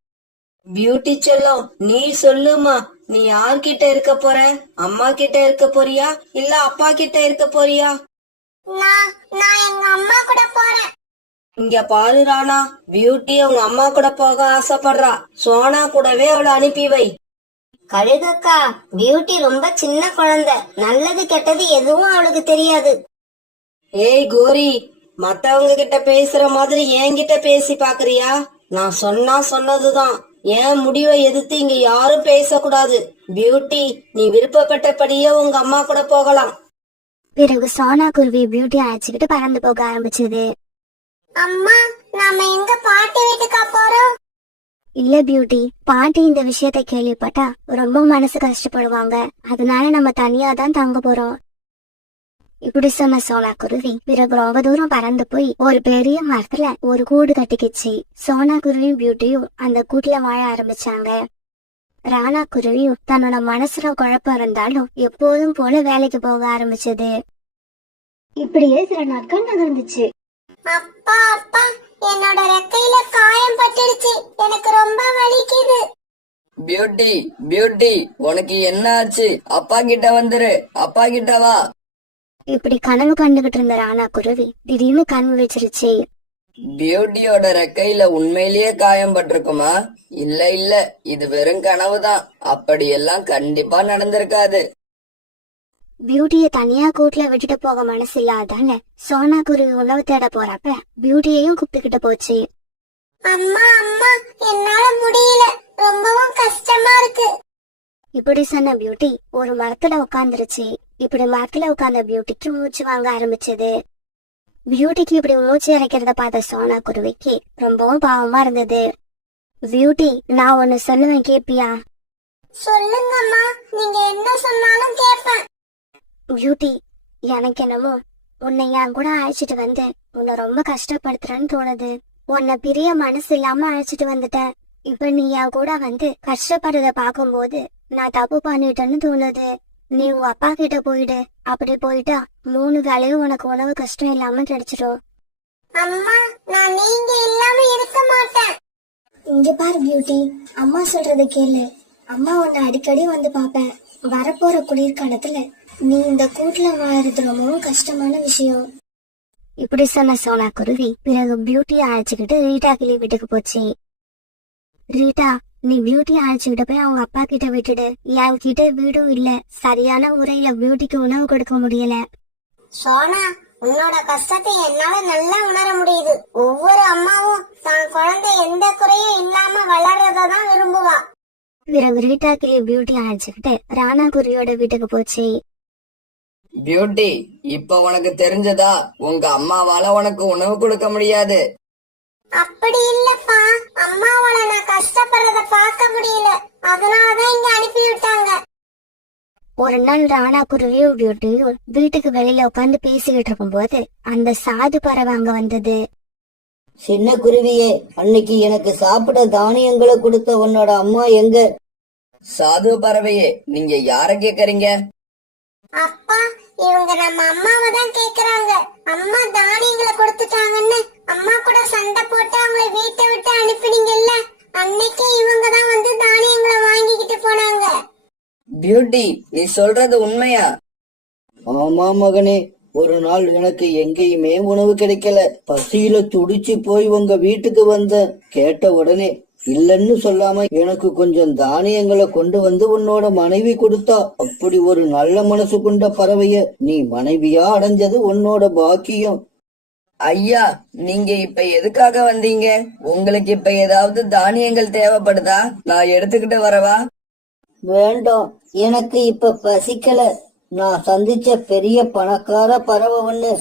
பியூட்டி செல்லம், நீ சொல்லுமா, நீ யார்கிட்ட இருக்க போற? அம்மா கிட்ட இருக்க போறியா இல்ல அப்பா கிட்ட இருக்க போறியா? நான் எங்க அம்மா கூட போறேன். இங்க பாரு ராணா, பியூட்டி அவங்க அம்மா கூட போக ஆசைப்படுறா. சோனா கூடவே அவளை அனுப்பி வை. கழுகக்கா, பியூட்டி ரொம்ப சின்ன குழந்தை. நல்லது கெட்டது எதுவும் அவளுக்கு தெரியாது. ஏய் கோரி, மத்தவங்க கிட்ட பேசுற மாதிரி என்கிட்ட பேசி பாக்குறியா? நான் சொன்னா சொன்னதுதான். என் முடிவை எதிர்த்து இங்க யாரும் பேசக்கூடாது. பியூட்டி, நீ விருப்பப்பட்டபடியே உங்க அம்மா கூட போகலாம். பிறகு சோனா குருவி பியூட்டி அழைச்சுக்கிட்டு பறந்து போக ஆரம்பிச்சது. அம்மா, நாம எங்க பாட்டி வீட்டுக்கா போறோம்? இல்ல பியூட்டி, பாட்டி இந்த விஷயத்த கேள்விப்பட்டா ரொம்ப மனசு கஷ்டப்படுவாங்க. அதனால நம்ம தனியா தான் தங்க போறோம். இப்படி சொன்ன சோனா குருவி பிறகு ரொம்ப தூரம் பறந்து போய் ஒரு பெரிய மரத்துல ஒரு கூடு கட்டிக்கிச்சு. சோனா குருவியும் பியூட்டியும் அந்த கூட்டுல வாழ ஆரம்பிச்சாங்க. ராணா குருவியும் தன்னோட மனசுல குழப்பம் இருந்தாலும் எப்போதும் போல வேலைக்கு போக ஆரம்பிச்சது. இப்படியே சில நாட்கள் நகர்ந்துச்சு. அப்பா அப்பா, என்னோட ரெக்கையில காயம் பட்டுடுச்சு. எனக்கு ரொம்ப வலிக்குது. பியூட்டி பியூட்டி, உனக்கு என்ன ஆச்சு? அப்பா கிட்ட வந்துரு, அப்பா கிட்ட வா. இப்படி கனவு கண்டுகிட்டு இருந்த ராணா குருவி திடீர்னு கண் விழிச்சிருச்சு. பியூட்டியோட ரெக்கையில உண்மையிலேயே காயம் பட்டிருக்குமா? இல்ல இல்ல, இது வெறும் கனவுதான். அப்படியெல்லாம் கண்டிப்பா நடந்திருக்காது. பியூட்டிய தனியா கூட்டுல விட்டுட்டு போக மனசு இல்லாதால சோனா குருவி உணவு தேட போறப்ப பியூட்டியையும் கூப்பிட்டுக்கிட்டு போச்சு. அம்மா அம்மா, என்னால முடியல. ரொம்பவும் கஷ்டமா இருக்கு. இப்படி சொன்ன பியூட்டி ஒரு மரத்துல உட்காந்துருச்சு. இப்படி மரத்துல உட்கார்ந்த பியூட்டிக்கு மூச்சு வாங்க ஆரம்பிச்சது. பியூட்டிக்கு இப்படி மூச்சு இறைக்கிறத பார்த்த சோனா குருவிக்கு ரொம்பவும் பாவமா இருந்தது. பியூட்டி, நான் ஒன்னு சொல்லுவேன், கேப்பியா? சொல்லுங்கம்மா, நீங்க என்ன சொன்னாலும் கேட்பேன். பியூட்டி, எனக்கு என்னமோ உன்னை என் கூட அழைச்சிட்டு வந்து உன்னை ரொம்ப கஷ்டப்படுத்துறேன்னு தோணுது. உன்னை பிரிய மனசு இல்லாம அழைச்சிட்டு வந்துட்ட. இப்ப நீ என் கூட வந்து கஷ்டப்படுறத பாக்கும்போது நான் தப்பு பண்ணிட்டேன்னு தோணுது. நீ உங்க அப்பா கிட்ட போயிடு. அப்படி போயிட்டா 3 வேளையும் உனக்கு உணவு கஷ்டம் இல்லாம கிடைச்சிடும். அம்மா, நான் நீங்க இல்லாம இருக்க மாட்டேன். இங்க பாரு பியூட்டி, அம்மா சொல்றத கேளு. அம்மா உன்னை அடிக்கடி வந்து பாப்பேன். வரப்போற குளிர்காலத்துல நீ இந்த கூட்டுல வாழறது ரொம்பவும் கஷ்டமான விஷயம். இப்படி சொன்ன சோனா குருவி பிறகு பியூட்டியை அழைச்சுக்கிட்டு ரீட்டா கிளி வீட்டுக்கு போச்சு. ரீட்டா, நீ பியூட்டியை அழைச்சுக்கிட்டு போய் அவங்க அப்பா கிட்ட விட்டுடு. என் கிட்ட வீடும் இல்ல, சரியான முறையில பியூட்டிக்கு உணவு கொடுக்க முடியல. சோனா, உன்னோட கஷ்டத்தை என்னால நல்லா உணர முடியுது. ஒவ்வொரு அம்மாவும் தான் குழந்தை எந்த குறையும் இல்லாம வளர்றதான் விரும்புவா. பிறகு ரீட்டா கிளி பியூட்டி அழைச்சுக்கிட்டு ராணா குருவியோட வீட்டுக்கு போச்சு. பியூட்டி, இப்ப உனக்கு தெரிஞ்சதா? உங்க அம்மாவால உனக்கு உணவு கொடுக்க முடியாது. அப்படி இல்லப்பா, அம்மாவால நான் கஷ்டப்படுறத பார்க்க முடியல. அதனாலதான் இங்க அனுப்பி விட்டாங்க. ஒரு நாள் ராணா குருவியும் பியூட்டியும் வீட்டுக்கு வெளியில உட்காந்து பேசிக்கிட்டு இருக்கும் போது அந்த சாது பறவை அங்க வந்தது. சின்ன குருவியே, அன்னைக்கு எனக்கு சாப்பிட தானியங்களை கொடுத்த உன்னோட அம்மா எங்க? சாது பறவையே, நீங்க யார கேக்குறீங்க? அப்பா, இவங்க நம்ம அம்மாவை தான் கேக்குறாங்க. அம்மா தானியங்களை கொடுத்துட்டாங்கன்னு அம்மா கூட சண்டை போட்டு அவங்களை வீட்டை விட்டு அனுப்பினீங்கல்ல, அன்னைக்கு இவங்க தான் வந்து தானியங்களை வாங்கிக்கிட்டு போனாங்க. பியூட்டி, நீ சொல்றது உண்மையா? ஆமா மகனே, ஒரு நாள் எனக்கு எங்கேயுமே உணவு கிடைக்கல. பசியில துடிச்சு போய் உங்க வீட்டுக்கு வந்த. கேட்ட உடனே இல்லன்னு சொல்லாம எனக்கு கொஞ்சம் தானியங்களை கொண்டு வந்து உன்னோட மனைவி கொடுத்தா. அப்படி ஒரு நல்ல மனசு கொண்ட பறவைய நீ மனைவியா அடைஞ்சது உன்னோட பாக்கியம். ஐயா, நீங்க இப்ப எதுக்காக வந்தீங்க? உங்களுக்கு இப்ப ஏதாவது தானியங்கள் தேவைப்படுதா? நான் எடுத்துக்கிட்டு வரவா? வேண்டாம், எனக்கு இப்ப பசிக்கல. நான் சந்திச்ச பெரிய பணக்கார பறவை ஒண்ணு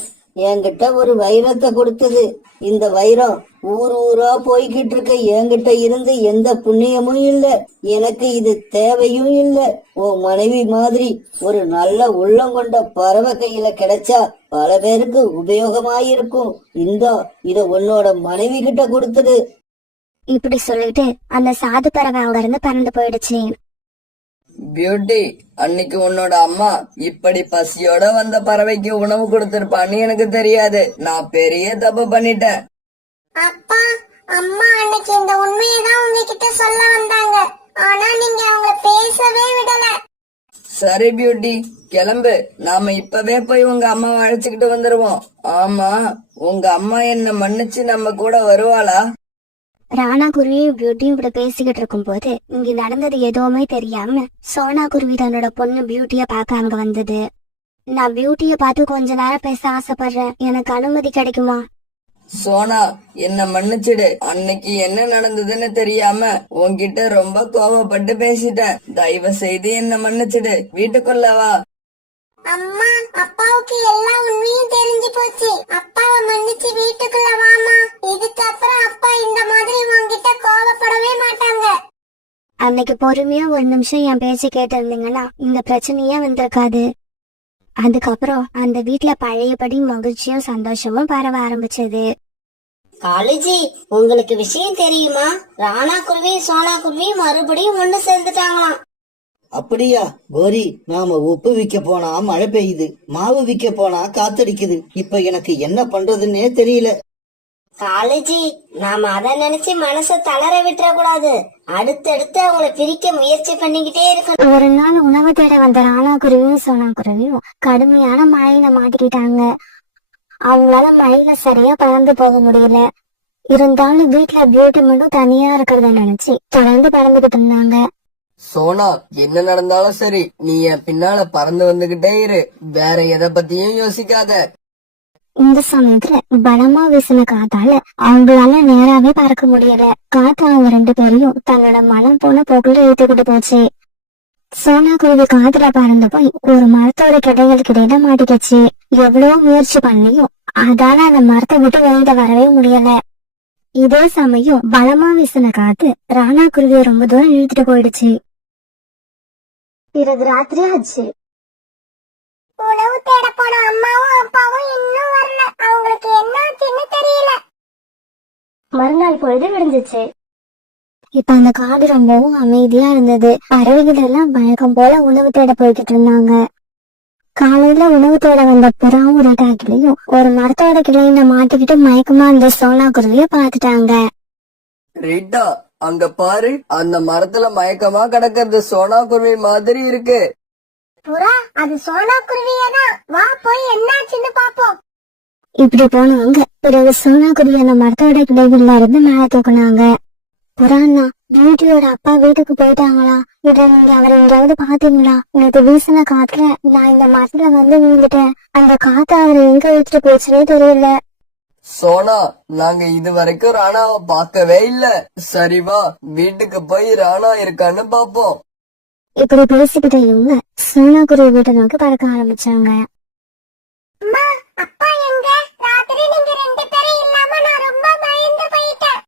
என்கிட்ட ஒரு வைரத்தை கொடுத்தது. இந்த வைரம் ஊர் ஊரா போய்கிட்டு இருக்க என்கிட்ட இருந்து எந்த புண்ணியமும் இல்ல. எனக்கு இது தேவையும் இல்ல. உன் மனைவி மாதிரி ஒரு நல்ல உள்ளம் கொண்ட பறவை கையில கிடைச்சா பல பேருக்கு உபயோகமாயிருக்கும். இந்தா, இத உன்னோட மனைவி கிட்ட கொடுத்துடு. இப்படி சொல்லிட்டு அந்த சாது பறவை அங்க இருந்து பறந்து போயிடுச்சு. பியூட்டி, அன்னைக்கு உன்னோட அம்மா இப்படி பசியோட வந்த பறவைக்கு உணவு கொடுத்திருப்பான்னு எனக்கு தெரியாது. நான் பெரிய தப்பு பண்ணிட்டேன். அப்பா, அம்மா அன்னைக்கு இந்த உண்மையை தான் உங்ககிட்ட சொல்ல வந்தாங்க. ஆனா நீங்க அவங்கள பேசவே விடல. சரி பியூட்டி, கிளம்பு. நாம இப்பவே போய் உங்க அம்மாவை அழைச்சுக்கிட்டு வந்துருவோம். ஆமா, உங்க அம்மா என்ன மன்னிச்சு நம்ம கூட வருவாளா? ராணா குருவியும் பியூட்டியும் இப்படி பேசிக்கிட்டு இருக்கும் போது இங்க நடந்தது எதுவுமே தெரியாம சோனா குருவி தன்னோட பொண்ணு பியூட்டிய பார்க்க அங்க வந்தது. நான் பியூட்டிய பார்த்து கொஞ்ச நேரம் பேச ஆசைப்படுறேன், எனக்கு அனுமதி கிடைக்குமா? சோனா, என்ன மன்னிச்சிடு. அன்னைக்கு என்ன நடந்ததுன்னு தெரியாம உன்கிட்ட ரொம்ப கோவப்பட்டு பேசிட்டேன். தயவு செய்து என்ன மன்னிச்சிடு. வீட்டுக்குள்ள வா. அம்மா, அப்பாவுக்கு எல்லா உண்மையும் தெரிஞ்சு போச்சு. அப்பாவை மன்னிச்சு வீட்டுக்குள்ள வாமா. இதுக்கப்புறம் அப்பா இந்த மாதிரி உன்கிட்ட கோவப்படவே மாட்டாங்க. அன்னைக்கு பொறுமையா ஒரு நிமிஷம் என் பேச்சு கேட்டு இருந்தீங்கன்னா இந்த பிரச்சனையே வந்திருக்காது. அதுக்கப்புறம் அந்த வீட்ல பழையபடி மகிழ்ச்சியும் சந்தோஷமும் பரவ ஆரம்பிச்சது. காலுஜி, உங்களுக்கு விஷயம் தெரியுமா? ராணா குருவியும் சோனா குருவியும் மறுபடியும் ஒண்ணு சேர்ந்துட்டாங்களாம். அப்படியா கோரி? நாம உப்பு விற்க போனா மழை பெய்யுது, மாவு விற்க போனா காத்தடிக்குது. இப்ப எனக்கு என்ன பண்றதுன்னே தெரியல. காலுஜி, நாம அத நினைச்சு மனச தளர விட்டுற கூடாது. அடுத்தடுத்து அவங்கள பிரிக்க முயற்சி பண்ணிக்கிட்டே இருக்கணும். ஒரு நாள் உணவு தேட வந்த ராணா குருவியும் சோனா குருவியும் கடுமையான மழையில மாட்டிக்கிட்டாங்க. அவங்களால மழையில சரியா பறந்து போக முடியல. இருந்தாலும் வீட்டுல பியூட்டி மட்டும் தனியா இருக்கிறத நினைச்சு தொடர்ந்து பறந்துகிட்டு இருந்தாங்க. சோனா, என்ன நடந்தாலும் சரி, நீ என் பின்னால பறந்து வந்துகிட்டே இரு. வேற எதை பத்தியும் யோசிக்காத. இந்த சமயத்துல பலமா வீசின காத்தால அவங்களால நேராவே பறக்க முடியல. காத்து அவங்க 2 பேரையும் தன்னோட மனம் போன போக்குல இழுத்துக்கிட்டு போச்சு. சோனா குருவி காத்துல பறந்து போய் ஒரு மரத்தோட கிளைகளுக்கு இடையில மாட்டிக்கிச்சு. எவ்வளவு முயற்சி பண்ணியும் அதால அந்த மரத்தை விட்டு வெளியில வரவே முடியல. இதே சமயம் பலமா வீசின காத்து ராணா குருவியை ரொம்ப தூரம் இழுத்துட்டு போயிடுச்சு. பிறகு ராத்திரி ஆச்சு. உணவு தேட போன அம்மாவும் அப்பாவும் இன்னும் வரல. அவங்களுக்கு என்னாச்சுன்னு தெரியல. மறுநாள் பொழுது விடிஞ்சிச்சு. இப்ப அந்த காடு ரொம்பவும் அமைதியா இருந்தது. பறவைகள் எல்லாம் வழக்கம் போல உணவு தேட போய்கிட்டு இருந்தாங்க. காலையில உணவு தேட வந்த புறாவும் ஒரு டாக்கிலையும் ஒரு மரத்தோட கிளையில மாட்டிக்கிட்டு மயக்கமா இருந்த சோனா குருவிய பாத்துட்டாங்க. ரீட்டா, அங்க பாரு, அந்த மரத்துல மயக்கமா கிடக்கிறது சோனா குருவி மாதிரி இருக்கு. புறா, அது சோனா குருவியதான். வா போய் என்னாச்சுன்னு பாப்போம். இப்படி போனவங்க பிறகு சோனா குருவி அந்த மரத்தோட கிளைகள்ல இருந்து மேல தூக்குனாங்க. புறாண்ணா, பியூட்டியோட அப்பா வீட்டுக்கு போயிட்டாங்களா? இத நீங்க அவரை எங்கேயாவது பாத்தீங்களா? நேற்று வீசின காத்துல நான் இந்த மரத்துல வந்து விழுந்துட்டேன். அந்த காத்து அவரை எங்க இழுத்துட்டு போச்சுன்னே தெரியல. சோனா, நாங்க இது வரைக்கும் ராணாவை பார்க்கவே இல்ல. சரி வா, வீட்டுக்கு போய் ராணா இருக்கான்னு பாப்போம். இப்படி பேசிக்கிட்ட இவங்க சோனா குருவி வீட்டை நோக்கி பறக்க ஆரம்பிச்சாங்க. அம்மா, அப்பா எங்க? ராத்திரி நீங்க 2 பேரும் இல்லாம நான் ரொம்ப பயந்து போயிட்டேன்.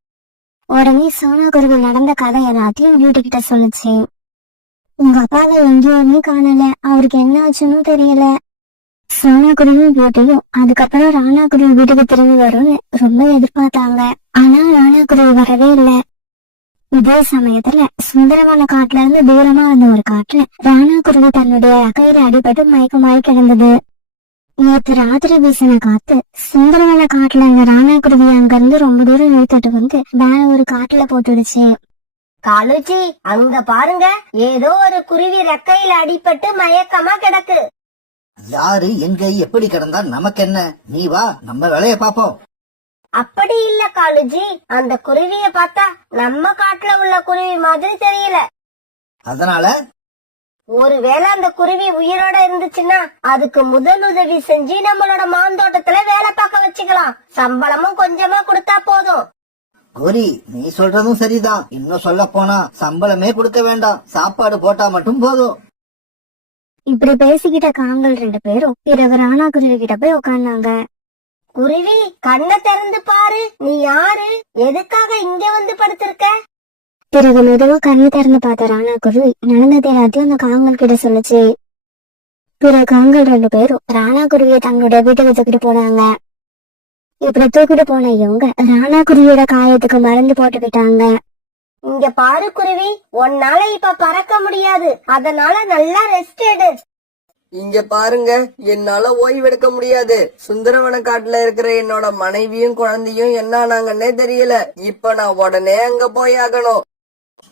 உடனே சோனா குருவி நடந்த கதை எல்லாத்தையும் பியூட்டி கிட்ட சொல்லுச்சு. உங்க அப்பாவை எங்கேயுமே காணல, அவருக்கு என்ன ஆச்சுன்னு தெரியல. சோனா குருவியும் பியூட்டியும் அதுக்கப்புறம் ராணா குருவி வீட்டுக்கு திரும்பி வரும்னு ரொம்ப எதிர்பார்த்தாங்க. ஆனா ராணா குருவி வரவே இல்ல. இதே சமயத்துல சுந்தரவன காட்டுல இருந்து தூரமா இருந்த ஒரு காட்டுல ராணா குருவி தன்னுடைய கையில அடிபட்டு மயக்கமாயி கிடந்தது. நேற்று ராத்திரி வீசின காத்து சுந்தரவன காட்டுல இருந்த ராணா குருவி அங்க இருந்து ரொம்ப தூரம் இழுத்துட்டு வந்து வேற ஒரு காட்டுல போட்டுடுச்சு. காலுஜி, அங்க பாருங்க, ஏதோ ஒரு குருவி ரெக்கையில அடிபட்டு மயக்கமா கிடக்கு. யாரு எங்க எப்படி கிடந்தா நமக்கு என்ன? நீ வா, நம்ம வேலைய பாப்போம். அப்படி இல்ல காலுஜி, அந்த குருவிய பார்த்தா நம்ம காட்டுல உள்ள குருவி மாதிரி தெரியல. அதனால ஒருவேளை அந்த குருவி உயிரோட இருந்துச்சுன்னா அதுக்கு முதல் உதவி செஞ்சு நம்மளோட மாந்தோட்டத்துல வேலை பார்க்க வச்சுக்கலாம். சம்பளமும் கொஞ்சமா கொடுத்தா போதும். கோரி, நீ சொல்றதும் சரிதான். இன்னும் சொல்ல போனா சம்பளமே கொடுக்க வேண்டாம், சாப்பாடு போட்டா மட்டும் போதும். இப்படி பேசிக்கிட்ட காங்கள் 2 பேரும் பிறகு ராணா குருவி கிட்ட போய் உட்கார்ந்தாங்க. குருவி, கண்ணை திறந்து பாரு. நீ யாரு? எதுக்காக இங்க வந்து படுத்திருக்க? பிறகு மெதுவா கண்ணு திறந்து பார்த்த ராணா குருவி நடந்தது எல்லாத்தையும் அந்த காங்கள் கிட்ட சொல்லுச்சு. பிறகு காங்கள் 2 பேரும் ராணா குருவியை தங்களுடைய வீட்டுக்கு தூக்கிட்டு போனாங்க. இப்படி தூக்கிட்டு போன இவங்க ராணா குருவியோட காயத்துக்கு மருந்து போட்டுக்கிட்டாங்க. இங்க பாரு குருவி, உன்னால இப்ப பறக்க முடியாது. அதனால நல்லா ரெஸ்ட் எடு. இங்க பாருங்க, என்னால ஓய்வெடுக்க முடியாது. சுந்தரவன காட்டுல இருக்கிற என்னோட மனைவியும் குழந்தையும் என்ன ஆனாங்கன்னே தெரியல. இப்ப நான் உடனே அங்க போய் ஆகணும்.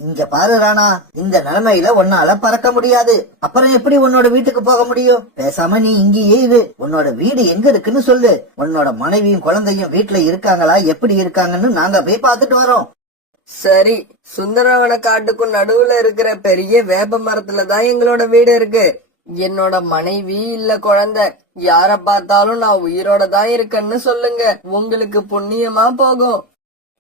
இங்க பாரு ராணா, இந்த நிலைமையில உன்னால பறக்க முடியாது. அப்புறம் எப்படி உன்னோட வீட்டுக்கு போக முடியும்? பேசாம நீ இங்கேயே இரு. உன்னோட வீடு எங்க இருக்குன்னு சொல்லு. உன்னோட மனைவியும் குழந்தையும் வீட்டுல இருக்காங்களா, எப்படி இருக்காங்கன்னு நாங்க போய் பாத்துட்டு வரோம். சரி, சுந்தரவன காட்டுக்கும் நடுவுல இருக்கிற பெரிய வேப்ப மரத்துலதான் எங்களோட வீடு இருக்கு. என்னோட மனைவி இல்ல குழந்தை யார பார்த்தாலும் நான் உயிரோட தான் இருக்கேன்னு சொல்லுங்க. உங்களுக்கு புண்ணியமா போகும்.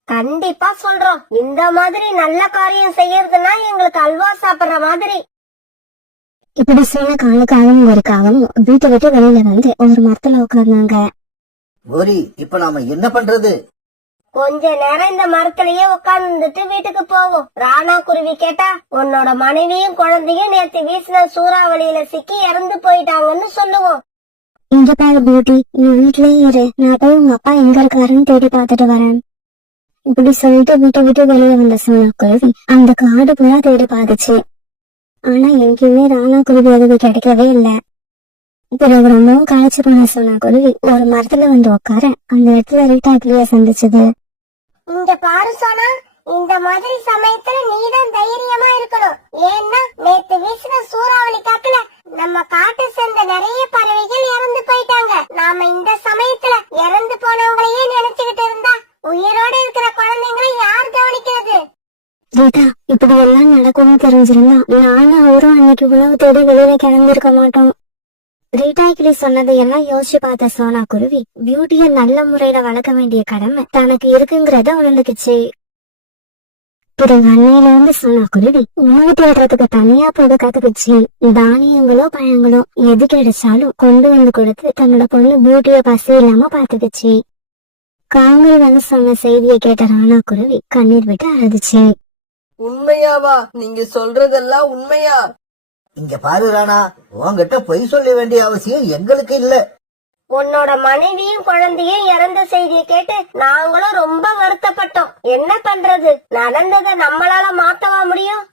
கண்டிப்பா சொல்றோம். இந்த மாதிரி நல்ல காரியம் செய்யறதுன்னா எங்களுக்கு அல்வா சாப்பிடுற மாதிரி. இப்படி சொன்ன காலுக்காகவும் கோரிக்காகவும் வீட்டை விட்டு வெளியில வந்து ஒரு மரத்துல உட்கார்ந்தாங்க. கோரி, இப்ப நாம என்ன பண்றது? கொஞ்ச நேரம் இந்த மரத்திலேயே உட்கார்ந்துட்டு வீட்டுக்கு போவோம். ராணா குருவி கேட்டா உன்னோட மனைவியும் குழந்தையும் நேத்து வீசின சூறாவளியில சிக்கி இறந்து போயிட்டாங்கன்னு சொல்லுவோம். இங்க பாரு பியூட்டி, நீ வீட்லயே இரு, நான் போய் உங்க அப்பா எங்க இருக்காருன்னு தேடி பார்த்துட்டு வரேன். இப்படி சொல்லிட்டு வீட்டை விட்டு வெளியே வந்த சோனா குருவி அந்த காடு பூரா தேடி பார்த்துச்சு. ஆனா எங்கேயுமே ராணா குருவி அதுக்கு கிடைக்கவே இல்லை. பிறகு ரொம்பவும் களைச்சு போன சோனா குருவி ஒரு மரத்துல வந்து உட்கார அந்த இடத்துல ரீட்டாக்கிளிய சந்திச்சது. இங்க பாரு சோனா, இந்த மாதிரி சமயத்துல நீதான் தைரியமா இருக்கணும். ஏன்னா நேத்து வீசின சூறாவளி காத்துல நம்ம காட்டை சேர்ந்த நிறைய பறவைகள் இறந்து போயிட்டாங்க. நாம இந்த சமயத்துல இறந்து போனவங்களையே நினைச்சுக்கிட்டு இருந்தா உயிரோட இருக்கிற குழந்தைங்களை யார் கவனிக்கிறது? ரீட்டா, இப்படி எல்லாம் நடக்கும்னு தெரிஞ்சிருந்தா நானும் அவரும் அன்னைக்கு உணவு தேடி வெளியில கிளம்பிருக்க மாட்டோம். ரீட்டா கிளி சொன்னதை எல்லாம் யோசிச்சு பார்த்த சோனா குருவி பியூட்டிய நல்ல முறையில வளர்க்க வேண்டிய கடமை தனக்கு இருக்குங்கிறத உணர்ந்துக்குச்சு. பிறகு அன்னையில இருந்து சோனா குருவி உணவு தேடுறதுக்கு தனியா போக கத்துக்குச்சு. தானியங்களோ பழங்களோ எது கிடைச்சாலும் கொண்டு வந்து கொடுத்து தன்னோட பொண்ணு பியூட்டிய பசி இல்லாம பாத்துக்குச்சு. காங்கல் வந்து சொன்ன செய்தியை கேட்ட ராணா குருவி கண்ணீர் விட்டு அழுதுச்சு. உண்மையாவா? நீங்க சொல்றதெல்லாம் உண்மையா? இங்க பாரு ராணா, உன்கிட்ட பொய் சொல்ல வேண்டிய அவசியம் எங்களுக்கு இல்ல. உன்னோட மனைவியும் குழந்தையும் இறந்த செய்தியை கேட்டு நாங்களும் ரொம்ப வருத்தப்பட்டோம். என்ன பண்றது? நடந்ததை நம்மளால மாத்தவா முடியும்?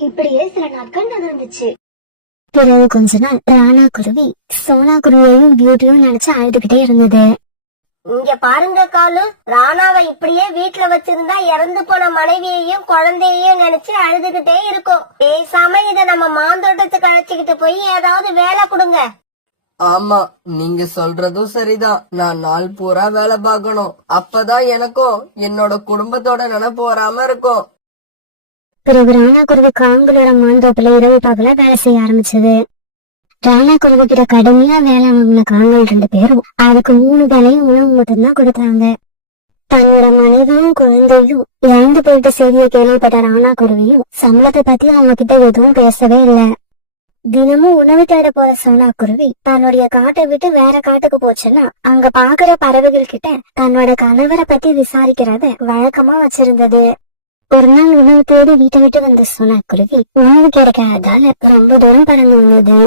இப்படியே சில நாட்கள் நடந்துச்சு. பிறகு கொஞ்ச நாள் ராணா குருவி சோனா குருவியையும் பியூட்டியும் நினைச்சு அழுதுகிட்டே இருந்தது. இங்க பாருங்க காலு, ராணாவை இப்படியே வீட்டுல வச்சிருந்தா இறந்து போன மனைவியையும் குழந்தையையும் நினைச்சு அழுதுகிட்டே இருக்கும். பேசாம இத நம்ம மாந்தோட்டத்துக்கு அழைச்சிக்கிட்டு போய் ஏதாவது வேலை கொடுங்க. ஆமா, நீங்க சொல்றதும் சரிதான். நான் நாள் பூரா வேலை பார்க்கணும். அப்பதான் எனக்கும் என்னோட குடும்பத்தோட நினைப்பு வராம இருக்கும். பிறகு ராணா குருவி காங்களோட மாந்தோப்புல இரவு பகல வேலை செய்ய ஆரம்பிச்சது. ராணா குருவி கிட்ட கடுமையா வேலை வாங்கின காங்கள் 2 பேரும் அதுக்கு 3 வேளையும் உணவு மட்டும்தான் கொடுத்தாங்க. தன்னோட மனைவியும் குழந்தையும் இறந்து போயிட்ட செய்தியை கேள்விப்பட்ட ராணா குருவியும் சம்பளத்தை பத்தி அவங்க கிட்ட எதுவும் பேசவே இல்லை. தினமும் உணவு தேட போற சோனா குருவி தன்னுடைய காட்டை விட்டு வேற காட்டுக்கு போச்சுன்னா அங்க பாக்குற பறவைகள் கிட்ட தன்னோட கணவரை பத்தி விசாரிக்கிறத வழக்கமா வச்சிருந்தது. ஒரு நாள் உணவு தேடி வீட்டை விட்டு வந்த சோனா குருவி உணவு கிடைக்காததால ரொம்ப தூரம் பறந்து வந்தது.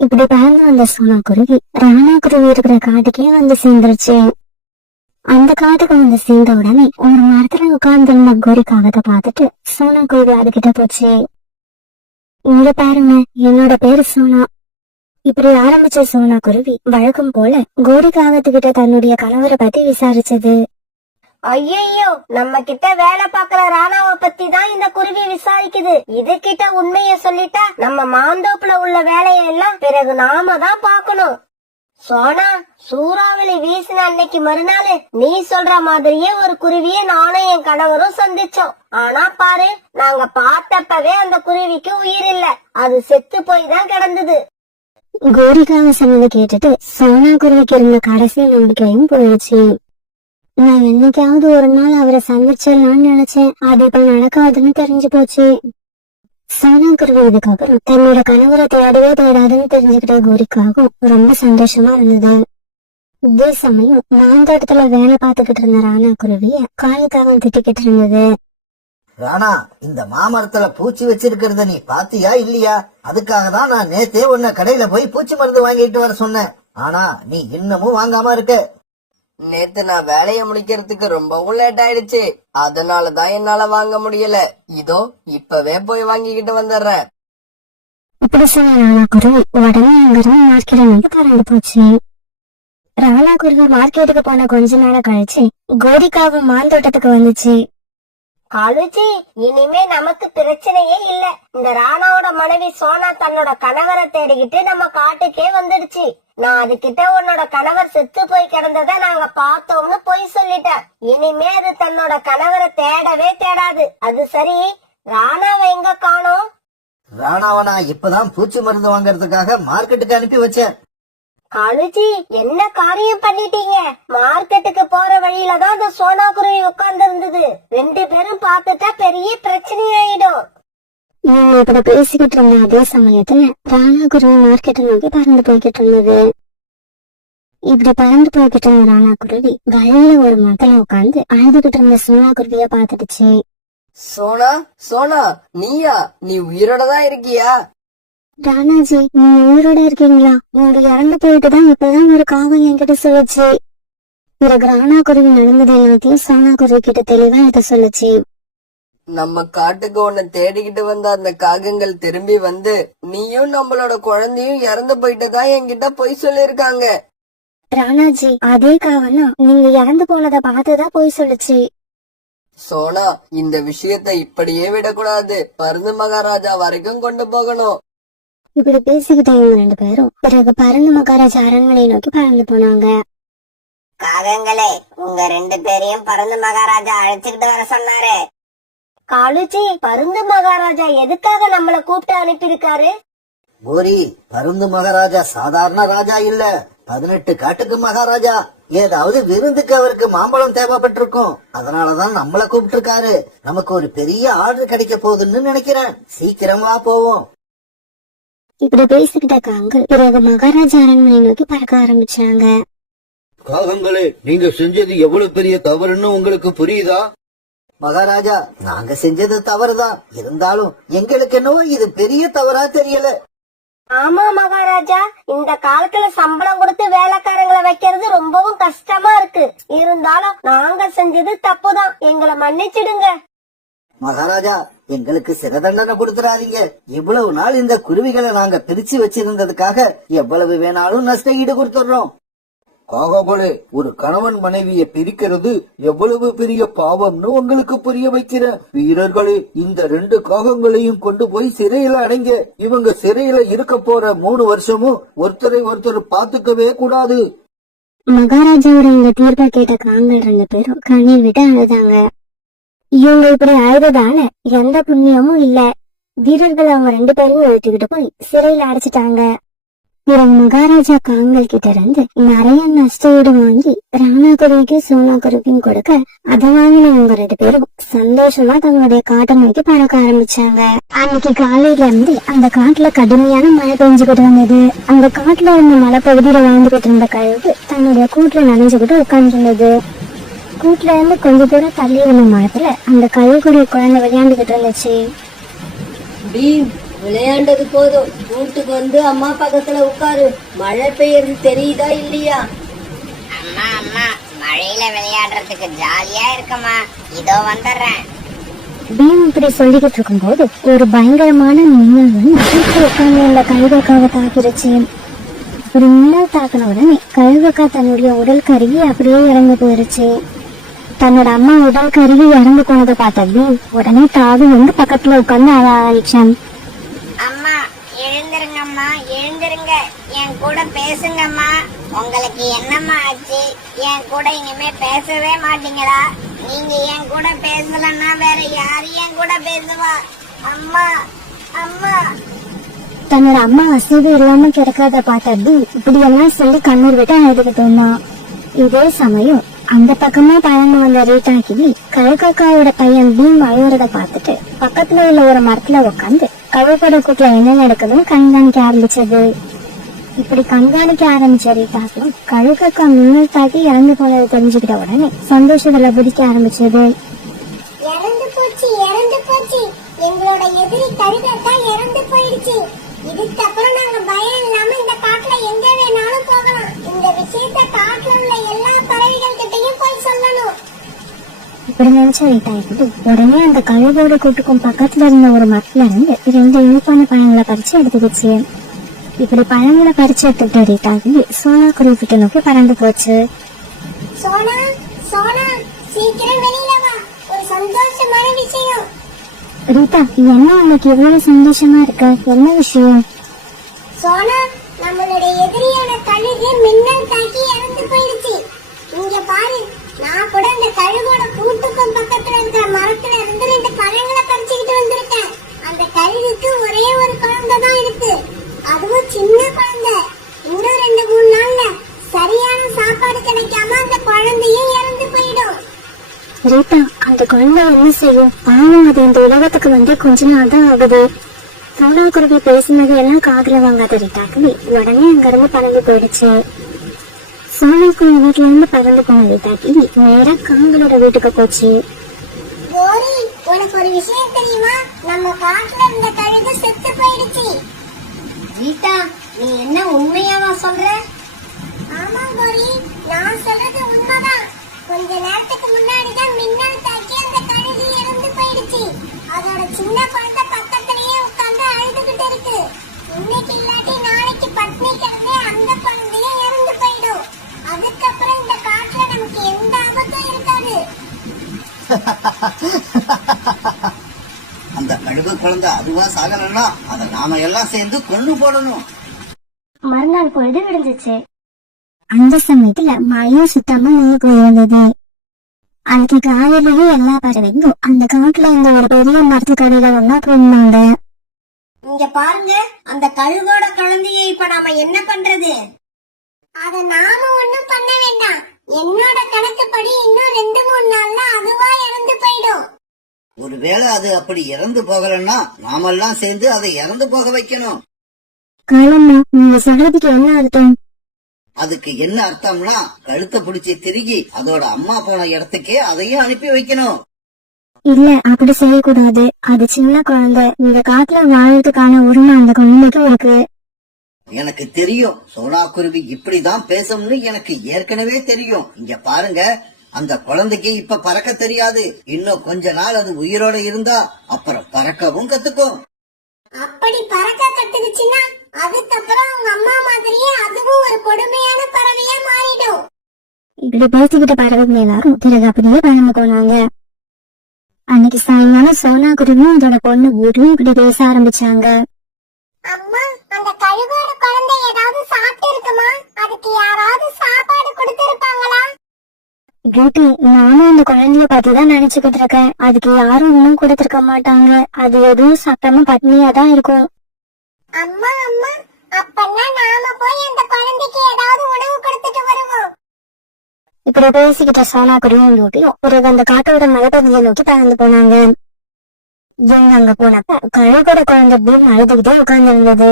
இப்படி பறந்து வந்த சோனா குருவி ராணா குருவி இருக்கிற காட்டுக்கே வந்து சேர்ந்துருச்சு. அந்த காட்டுக்கு வந்து சேர்ந்த உடனே ஒரு மரத்துல உட்கார்ந்திருந்த கோரிக்காகத்தை பார்த்துட்டு சோனா குருவி அதுகிட்ட போச்சு. இங்க பாருங்க, என்னோட பேரு சோனா. இப்படி ஆரம்பிச்ச சோனா குருவி வழக்கம் போல கோரிக்காகத்துக்கிட்ட தன்னுடைய கணவரை பத்தி விசாரிச்சது. ஐயோ, நம்ம கிட்ட வேலை பாக்குற ராணாவை பத்தி தான் இந்த குருவி விசாரிக்குது. இது கிட்ட உண்மைய சொல்லிட்டா நம்ம மாந்தோப்புல உள்ள வேலையெல்லாம் பிறகு நாம தான் பாக்கணும். சோனா, சூறாவளி வீசின அன்னைக்கு மறுநாள் நீ சொல்ற மாதிரியே ஒரு குருவிய நானும் என் கணவரும் சந்திச்சோம். ஆனா பாரு, நாங்க பார்த்தப்பவே அந்த குருவிக்கு உயிர் இல்ல, அது செத்து போய் தான் கிடந்தது. கோரிக்காக சொன்னதை கேட்டுட்டு சோனா குருவிக்கு இருந்த கடைசி நம்பிக்கையும் போயிடுச்சு. நான் என்னைக்காவது ஒரு நாள் அவரை சந்திச்சிடலாம்னு நினைச்சேன், அது இப்ப நடக்காதுன்னு தெரிஞ்சு போச்சு. சோனா குருவி இதுக்கப்புறம் தன்னோட கணவரை தேடவே தேடாதுன்னு தெரிஞ்சுக்கிட்ட கோரிக்காகவும் ரொம்ப சந்தோஷமா இருந்தது. இதே சமயம் மாந்தோட்டத்துல வேலை பார்த்துக்கிட்டு இருந்த ராணா குருவிய காலுக்காகவும் திட்டிக்கிட்டு இருந்தது. ராணா, இந்த மாமரத்துல பூச்சி வச்சிருக்கிறத நீ பாத்தியா இல்லையா? அதுக்காக தான் நான் நேத்தே உன்னை கடையில போய் பூச்சி மருந்து வாங்கிட்டு வர சொன்னேன். ஆனா நீ இன்னமும் வாங்காம இருக்க. நேத்து நான் வேலைய முடிக்கிறதுக்கு ரொம்பவும் லேட் ஆயிடுச்சு. அதனாலதான் என்னால வாங்க முடியல. இதோ இப்பவே போய் வாங்கிக்கிட்டு வந்துடுறேன். இப்படி சொன்ன ராணா குருவி உடனே அங்கிருந்து மார்க்கெட் பறந்து போச்சு. ராணா குருவி மார்க்கெட்டுக்கு போன கொஞ்ச நேரம் கழிச்சு கோரிக்காவும் மாந்தோட்டத்துக்கு வந்துச்சு. காலுஜி, இனிமே நமக்கு பிரச்சனையே இல்ல. இந்த ராணாவோட மனைவி சோனா தன்னோட கணவரை தேடிக்கிட்டு நம்ம காட்டுக்கே வந்துடுச்சு. நான் அதுகிட்ட உன்னோட கணவர் செத்து போய் கிடந்தத நாங்க பார்த்தோம்னு பொய் சொல்லிட்டேன். இனிமே அது தன்னோட கணவரை தேடவே தேடாது. அது சரி, ராணாவை எங்க காணோம்? ராணாவை நான் இப்பதான் பூச்சி மருந்து வாங்கறதுக்காக மார்க்கெட்டுக்கு அனுப்பி வச்சேன். காலுஜி, என்ன காரியம் பண்ணிட்டீங்க? மார்க்கெட்டுக்கு போற வழியில தான் அந்த சோனா குருவி உட்கார்ந்து இருந்தது. 2 பேரும் பார்த்துட்டா பெரிய பிரச்சனை ஆயிடும். இவங்க இப்படி பேசிக்கிட்டு இருந்த அதே சமயத்துல ராணாகுருவி மார்க்கெட்டை நோக்கி பறந்து போய்கிட்டு இருந்தது. இப்படி பறந்து போய்கிட்டு இருந்த ராணாகுருவி வழியில ஒரு மரத்துல உட்காந்து அழுதுகிட்டு இருந்த சோனா குருவிய பாத்துடுச்சு. சோனா சோனா, நீயா? நீ உயிரோட தான் இருக்கியா? ராணாஜி, நீங்க உயிரோட இருக்கீங்களா? நீங்க இறந்து போயிட்டுதான் இப்பதான் ஒரு காகம் என்கிட்ட சொல்லுச்சு. பிறகு ராணாகுருவி நடந்தது எல்லாத்தையும் சோனா குருவி கிட்ட தெளிவா இத சொல்லுச்சு. நம்ம காட்டுக்கு உன்னை தேடிக்கிட்டு வந்த அந்த காகங்கள் திரும்பி வந்து நீயும் நம்மளோட குழந்தையும் இறந்து போயிட்டதா என்கிட்ட பொய் சொல்லிருக்காங்க. ராணாஜி, அதே காவனா நீங்க இறந்து போனதை பார்த்துதான் போய் சொல்லுச்சு. சோனா, இந்த விஷயத்தை இப்படியே விடக்கூடாது. பருந்து மகாராஜா வரைக்கும் கொண்டு போகணும். இப்படி பேசிக்கிட்டே இவங்க 2 பேரும் பிறகு பருந்து மகாராஜா அரண்மனையை நோக்கி பறந்து போனாங்க. காகங்களே, உங்க 2 பேரையும் பருந்து மகாராஜா அழைச்சுக்கிட்டு வர சொன்னாரு. காலுஜி, பருந்து மகாராஜா எதுக்காக நம்மள கூப்பிட்டு அனுப்பியிருக்காரு? கோரி, பருந்து மகாராஜா சாதாரண ராஜா இல்ல, 18 காட்டுக்கு மகாராஜா. ஏதாவது விருந்துக்கு அவருக்கு மாம்பழம் தேவைப்பட்டிருக்கும், அதனாலதான் நம்மள கூப்பிட்டு இருக்காரு. நமக்கு ஒரு பெரிய ஆர்டர் கிடைக்க போகுதுன்னு நினைக்கிறேன். சீக்கிரமா போவோம். இப்படி பேசிக்கிட்ட காங்கள் பிறகு மகாராஜா அரண்மனை நோக்கி பறக்க ஆரம்பிச்சாங்க. காகங்களே, நீங்க செஞ்சது எவ்வளவு பெரிய தவறுன்னு உங்களுக்கு புரியுதா? மகாராஜா, நாங்க செஞ்சது தவறுதான், இருந்தாலும் எங்களுக்கு என்னவோ இது பெரிய தவறா தெரியல. ஆமா மகாராஜா, இந்த காலத்துல சம்பளம் கொடுத்து வேலைக்காரங்களை வைக்கிறது ரொம்பவும் கஷ்டமா இருக்கு. இருந்தாலும் நாங்க செஞ்சது தப்புதான், எங்களை மன்னிச்சிடுங்க. மகாராஜா, எங்களுக்கு சிறை தண்டனை கொடுத்துறாதீங்க. இவ்வளவு நாள் இந்த குருவிகளை நாங்க பிரிச்சு வச்சிருந்ததுக்காக எவ்வளவு வேணாலும் நஷ்ட ஈடு கொடுத்துடுறோம். காகங்களே, ஒரு கணவன் மனைவியை பிரிக்கிறது எவ்வளவு பெரிய பாவம்னு உங்களுக்கு புரிய வைக்கிறேன். வீரர்களே, இந்த 2 காகங்களையும் கொண்டு போய் சிறையில அடைங்க. இவங்க சிறையில இருக்க போற 3 வருஷமும் ஒருத்தரை ஒருத்தர் பாத்துக்கவே கூடாது. மகாராஜாவோட இந்த தீர்ப்பை கேட்ட காங்கள் 2 பேரும் கண்ணீர் விட்டு அழுதாங்க. இவங்க இப்படி அழுததால எந்த புண்ணியமும் இல்ல. வீரர்கள் அவங்க 2 பேரையும் எடுத்துக்கிட்டு போய் சிறையில அடைச்சிட்டாங்க. பிறகு மகாராஜா காங்கள் கிட்ட இருந்து நிறைய நஷ்ட ஈடு வாங்கி ராணாகுருவிக்கும் சோனாகுருவிக்கும் கொடுக்க அதை வாங்கின இவங்க 2 பேரும் சந்தோஷமா தங்களுடைய காட்டை நோக்கி பறக்க ஆரம்பிச்சாங்க. அன்னைக்கு காலையில இருந்து அந்த காட்டுல கடுமையான மழை பெஞ்சுக்கிட்டு வந்தது. அந்த காட்டுல இருந்த மலைப்பகுதியில வாழ்ந்துகிட்டு இருந்த கழுகு தன்னுடைய கூட்டுல நனைஞ்சுக்கிட்டு உட்கார்ந்துருந்தது. கூட்டுல இருந்து கொஞ்ச தூரம் தள்ளி இருந்த மரத்துல அந்த கழுகுடைய குழந்தை விளையாண்டுகிட்டு இருந்துச்சு. பீம், விளையாண்டது போதும், வீட்டுக்கு வந்து அம்மா பக்கத்துல உட்காரு. மழை பெய்யறது தெரியுதா இல்லையா? அம்மா அம்மா, மழையில விளையாடுறதுக்கு ஜாலியா இருக்கமா, இதோ வந்துடுறேன். பீம் இப்படி சொல்லிக்கிட்டு இருக்கும்போது ஒரு பயங்கரமான மின்னல் வந்து வீட்டுல உட்கார்ந்து அந்த கழுகக்காவை தாக்கிருச்சு. ஒரு மின்னல் தாக்கின உடனே கழுகக்கா தன்னுடைய உடல் கருகி அப்படியே இறந்து போயிருச்சு. தன்னோட அம்மா உடல் கருகி இறந்து போனதை பார்த்த பீம் உடனே தாவி வந்து பக்கத்துல உட்கார்ந்து அழ ஆரம்பிச்சான். அம்மா எழுந்திருங்கம்மா, எழுந்திருங்க, என் கூட பேசுங்கம்மா. உங்களுக்கு என்னம்மா ஆச்சு? என் கூட இனிமே பேசவே மாட்டீங்களா? நீங்க என் கூட பேசலன்னா வேற யாரு என் கூட பேசுவா? அம்மா அம்மா. தன்னோட அம்மா அசைவு இல்லாம கிடக்காத பார்த்த பீம் இப்படி எல்லாம் சொல்லி கண்ணீர் விட்டு அழுதுகிட்டு இருந்தான். இதே சமயம் அந்த பக்கமா பழந்து வந்த ரீட்டா கிளி கழுகக்காவோட பையன் பீம் அழுவுறத பார்த்துட்டு பக்கத்துல உள்ள ஒரு மரத்துல உட்காந்து கழுகோட கூட்டுல என்ன நடக்குதுன்னு கண்காணிக்க ஆரம்பிச்சது. இப்படி கண்காணிக்க ஆரம்பிச்ச ரீட்டாக்கும் கழுகக்கா மின்னல் தாக்கி இறந்து போனதை தெரிஞ்சுக்கிட்ட உடனே சந்தோஷத்துல குதிக்க ஆரம்பிச்சது. இறந்து போச்சு, இறந்து போச்சு, எங்களோட எதிரி கழுகக்கா இறந்து போயிடுச்சு. இதுக்கப்புறம் நாங்க பயம் இல்லாம இந்த காட்டுல எங்க வேணாலும் போகலாம். இந்த விஷயத்த காட்டுல உள்ள எல்லா பறவைகள் கிட்டையும் போய் சொல்லணும். இப்படி நினைச்ச ரீட்டாய்க்கு உடனே அந்த கழுகோட கூட்டுக்கும் பக்கத்துல இருந்த ஒரு மரத்துல இருந்து 2 இனிப்பான பழங்களை பறிச்சு எடுத்துக்கிச்சு. இப்படி பழங்களை பறிச்சு எடுத்துக்கிட்ட ரீட்டாகி சோனாகுருவி கிட்ட நோக்கி பறந்து போச்சு. சோனா சோனா, சீக்கிரம் வெளியில வா, ஒரு சந்தோஷமான விஷயம். ரீட்டா, என்ன உனக்கு இவ்வளவு சந்தோஷமா இருக்க? என்ன விஷயம்? சோனா, நம்மளுடைய எதிரியான கழுகு மின்னல் தாக்கி இறந்து போயிடுச்சு. இங்க பாரு, நான் கூட அந்த கழுகோட கூட்டுக்கும் பக்கத்துல இருக்கிற மரத்துல இருந்து 2 பழங்களை பறிச்சுக்கிட்டு வந்திருக்கேன். அந்த கழுகுக்கு ஒரே ஒரு குழந்தை தான் இருக்கு, அதுவும் சின்ன குழந்தை. இன்னும் 2-3 நாள்ல சரியான சாப்பாடு கிடைக்காம அந்த குழந்தையும் இறந்து போயிடும். ரீட்டா, அந்த குழந்தை என்ன செய்யும்? பாவம், அது இந்த உலகத்துக்கு வந்து கொஞ்ச நாள் தான் ஆகுது. சோனா குருவி பேசினது எல்லாம் காதுல வாங்காத ரிட்டாக்குவி உடனே அங்கிருந்து பறந்து போயிடுச்சு. சோனா குருவி வீட்டுல இருந்து பறந்து போன ரிட்டாக்கிவி நேரா காங்களோட வீட்டுக்கு போச்சு. கோரி, உனக்கு ஒரு விஷயம் தெரியுமா? நம்ம காட்டுல இருந்த கழுகு செத்து போயிடுச்சு. கீதா, நீ என்ன உண்மையாவா சொல்ற? ஆமா கோரி, நான் சொல்றது உண்மைதான். கொஞ்ச நேரத்துக்கு முன்னாடிதான் மின்னல் தாக்கி அந்த கழுகு இறந்து போயிடுச்சு. அதோட சின்ன குழந்தை பக்கத்திலேயே உட்கார்ந்து அழுதுகிட்டு இருக்கு. இன்னைக்கு இல்லாட்டி நாளைக்கு பட்னி கிடந்தே அந்த குழந்தைய இறந்து போயிடும். அதுக்கப்புறம் இந்த காட்டுல நமக்கு எந்த ஆபத்தும் இருக்காது. அந்த கழுகு குழந்தை அதுவா சாகலன்னா அதை நாம எல்லாம் சேர்ந்து கொண்டு போடணும். மறுநாள் பொழுது விடுஞ்சிச்சு. அந்த சமயத்துல மழையும் சுத்தமா ஊருக்கு இருந்தது. அன்னைக்கு காலையிலேயே எல்லா பறவையும் அந்த காட்டுல இருந்த ஒரு பெரிய மரத்துக்கடியில ஒன்னா போயிருந்தாங்க. இங்க பாருங்க, அந்த கழுகோட குழந்தைய இப்ப நாம என்ன பண்றது? அத நாம ஒண்ணும் பண்ண வேண்டாம். என்னோட கணக்குப்படி இன்னும் 2-3 நாள்ல அதுவா இறந்து போயிடும். ஒருவேளை அது அப்படி இறந்து போகலன்னா நாமெல்லாம் சேர்ந்து அதை இறந்து போக வைக்கணும். காலம்மா, நீங்க சொல்றதுக்கு என்ன அர்த்தம்? அதுக்கு என்ன அர்த்தம்னா கழுத்தை பிடிச்சி திருகி அதோட அம்மா போன இடத்துக்கே அதையும் அனுப்பி வைக்கணும். இல்ல, அப்படி செய்யக்கூடாது. அது சின்ன குழந்தை. இந்த காட்டுல வாழறதுக்கான உரிமை அந்த குழந்தைக்கு இருக்கு. எனக்கு தெரியும், சோனா குருவி இப்படிதான் பேசும்னு எனக்கு ஏற்கனவே தெரியும். இங்க பாருங்க, அந்த குழந்தைக்கு இப்ப பறக்க தெரியாது. இன்னும் கொஞ்ச நாள் அது உயிரோட இருந்தா அப்புறம் பறக்கவும் கத்துக்கும். அப்படி பறக்க கத்துக்குச்சுன்னா அதுக்கப்புறம் உங்க அம்மா மாதிரியே அதுவும் ஒரு கொடுமையான பறவையா மாறிடும். இப்படி பேசிக்கிட்ட பறவைங்க எல்லாரும் பிறகு அப்படியே பறந்து போனாங்க. அன்னைக்கு சாயங்காலம் சோனா குருவியும் அதோட பொண்ணு ஊரும் இப்படி பேச ஆரம்பிச்சாங்க. அம்மா, அந்த கழுகோட குழந்தை ஏதாவது சாப்பிட்டு இருக்குமா? அதுக்கு யாராவது சாப்பாடு கொடுத்திருப்பாங்களா? பியூட்டி, நானும் அந்த குழந்தைய பத்திதான் நினைச்சுக்கிட்டு இருக்கேன். அதுக்கு யாரும் இன்னும் கொடுத்திருக்க மாட்டாங்க. அது எதுவும் சாப்பிடாம பட்னியா தான் இருக்கும். அம்மா அம்மா, அப்பன்னா நாம போய் அந்த குழந்தைக்கு ஏதாவது உணவு கொடுத்துட்டு வருவோம். இப்படி பேசிக்கிட்ட சோனா குருவியும் பியூட்டியும் பிறகு அந்த காட்டோட மலைப்பகுதியை நோக்கி பறந்து போனாங்க. இவங்க அங்க போனப்ப கழுகோட குழந்தை பியூ அழுதுகிட்டே உட்கார்ந்து இருந்தது.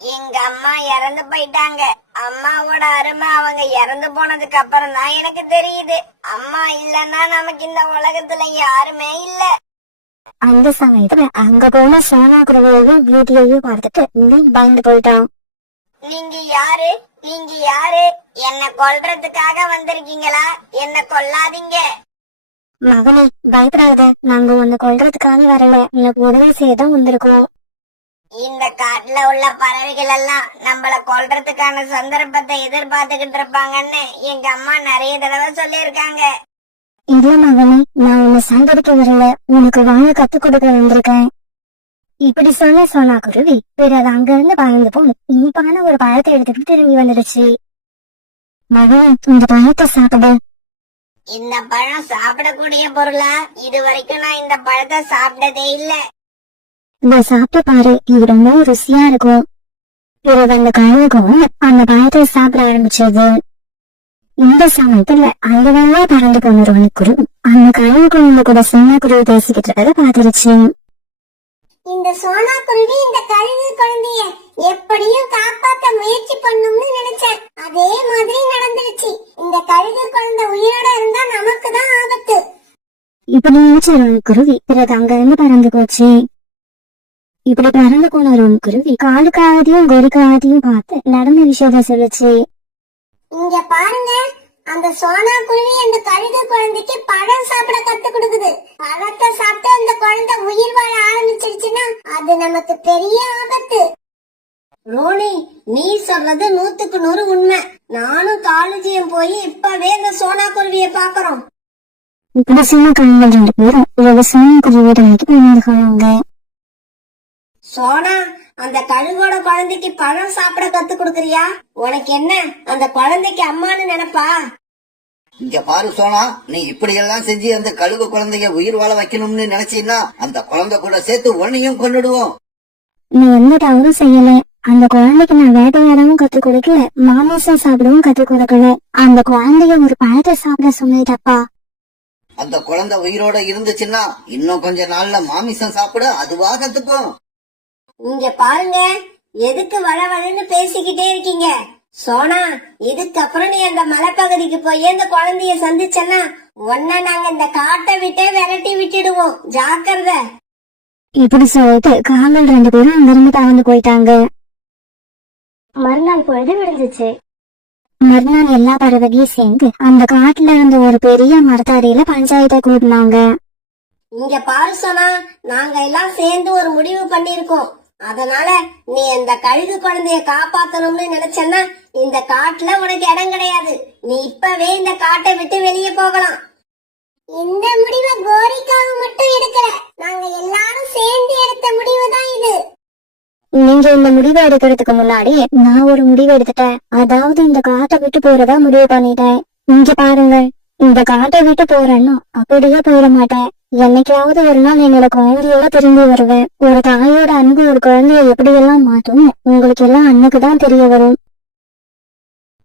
எங்க அம்மா இறந்து போயிட்டாங்க. அம்மாவோட அருமை அவங்க இறந்து போனதுக்கு அப்புறம் தான் எனக்கு தெரியுது. அம்மா இல்லன்னா நமக்கு இந்த உலகத்துல யாருமே இல்ல. அந்த சமயத்துல அங்க போன சோனா குருவியையும் பியூட்டியையும் பார்த்துட்டு நீ பயந்து போயிட்டான். நீங்க யாரு? நீங்க யாரு? என்ன கொல்றதுக்காக வந்திருக்கீங்களா? என்ன கொல்லாதீங்க. மகனே, பயப்படாத. நாங்க உன்னை கொல்றதுக்காக வரல, எனக்கு உதவி செய்யதான் வந்திருக்கோம். இந்த காட்டுல உள்ள பறவைகள் எல்லாம் நம்மள கொல்றதுக்கான சந்தர்ப்பத்தை எதிர்பார்த்துக்கிட்டு இருப்பாங்கன்னு எங்க அம்மா நிறைய தடவை சொல்லியிருக்காங்க. இல்ல மகனே, நான் உன்னை சந்தடிக்க வரல, உனக்கு வாழ கத்துக் கொடுக்க வந்திருக்கேன். இப்படி சொல்ல சோனா குருவி பிறகு அங்க இருந்து பறந்து போய் இனிப்பான ஒரு பழத்தை எடுத்துக்கிட்டு திரும்பி வந்துடுச்சு. மகனே, இந்த பழத்தை சாப்பிடு. இந்த பழம் சாப்பிடக்கூடிய பொருளா? இது வரைக்கும் நான் இந்த பழத்தை சாப்பிட்டதே இல்ல. இத சாப்பிட்டு பாரு, இது ரொம்ப ருசியா இருக்கும். பிறகு அந்த கழுகும் அந்த பழத்தை சாப்பிட ஆரம்பிச்சது. இந்த சமயத்துல அந்த வேலையா பறந்து போன ரோனிக்குரு அந்த கழுகு குழந்தை கூட சோனா குருவி பேசிக்கிட்டு இருக்கத பாத்துருச்சு. இந்த சோனா குருவி இந்த கழுகு குழந்தைய எப்படியும் காப்பாத்த முயற்சி பண்ணும்னு நினைச்சேன். அதே மாதிரி நடந்துருச்சு. இந்த கழுகு குழந்தை உயிரோட இருந்தா நமக்கு தான் ஆபத்து. இப்படி நினைச்ச ரோனிக்குருவி பிறகு அங்க இருந்து பறந்து போச்சு. இப்படி பறந்து போன ரோனிக்குருவி காலுக்காவதையும் கொருக்காவதையும் பார்த்து நடந்த விஷயத்த சொல்லுச்சு. இங்க பாருங்க, அந்த சோனா குருவி அந்த கழுகு குழந்தைக்கு பழம் சாப்பிட கத்து கொடுக்குது. பழத்தை சாப்பிட்டு அந்த குழந்தை உயிர் வாழ ஆரம்பிச்சிடுச்சுன்னா அது நமக்கு பெரிய ஆபத்து. ரோனி, நீ சொல்றது 100க்கு 100 உண்மை. நானும் காலேஜியம் போய் இப்பவே இந்த சோனா குருவியை பாக்குறோம். இப்படி சொன்ன கண்கள் 2 பேரும் பிறகு சோனா குருவி வீட்டை நோக்கி போயிருந்தாங்க. சோனா, அந்த கழுகோட குழந்தைக்கு பழம் சாப்பிட கத்து கொடுக்கறியா? உனக்கு என்ன, அந்த குழந்தைக்கு அம்மான்னு நினைப்பா? இங்க பாரு சோனா, நீ இப்படி எல்லாம் செஞ்சு அந்த கழுகு குழந்தைய உயிர் வாழ வைக்கணும்னு நினைச்சீன்னா அந்த குழந்தை கூட சேர்த்து உன்னையும் கொன்னுடுவோம். நீ எந்த தவறும் செய்யல. அந்த குழந்தைக்கு நான் வேட்டையாடவும் கத்து கொடுக்கல, மாமிசம் சாப்பிடவும் கத்து கொடுக்கல. அந்த குழந்தைய ஒரு பழத்தை சாப்பிட சொன்னேட்டப்பா. அந்த குழந்தை உயிரோட இருந்துச்சுன்னா இன்னும் கொஞ்ச நாள்ல மாமிசம் சாப்பிட அதுவா கத்துக்கும். இங்க பாருங்க, எதுக்கு வளவளன்னு பேசிக்கிட்டே இருக்கீங்க? சோனா, இதுக்கப்புறம் நீ அந்த மலைப்பகுதிக்கு போய் அந்த குழந்தைய சந்திச்சனா உன்ன நாங்க இந்த காட்டை விட்டே விரட்டி விட்டுடுவோம். ஜாக்கிரதை. இப்படி சொல்லிட்டு காவல் 2 பேரும் அங்கிருந்து தவந்து போயிட்டாங்க. மறுநாள் பொழுது விழுந்துச்சு. மறுநாள் எல்லா பறவையும் சேர்ந்து அந்த காட்டுல இருந்த ஒரு பெரிய மரத்தடியில பஞ்சாயத்தை கூட்டினாங்க. இங்க பாரு சோனா, நாங்க எல்லாம் சேர்ந்து ஒரு முடிவு பண்ணிருக்கோம். அதனால நீ அந்த கழுகு குழந்தைய காப்பாத்தணும்னு நினைச்சன்னா இந்த காட்டுல உனக்கு இடம் கிடையாது. நீ இப்பவே இந்த காட்டை விட்டு வெளியே போகலாம். இந்த முடிவை கோரிக்காக மட்டும் எடுக்கல, நாங்க எல்லாரும் சேர்ந்து எடுத்த முடிவு தான் இது. நீங்க இந்த முடிவை எடுக்கிறதுக்கு முன்னாடி நான் ஒரு முடிவு எடுத்துட்டேன். அதாவது இந்த காட்டை விட்டு போறதா முடிவு பண்ணிட்டேன். இங்க பாருங்க, இந்த காட்டை விட்டு போறேன்னா அப்படியே போயிட மாட்டேன். என்னைக்காவது ஒரு நாள் என்னோட குழந்தையோட திரும்பி வருவேன். ஒரு தாயோட அன்பு ஒரு குழந்தைய எப்படி எல்லாம் மாற்றும் உங்களுக்கு எல்லாம் அன்னைக்குதான் தெரிய வரும்.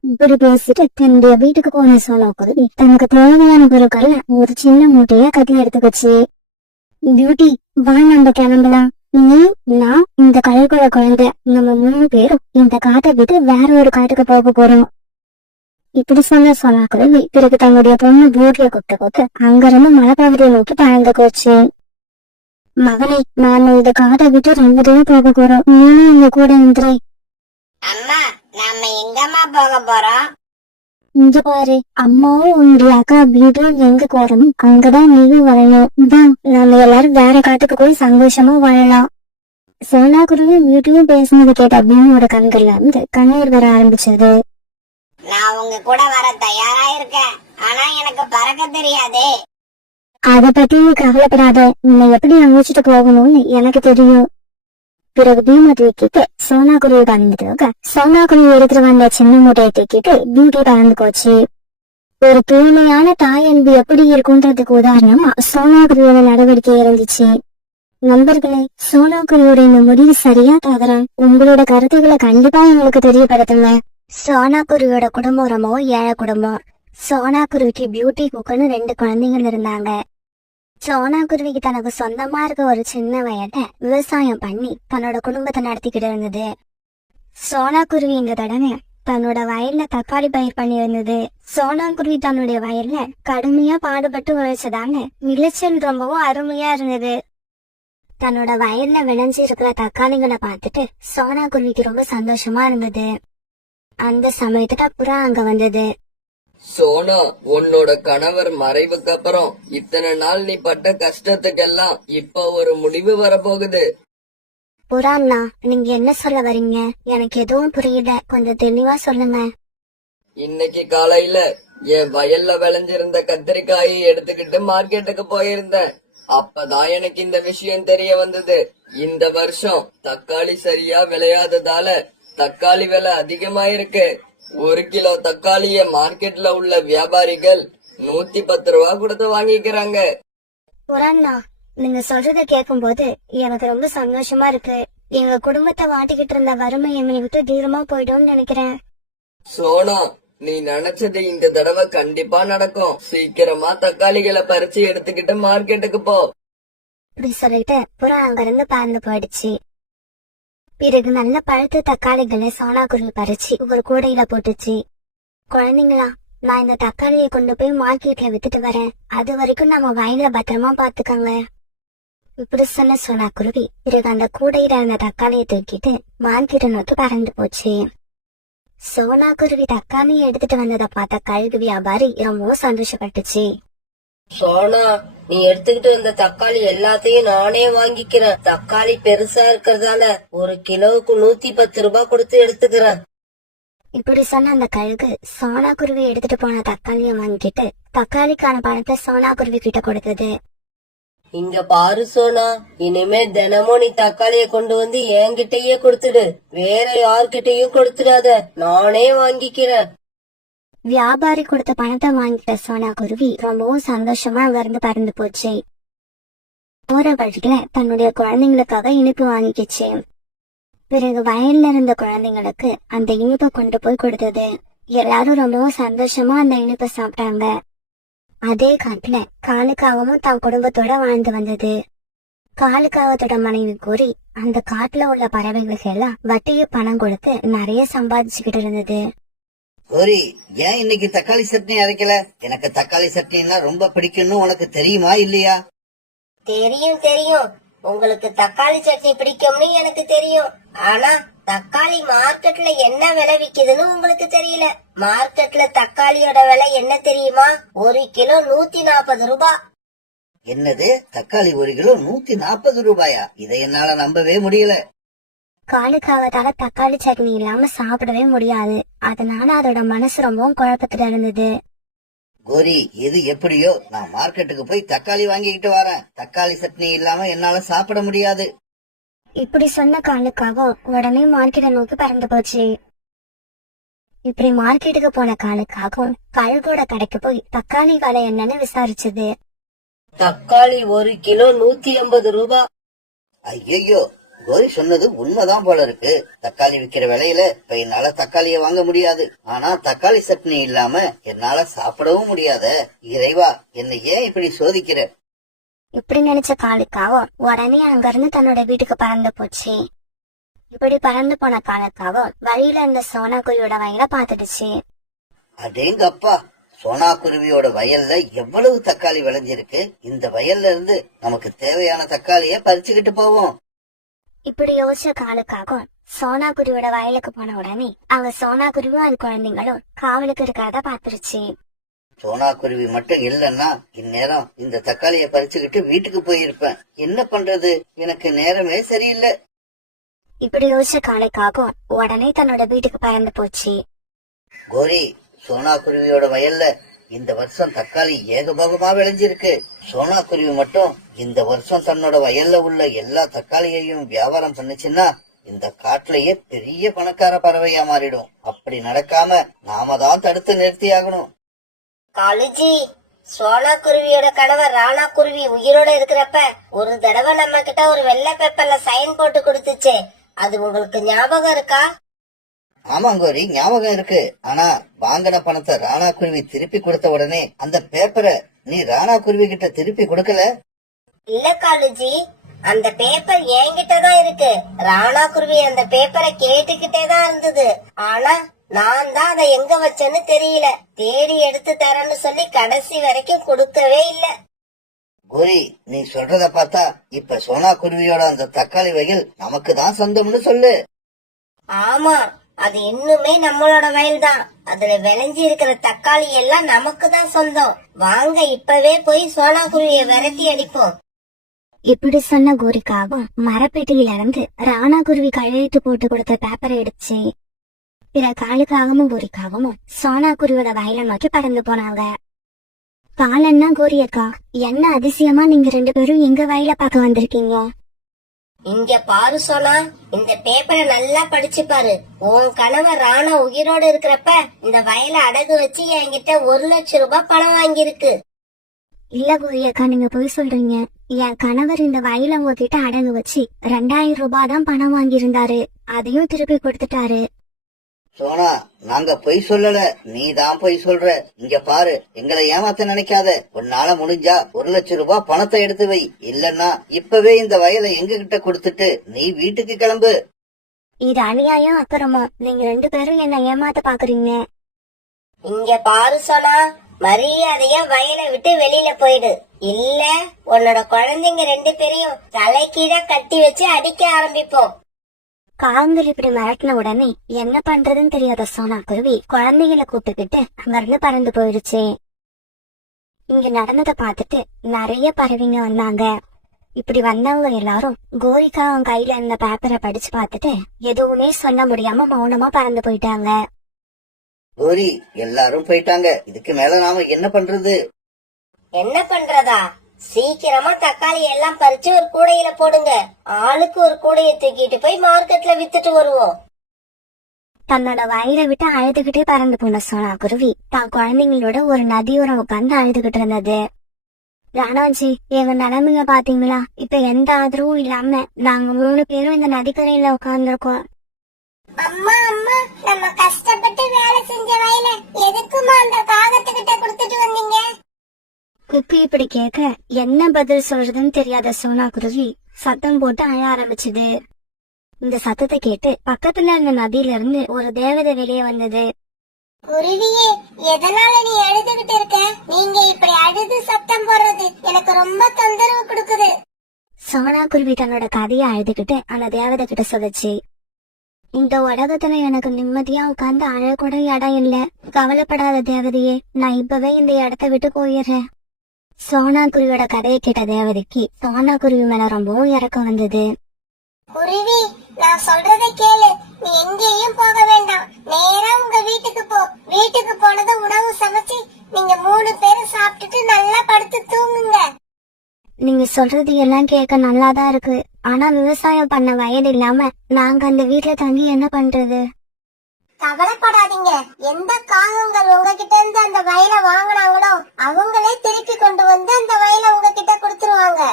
இப்படி பேசிட்டு தன்னுடைய வீட்டுக்கு போன சோனா குருவி தனக்கு தேவையான பொருட்கள்ல ஒரு சின்ன மூட்டைய கட்டி எடுத்துக்கிச்சு. பியூட்டி, வா நம்ம கிளம்பலாம். நீ, நான், இந்த கழுகுட குழந்தை, நம்ம 3 பேரும் இந்த காட்டை விட்டு வேற ஒரு காட்டுக்கு போக போறோம். இப்படி சொன்ன சோனா குருவி பிறகு தன்னுடைய பொண்ணு பியூட்டிய கூப்பிட்டு அங்கிருந்து மலைப்பகுதியை நோக்கி பறந்து போச்சு. மகனே, நாம இந்த காட்டை விட்டு ரொம்ப தூரம் போக போறோம். நீனும் இந்த கூட வந்துரு. அம்மா, நாம எங்கம்மா போக போறோம்? இங்க பாரு, அம்மாவும் உன்னுடைய அக்கா பியூட்டியும் எங்க போறோம் அங்கதான் நீயும் வரணும். இதான் நம்ம எல்லாரும் வேற காட்டுக்கு போய் சந்தோஷமா வாழலாம். சோனா குருவி பியூட்டியும் பேசினது கேட்ட பியூனோட கண்கள்ல இருந்து கண்ணீர் வர ஆரம்பிச்சது. நான் உங்க கூட வர தயாரா இருக்கேன். ஆனா எனக்கு பறக்க தெரியாதே. அத பத்தி நீ கவலைப்படாத, உன்னை எப்படி அழைச்சிட்டு போகணும்னு எனக்கு தெரியும். பிறகு பீமை தூக்கிட்டு சோனா குருவி பறந்துட்டு சோனா குருவி எடுத்துட்டு வந்த சின்ன மூட்டையை தூக்கிட்டு பியூட்டி பறந்து போச்சு. ஒரு தூய்மையான தாய் அன்பு எப்படி இருக்குன்றதுக்கு உதாரணமா சோனா குருவியோட நடவடிக்கை இருந்துச்சு. நண்பர்களே, சோனா குருவியோட இந்த முடிவு சரியா தவறா? உங்களோட கருத்துக்களை கண்டிப்பா எங்களுக்கு தெரியப்படுத்துங்க. சோனா குருவியோட குடும்பம் ரொம்ப ஏழை குடும்பம். சோனா குருவிக்கு பியூட்டி குக்குன்னு 2 குழந்தைகள் இருந்தாங்க. சோனா குருவிக்கு தனக்கு சொந்தமா இருக்க ஒரு சின்ன வயல்ல விவசாயம் பண்ணி தன்னோட குடும்பத்தை நடத்திக்கிட்டு இருந்தது. சோனா குருவி இந்த தடவை தன்னோட வயல்ல தக்காளி பயிர் பண்ணி இருந்தது. சோனா குருவி தன்னுடைய வயல்ல கடுமையா பாடுபட்டு உழைச்சதாங்க விளைச்சல் ரொம்பவும் அருமையா இருந்தது. தன்னோட வயல்ல விளைஞ்சு இருக்கிற தக்காளிகளை பார்த்துட்டு சோனா குருவிக்கு ரொம்ப சந்தோஷமா இருந்தது. அந்த சமயத்துல புறா அங்க வந்தது. சோனா, உன்னோட கணவர் மறைவுக்கு அப்புறம் இத்தனை நாள் நீ பட்ட கஷ்டத்துக்கெல்லாம் இப்ப ஒரு முடிவு வரப்போகுது. புறாண்ணா, நீங்க என்ன சொல்ல வரீங்க? எனக்கு எதுவும் புரியல, கொஞ்சம் தெளிவா சொல்லுங்க. இன்னைக்கு காலையில என் வயல்ல விளைஞ்சிருந்த கத்திரிக்காயை எடுத்துக்கிட்டு மார்க்கெட்டுக்கு போயிருந்தேன். அப்பதான் எனக்கு இந்த விஷயம் தெரிய வந்தது. இந்த வருஷம் தக்காளி சரியா விளையாததால தக்காளி விலை அதிகமாயிருக்கு. 1 கிலோ தக்காளிய மார்க்கெட்ல உள்ள வியாபாரிகள் 110 ரூபா கொடுத்து வாங்கிக்கிறாங்க. புறாண்ணா, நீங்க சொல்றத கேட்கும் போது எனக்கு ரொம்ப சந்தோஷமா இருக்கு. எங்க குடும்பத்தை வாட்டிக்கிட்டு இருந்த வறுமை என்னை விட்டு தூரமா போயிடும்னு நினைக்கிறேன். சோனா, நீ நினைச்சது இந்த தடவை கண்டிப்பா நடக்கும். சீக்கிரமா தக்காளிகளை பறிச்சு எடுத்துக்கிட்டு மார்க்கெட்டுக்கு போ. இப்படி சொல்லிட்டு புறா அங்கிருந்து பறந்து போயிடுச்சு. பிறகு நல்ல பழுத்த தக்காளிகளை சோனா குருவி பறிச்சு ஒரு கூடையில போட்டுச்சு. குழந்தைங்களா, நான் இந்த தக்காளியை கொண்டு போய் மார்க்கெட்ல வித்துட்டு வரேன். அது வரைக்கும் நம்ம வயல பத்திரமா பாத்துக்கோங்க. இப்படி சொன்ன சோனா குருவி பிறகு அந்த கூடையில இருந்த தக்காளியை தூக்கிட்டு மார்க்கெட்டை நோக்கி பறந்து போச்சு. சோனா குருவி தக்காளியை எடுத்துட்டு வந்ததை பார்த்த கழுகு வியாபாரி ரொம்பவும் சந்தோஷப்பட்டுச்சு. சோனா, நீ எடுத்துக்கிட்டு வந்த தக்காளி எல்லாத்தையும் நானே வாங்கிக்கிறேன். தக்காளி பெருசா இருக்கறதால 1 கிலோவுக்கு 110 ரூபாய் கொடுத்து எடுத்துக்கிறேன். இப்படி சொன்ன அந்த கழுகு சோனா குருவி எடுத்துட்டு போன தக்காளியை வாங்கிட்டு தக்காளிக்கான பணத்தை சோனா குருவி கிட்ட கொடுத்தது. இங்க பாரு சோனா, இனிமே தினமும் நீ தக்காளிய கொண்டு வந்து என்கிட்டயே கொடுத்துடு. வேற யார்கிட்டயும் கொடுத்துடாத, நானே வாங்கிக்கிறேன். வியாபாரி கொடுத்த பணத்தை வாங்கிட்ட சோனா குருவி ரொம்பவும் சந்தோஷமா அங்க இருந்து பறந்து போச்சு. போற வழியில தன்னுடைய குழந்தைங்களுக்காக இனிப்பு வாங்கிக்கிச்சு. பிறகு வயல்ல இருந்த குழந்தைங்களுக்கு அந்த இனிப்பை கொண்டு போய் கொடுத்தது. எல்லாரும் ரொம்பவும் சந்தோஷமா அந்த இனிப்பை சாப்பிட்டாங்க. அதே காட்டுல காலுக்காகவும் தன் குடும்பத்தோட வாழ்ந்து வந்தது. காலுக்காகத்தோட மனைவி கோரி அந்த காட்டுல உள்ள பறவைகளுக்கு எல்லாம் வட்டியை பணம் கொடுத்து நிறைய சம்பாதிச்சுக்கிட்டு இருந்தது. கோரி, ஏன் இன்னைக்கு தக்காளி சட்னி அரைக்கல? எனக்கு தக்காளி சட்னின்னா ரொம்ப பிடிக்கும்னு உனக்கு தெரியுமா இல்லையா? தெரியும் தெரியும், உங்களுக்கு தக்காளி சட்னி பிடிக்கும்னு எனக்கு தெரியும். ஆனா தக்காளி மார்க்கெட்ல என்ன விலை விக்குதுன்னு உங்களுக்கு தெரியல. மார்க்கெட்ல தக்காளியோட விலை என்ன தெரியுமா? 1 கிலோ 140 ரூபாய். என்னது, தக்காளி 1 கிலோ 140 ரூபாயா? இதை என்னால நம்பவே முடியல. காலுக்காகத்தால தக்காளி சட்னி இல்லாம சாப்பிடவே முடியாது. அதனால அதோட மனசு ரொம்பவும் குழப்பத்துல இருந்தது. கோரி, எது எப்படியோ நான் மார்க்கெட்டுக்கு போய் தக்காளி வாங்கிக்கிட்டு வரேன். தக்காளி சட்னி இல்லாம என்னால சாப்பிட முடியாது. இப்படி சொன்ன காலுக்காகவும் உடனே மார்க்கெட்டை நோக்கி பறந்து போச்சு. இப்படி மார்க்கெட்டுக்கு போன காலுக்காகவும் கழுகோட கடைக்கு போய் தக்காளி விலை என்னன்னு விசாரிச்சது. தக்காளி 1 கிலோ 150 ரூபாய். ஐயோ, கோரி சொன்னது உண்மைதான் போல இருக்கு. தக்காளி விக்கிற விலையில இப்ப என்னால தக்காளிய வாங்க முடியாது. ஆனா தக்காளி சட்னி இல்லாம என்னால சாப்பிடவும் முடியாத. இறைவா, என்னை ஏன் இப்படி சோதிக்கிற? இப்படி நினைச்ச காலுக்காகவும் உடனே அங்கிருந்து தன்னோட வீட்டுக்கு பறந்து போச்சு. இப்படி பறந்து போன காலுக்காகவும் வழியில இருந்த சோனா குருவியோட வயலை பாத்துடுச்சு. அடேங்கப்பா, சோனா குருவியோட வயல்ல எவ்வளவு தக்காளி விளைஞ்சிருக்கு. இந்த வயல்ல இருந்து நமக்கு தேவையான தக்காளிய பறிச்சுக்கிட்டு போவோம். இப்படி யோசிச்ச காலுக்காகவும் சோனா குருவியோட வயலுக்கு போன உடனே அங்க சோனா குருவியும் அது குழந்தைங்களும் காவலுக்கு இருக்கிறத பாத்துருச்சு. சோனா குருவி மட்டும் இல்லன்னா இந்நேரம் இந்த தக்காளிய பறிச்சுக்கிட்டு வீட்டுக்கு போயிருப்பேன். என்ன பண்றது, எனக்கு நேரமே சரியில்லை. இப்படி யோசிச்ச காலுக்காகவும் உடனே தன்னோட வீட்டுக்கு பறந்து போச்சு. கோரி, சோனா குருவியோட வயல்ல இந்த வருஷம் தக்காளி ஏகபோகமா விளைஞ்சிருக்கு. சோனா குருவி மட்டும் இந்த வருஷம் தன்னோட வயல்ல உள்ள எல்லா தக்காளியையும் வியாபாரம் பண்ணுச்சுன்னா இந்த காட்டுலயே பெரிய பணக்கார பறவையா மாறிடும். அப்படி நடக்காம நாம தான் தடுத்து நிறுத்தியாகணும். காலுஜி, சோனா குருவியோட கணவர் ராணா குருவி உயிரோட இருக்கிறப்ப ஒரு தடவை நம்ம கிட்ட ஒரு வெள்ளை பேப்பர்ல சைன் போட்டு கொடுத்துச்சு. அது உங்களுக்கு ஞாபகம் இருக்கா? ஆமா கோரி, ஞாபகம் இருக்கு. ஆனா வாங்கின பணத்தை ராணா குருவி திருப்பி கொடுத்த உடனே அந்த பேப்பரை நீ ராணா குருவி கிட்ட திருப்பி கொடுக்கல. இல்ல காலுஜி, அந்த பேப்பர் என்கிட்டதான் இருக்கு. ராணா குருவி அந்த பேப்பரை கேட்டுக்கிட்டே தான் இருந்தது. ஆனா நான் தான் அதை எங்க வச்சேன்னு தெரியல. தேடி எடுத்து தரேன்னு சொல்லி கடைசி வரைக்கும் கொடுக்கவே இல்ல. கோரி, நீ சொல்றத பார்த்தா இப்ப சோனா குருவியோட அந்த தக்காளி வயல் நமக்கு தான் சொந்தம்னு சொல்லு. ஆமா, அது இன்னுமே நம்மளோட வயல் தான். அதுல விளைஞ்சி இருக்கிற தக்காளி எல்லாம் நமக்கு தான் சொந்தம். வாங்க இப்பவே போய் சோனா குருவியை விரட்டி அடிப்போம். இப்படி சொன்ன கோரிக்காகவும் மரப்பெட்டியில இருந்து ராணா குருவி கையெழுத்து போட்டு கொடுத்த பேப்பரை எடுத்து பிற காலுக்காகவும் கோரிக்காகவும் சோனா குருவியோட வயலை நோக்கி பறந்து போனாங்க. காலன்னா கோரியக்கா, என்ன அதிசயமா நீங்க 2 பேரும் எங்க வயலை பார்க்க வந்திருக்கீங்க? இங்க பாரு சோனா, இந்த பேப்பரை நல்லா படிச்சு பாரு. உன் கணவர் ராணா உயிரோடு இருக்கிறப்ப இந்த வயலை அடகு வச்சு என்கிட்ட 1 லட்சம் ரூபாய் பணம் வாங்கியிருக்கு. இல்ல கோரியக்கா, நீங்க போய் சொல்றீங்க. என் கணவர் இந்த வயலை உங்ககிட்ட அடகு வச்சு 2000 ரூபாய் தான் பணம் வாங்கியிருந்தாரு. அதையும் திருப்பி கொடுத்துட்டாரு. சோனா, நாங்க பொய் சொல்லல, நீ தான் பொய் சொல்ற. இங்க பாரு, எங்களை ஏமாத்த நினைக்காத. உன்னால முடிஞ்சா 1 லட்சம் ரூபாய் பணத்தை எடுத்து வை. இல்லன்னா இப்பவே இந்த வயலை எங்க கிட்ட கொடுத்துட்டு நீ வீட்டுக்கு கிளம்பு. இது அநியாயம், அப்புறமா நீங்க 2 பேரும் என்ன ஏமாத்த பாக்குறீங்க. இங்க பாரு சோனா, மரியாதையா வயலை விட்டு வெளியில போயிடு. இல்ல உன்னோட குழந்தைங்க 2 பேரையும் தலைக்கீழ கட்டி வச்சு அடிக்க ஆரம்பிப்போம். காங்கள் இப்படி மிரட்டின உடனே என்ன பண்றதுன்னு தெரியாத சோனா குருவி குழந்தைகளை கூப்பிட்டுக்கிட்டு அங்கிருந்து பறந்து போயிடுச்சு. இங்க நடந்ததை பார்த்துட்டு நிறைய பறவைங்க வந்தாங்க. இப்படி வந்தவங்க எல்லாரும் கோரிக்கா அவன் கையில இருந்த பேப்பரை படிச்சு பார்த்துட்டு எதுவுமே சொல்ல முடியாம மௌனமா பறந்து போயிட்டாங்க. கோரி, எல்லாரும் போயிட்டாங்க. இதுக்கு மேல நாம என்ன பண்றது? என்ன பண்றதா? சீக்கிரமா தக்காளி எல்லாம் பறிச்சு ஒரு கூடையில போடுங்க. ஆளுக்கு ஒரு கூடையை தூக்கிட்டு போய் மார்க்கெட்ல வித்துட்டு வருவோம். தன்னோட வயலை விட்டு அழுதுகிட்டே பறந்து போன சோனா குருவி தான் குழந்தைங்களோட ஒரு நதியோரம் உட்கார்ந்து அழுதுகிட்டு இருந்தது. ராணாஜி, எங்க நிலைமைய பாத்தீங்களா? இப்ப எந்த ஆதரவும் இல்லாம நாங்க 3 பேரும் இந்த நதிக்கரையில உட்கார்ந்துருக்கோம். அம்மா அம்மா, நம்ம கஷ்டப்பட்டு வேலை செஞ்ச வயலை எதுக்குமா அந்த காகத்துக்கிட்ட கொடுத்துட்டு வந்தீங்க? குக்கு இப்படி கேட்க என்ன பதில் சொல்றதுன்னு தெரியாத சோனா குருவி சத்தம் போட்டு அழ ஆரம்பிச்சுது. இந்த சத்தத்தை கேட்டு பக்கத்துல இருந்த நதியில இருந்து ஒரு தேவதை வெளியே வந்தது. குருவியே, எதனால நீ அழுதுகிட்டு இருக்க? நீங்க இப்படி அழுது சத்தம் போடுறது எனக்கு ரொம்ப தொந்தரவு கொடுக்குது. சோனா குருவி தன்னோட கதையை அழுதுகிட்டு அந்த தேவதை கிட்ட சொல்லுச்சு. இந்த உலகத்துல எனக்கு நிம்மதியா உட்கார்ந்து அழக்கூட இடம் இல்ல. கவலைப்படாத தேவதையே, நான் இப்பவே இந்த இடத்த விட்டு போயிடுறேன். சோனா குருவியோட கதையை கேட்ட தேவதைக்கு சோனா குருவி மேல ரொம்பவும் இறக்கம் வந்தது. குருவி, நான் சொல்றதை கேளு. நீ எங்கேயும் போக வேண்டாம். நேரா உங்க வீட்டுக்கு போ. வீட்டுக்கு போனதும் உணவு சமைச்சு நீங்க 3 பேரும் சாப்பிட்டுட்டு நல்லா படுத்து தூங்குங்க. நீங்க சொல்றது எல்லாம் கேட்க நல்லாதான் இருக்கு. ஆனா விவசாயம் பண்ண வயல் இல்லாம நாங்க அந்த வீட்டுல தங்கி என்ன பண்றது? கவலைப்படாதீங்க. எந்த காகங்கள் உங்ககிட்ட இருந்து அந்த வயலை வாங்கினாங்களோ அவங்களே திருப்பி கொண்டு வந்து அந்த வயலை உங்ககிட்ட கொடுத்துருவாங்க.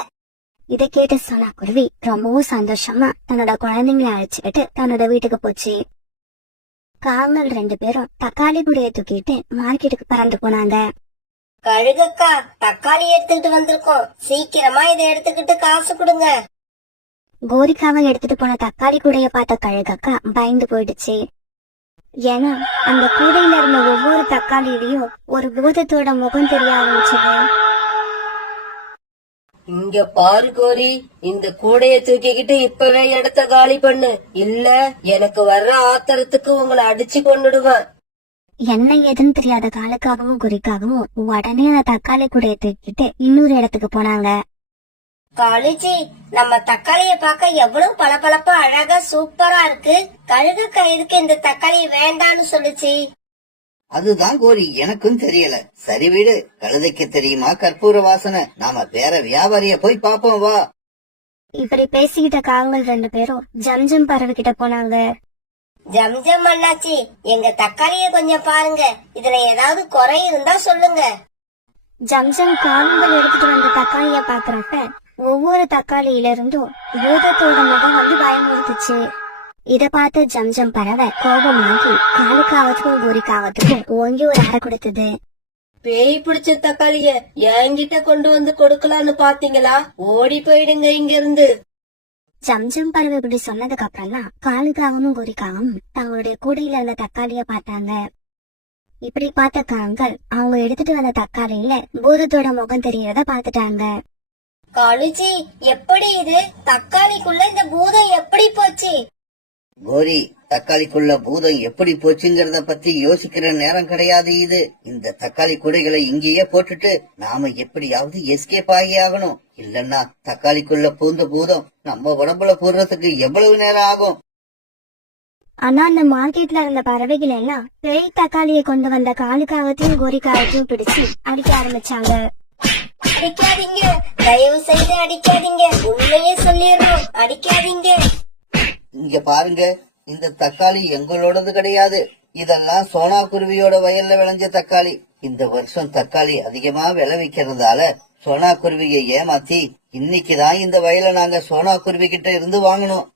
இதை கேட்டு சோனா குருவி ரொம்பவும் சந்தோஷமா தன்னோட குழந்தைங்களை அழைச்சுக்கிட்டு தன்னோட வீட்டுக்கு போச்சு. காகங்கள் 2 பேரும் தக்காளி கூடைய தூக்கிட்டு மார்க்கெட்டுக்கு பறந்து போனாங்க. கழுகக்கா, தக்காளி எடுத்துக்கிட்டு வந்திருக்கோம். சீக்கிரமா இதை எடுத்துக்கிட்டு காசு கொடுங்க. கோரிக்காவை எடுத்துட்டு போன தக்காளி கூடைய பார்த்த கழுகக்கா பயந்து போயிடுச்சு. ஏன்னா அந்த கூடையில இருந்த ஒவ்வொரு தக்காளியிலையும் ஒரு பூதத்தோட முகம் தெரிய ஆரம்பிச்சது. இங்க பாரு கோரி, இந்த கூடைய தூக்கிக்கிட்டு இப்பவே இடத்த காலி பண்ணு. இல்ல எனக்கு வர்ற ஆத்திரத்துக்கு உங்களை அடிச்சு கொண்டுடுவேன். என்ன ஏதுன்னு தெரியாத காலுக்காகவும் குறிக்காகவும் உடனே அந்த தக்காளி கூடைய தூக்கிட்டு இன்னொரு இடத்துக்கு போனாங்க. காளிஜி, நம்ம தக்காளிய பார்க்க எவ்வளவு பளபளப்பா அழகா சூப்பரா இருக்கு. கழுகுக்கா இதுக்கு இந்த தக்காளி வேண்டான்னு சொல்லுச்சு. அதுதான் கோரி, எனக்கும் தெரியல. சரி வீடு, கழுதைக்கு தெரியுமா கற்பூர வாசனை? நாம வேற வியாபாரிய போய் பாப்போம் வா. இப்படி பேசிக்கிட்ட காகங்கள் 2 பேரும் ஜம்ஜம் பறவை கிட்ட போனாங்க. ஜம்ஜம் அண்ணாச்சி, எங்க தக்காளிய கொஞ்சம் பாருங்க. இதுல ஏதாவது குறை இருந்தா சொல்லுங்க. ஜம்ஜம் காகங்கள் எடுத்துட்டு வந்த தக்காளிய பாக்குறப்ப ஒவ்வொரு தக்காளியில இருந்தும் பூதத்தோட முகம் வந்து பயமுறுத்துச்சு. இத பார்த்து ஜம்ஜம் பறவை கோபமாகி காலுக்காவத்துக்கும் கோரிக்காவத்துக்கும் ஓங்கி ஒரு அறை கொடுத்தது. பேய் பிடிச்ச தக்காளிய என்கிட்ட கொண்டு வந்து கொடுக்கலான்னு பாத்தீங்களா? ஓடி போயிடுங்க இங்க இருந்து. ஜம்ஜம் பறவை இப்படி சொன்னதுக்கு அப்புறம் தான் காலுக்காகவும் கோரிக்காவும் தங்களுடைய கூடையில இருந்த தக்காளிய பார்த்தாங்க. இப்படி பார்த்த காகங்கள் அவங்க எடுத்துட்டு வந்த தக்காளியில பூதத்தோட முகம் தெரியறத பாத்துட்டாங்க. காளிஜி, எப்படி இது? தக்காளிக்குள்ள இந்த பூதம் எப்படி போச்சு? கோரி, தக்காளிக்குள்ள பூதம் எப்படி போச்சுங்கிறத பத்தி யோசிக்கிற நேரம் கிடையாது இது. இந்த தக்காளி கூடைகளை இங்கேயே போட்டுட்டு நாம எப்படியாவது எஸ்கேப் ஆகி ஆகணும். இல்லன்னா தக்காளிக்குள்ள பூந்த பூதம் நம்ம உடம்புல போடுறதுக்கு எவ்வளவு நேரம் ஆகும்? ஆனா அந்த மார்க்கெட்ல இருந்த பறவைகள் எல்லாம் பேய் தக்காளியை கொண்டு வந்த காலுக்காகத்தையும் கோரிக்காகத்தையும் பிடிச்சு அடிக்க ஆரம்பிச்சாங்க. அடிக்காதீங்க, தயவு செய்து அடிக்காதீங்க. உண்மையே சொல்லிடுறோம், அடிக்காதீங்க. இங்க பாருங்க, இந்த தக்காளி எங்களோடது கிடையாது. இதெல்லாம் சோனா குருவியோட வயல்ல விளைஞ்ச தக்காளி. இந்த வருஷம் தக்காளி அதிகமா விளைவிக்கிறதால சோனா குருவியை ஏமாத்தி இன்னைக்குதான் இந்த வயலை நாங்க சோனா குருவி கிட்ட இருந்து வாங்கணும்.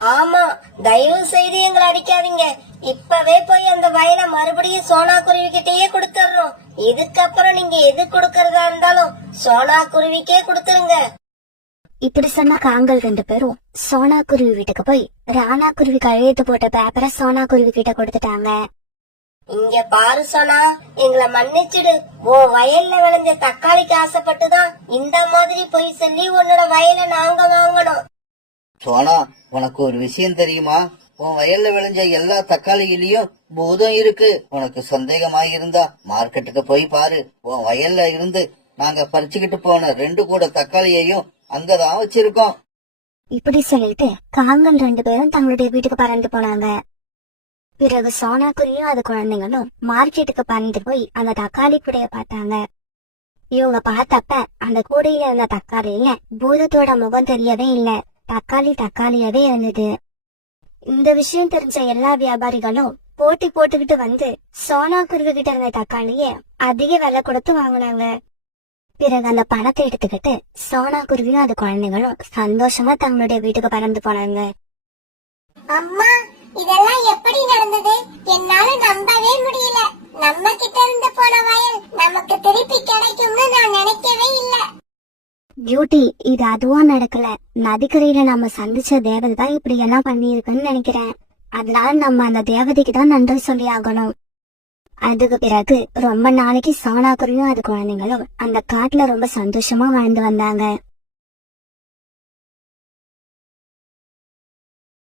ஆமா, தயவு செய்து எங்களை அடிக்காதீங்க. இப்பவே போய் அந்த வயலை மறுபடியும் சோனா குருவி கிட்டயே கொடுத்துறோம். இதுக்கப்புறம் நீங்க எது கொடுக்கறதா இருந்தாலும் சோனா குருவிக்கே கொடுத்துருங்க. இப்படி சொன்ன காகங்கள் 2 பேரும் சோனா குருவி வீட்டுக்கு போய் ராணா குருவி கையெழுத்து போட்ட பேப்பரை சோனா குருவி கிட்ட கொடுத்துட்டாங்க. இங்க பாரு சோனா, எங்களை மன்னிச்சிடு. உன் வயல்ல விளைஞ்ச தக்காளிக்கு ஆசைப்பட்டுதான் இந்த மாதிரி போய் சொல்லி உன்னோட வயலை நாங்க வாங்கணும். சோனா, உனக்கு ஒரு விஷயம் தெரியுமா? உன் வயல்ல விளைஞ்ச எல்லா தக்காளியிலயும் பூதம் இருக்கு. உனக்கு சந்தேகமா இருந்தா மார்க்கெட்டுக்கு போய் பாரு. உன் வயல்ல இருந்து நாங்க பறிச்சுக்கிட்டு போன 2 கூட தக்காளியையும் அங்கதான் வச்சிருக்கோம். இப்படி சொல்லிட்டு காகங்கள் 2 பேரும் தங்களுடைய வீட்டுக்கு பறந்து போனாங்க. பிறகு சோனா குருவியும் அது குழந்தைங்களும் மார்க்கெட்டுக்கு பறந்து போய் அந்த தக்காளி கூடைய பார்த்தாங்க. இவங்க பார்த்தப்ப அந்த கூடையில இருந்த தக்காளியில பூதத்தோட முகம் தெரியவே இல்ல. தக்காளியாவே இருந்தது. இந்த விஷயம் தெரிஞ்ச எல்லா வியாபாரிகளும் போட்டி போட்டுக்கிட்டு வந்து சோனா குருவி கிட்ட இருந்த தக்காளிய அதிக விலை கொடுத்து வாங்கினாங்க. பிறகு அந்த பணத்தை எடுத்துக்கிட்டு சோனா குருவியும் அது குழந்தைகளும் சந்தோஷமா தங்களுடைய வீட்டுக்கு பறந்து போனாங்க. அம்மா, இதெல்லாம் எப்படி நடந்தது? என்னால நம்பவே முடியல. நம்ம கிட்ட இருந்து போன வயல் நமக்கு திருப்பி கிடைக்கும் கிடைக்கும்னு நான் நினைக்கவே இல்ல. பியூட்டி, இது அதுவா நடக்கல. நதிக்கரையில நம்ம சந்திச்ச தேவதை தான் இப்படி எல்லாம் பண்ணியிருக்குன்னு நினைக்கிறேன். அதனால நம்ம அந்த தேவதைக்கு தான் நன்றி சொல்லி ஆகணும். அதுக்கு பிறகு ரொம்ப நாளைக்கு சோனாக்குரியும் அது குழந்தைங்களும் அந்த காட்டுல ரொம்ப சந்தோஷமா வாழ்ந்து வந்தாங்க.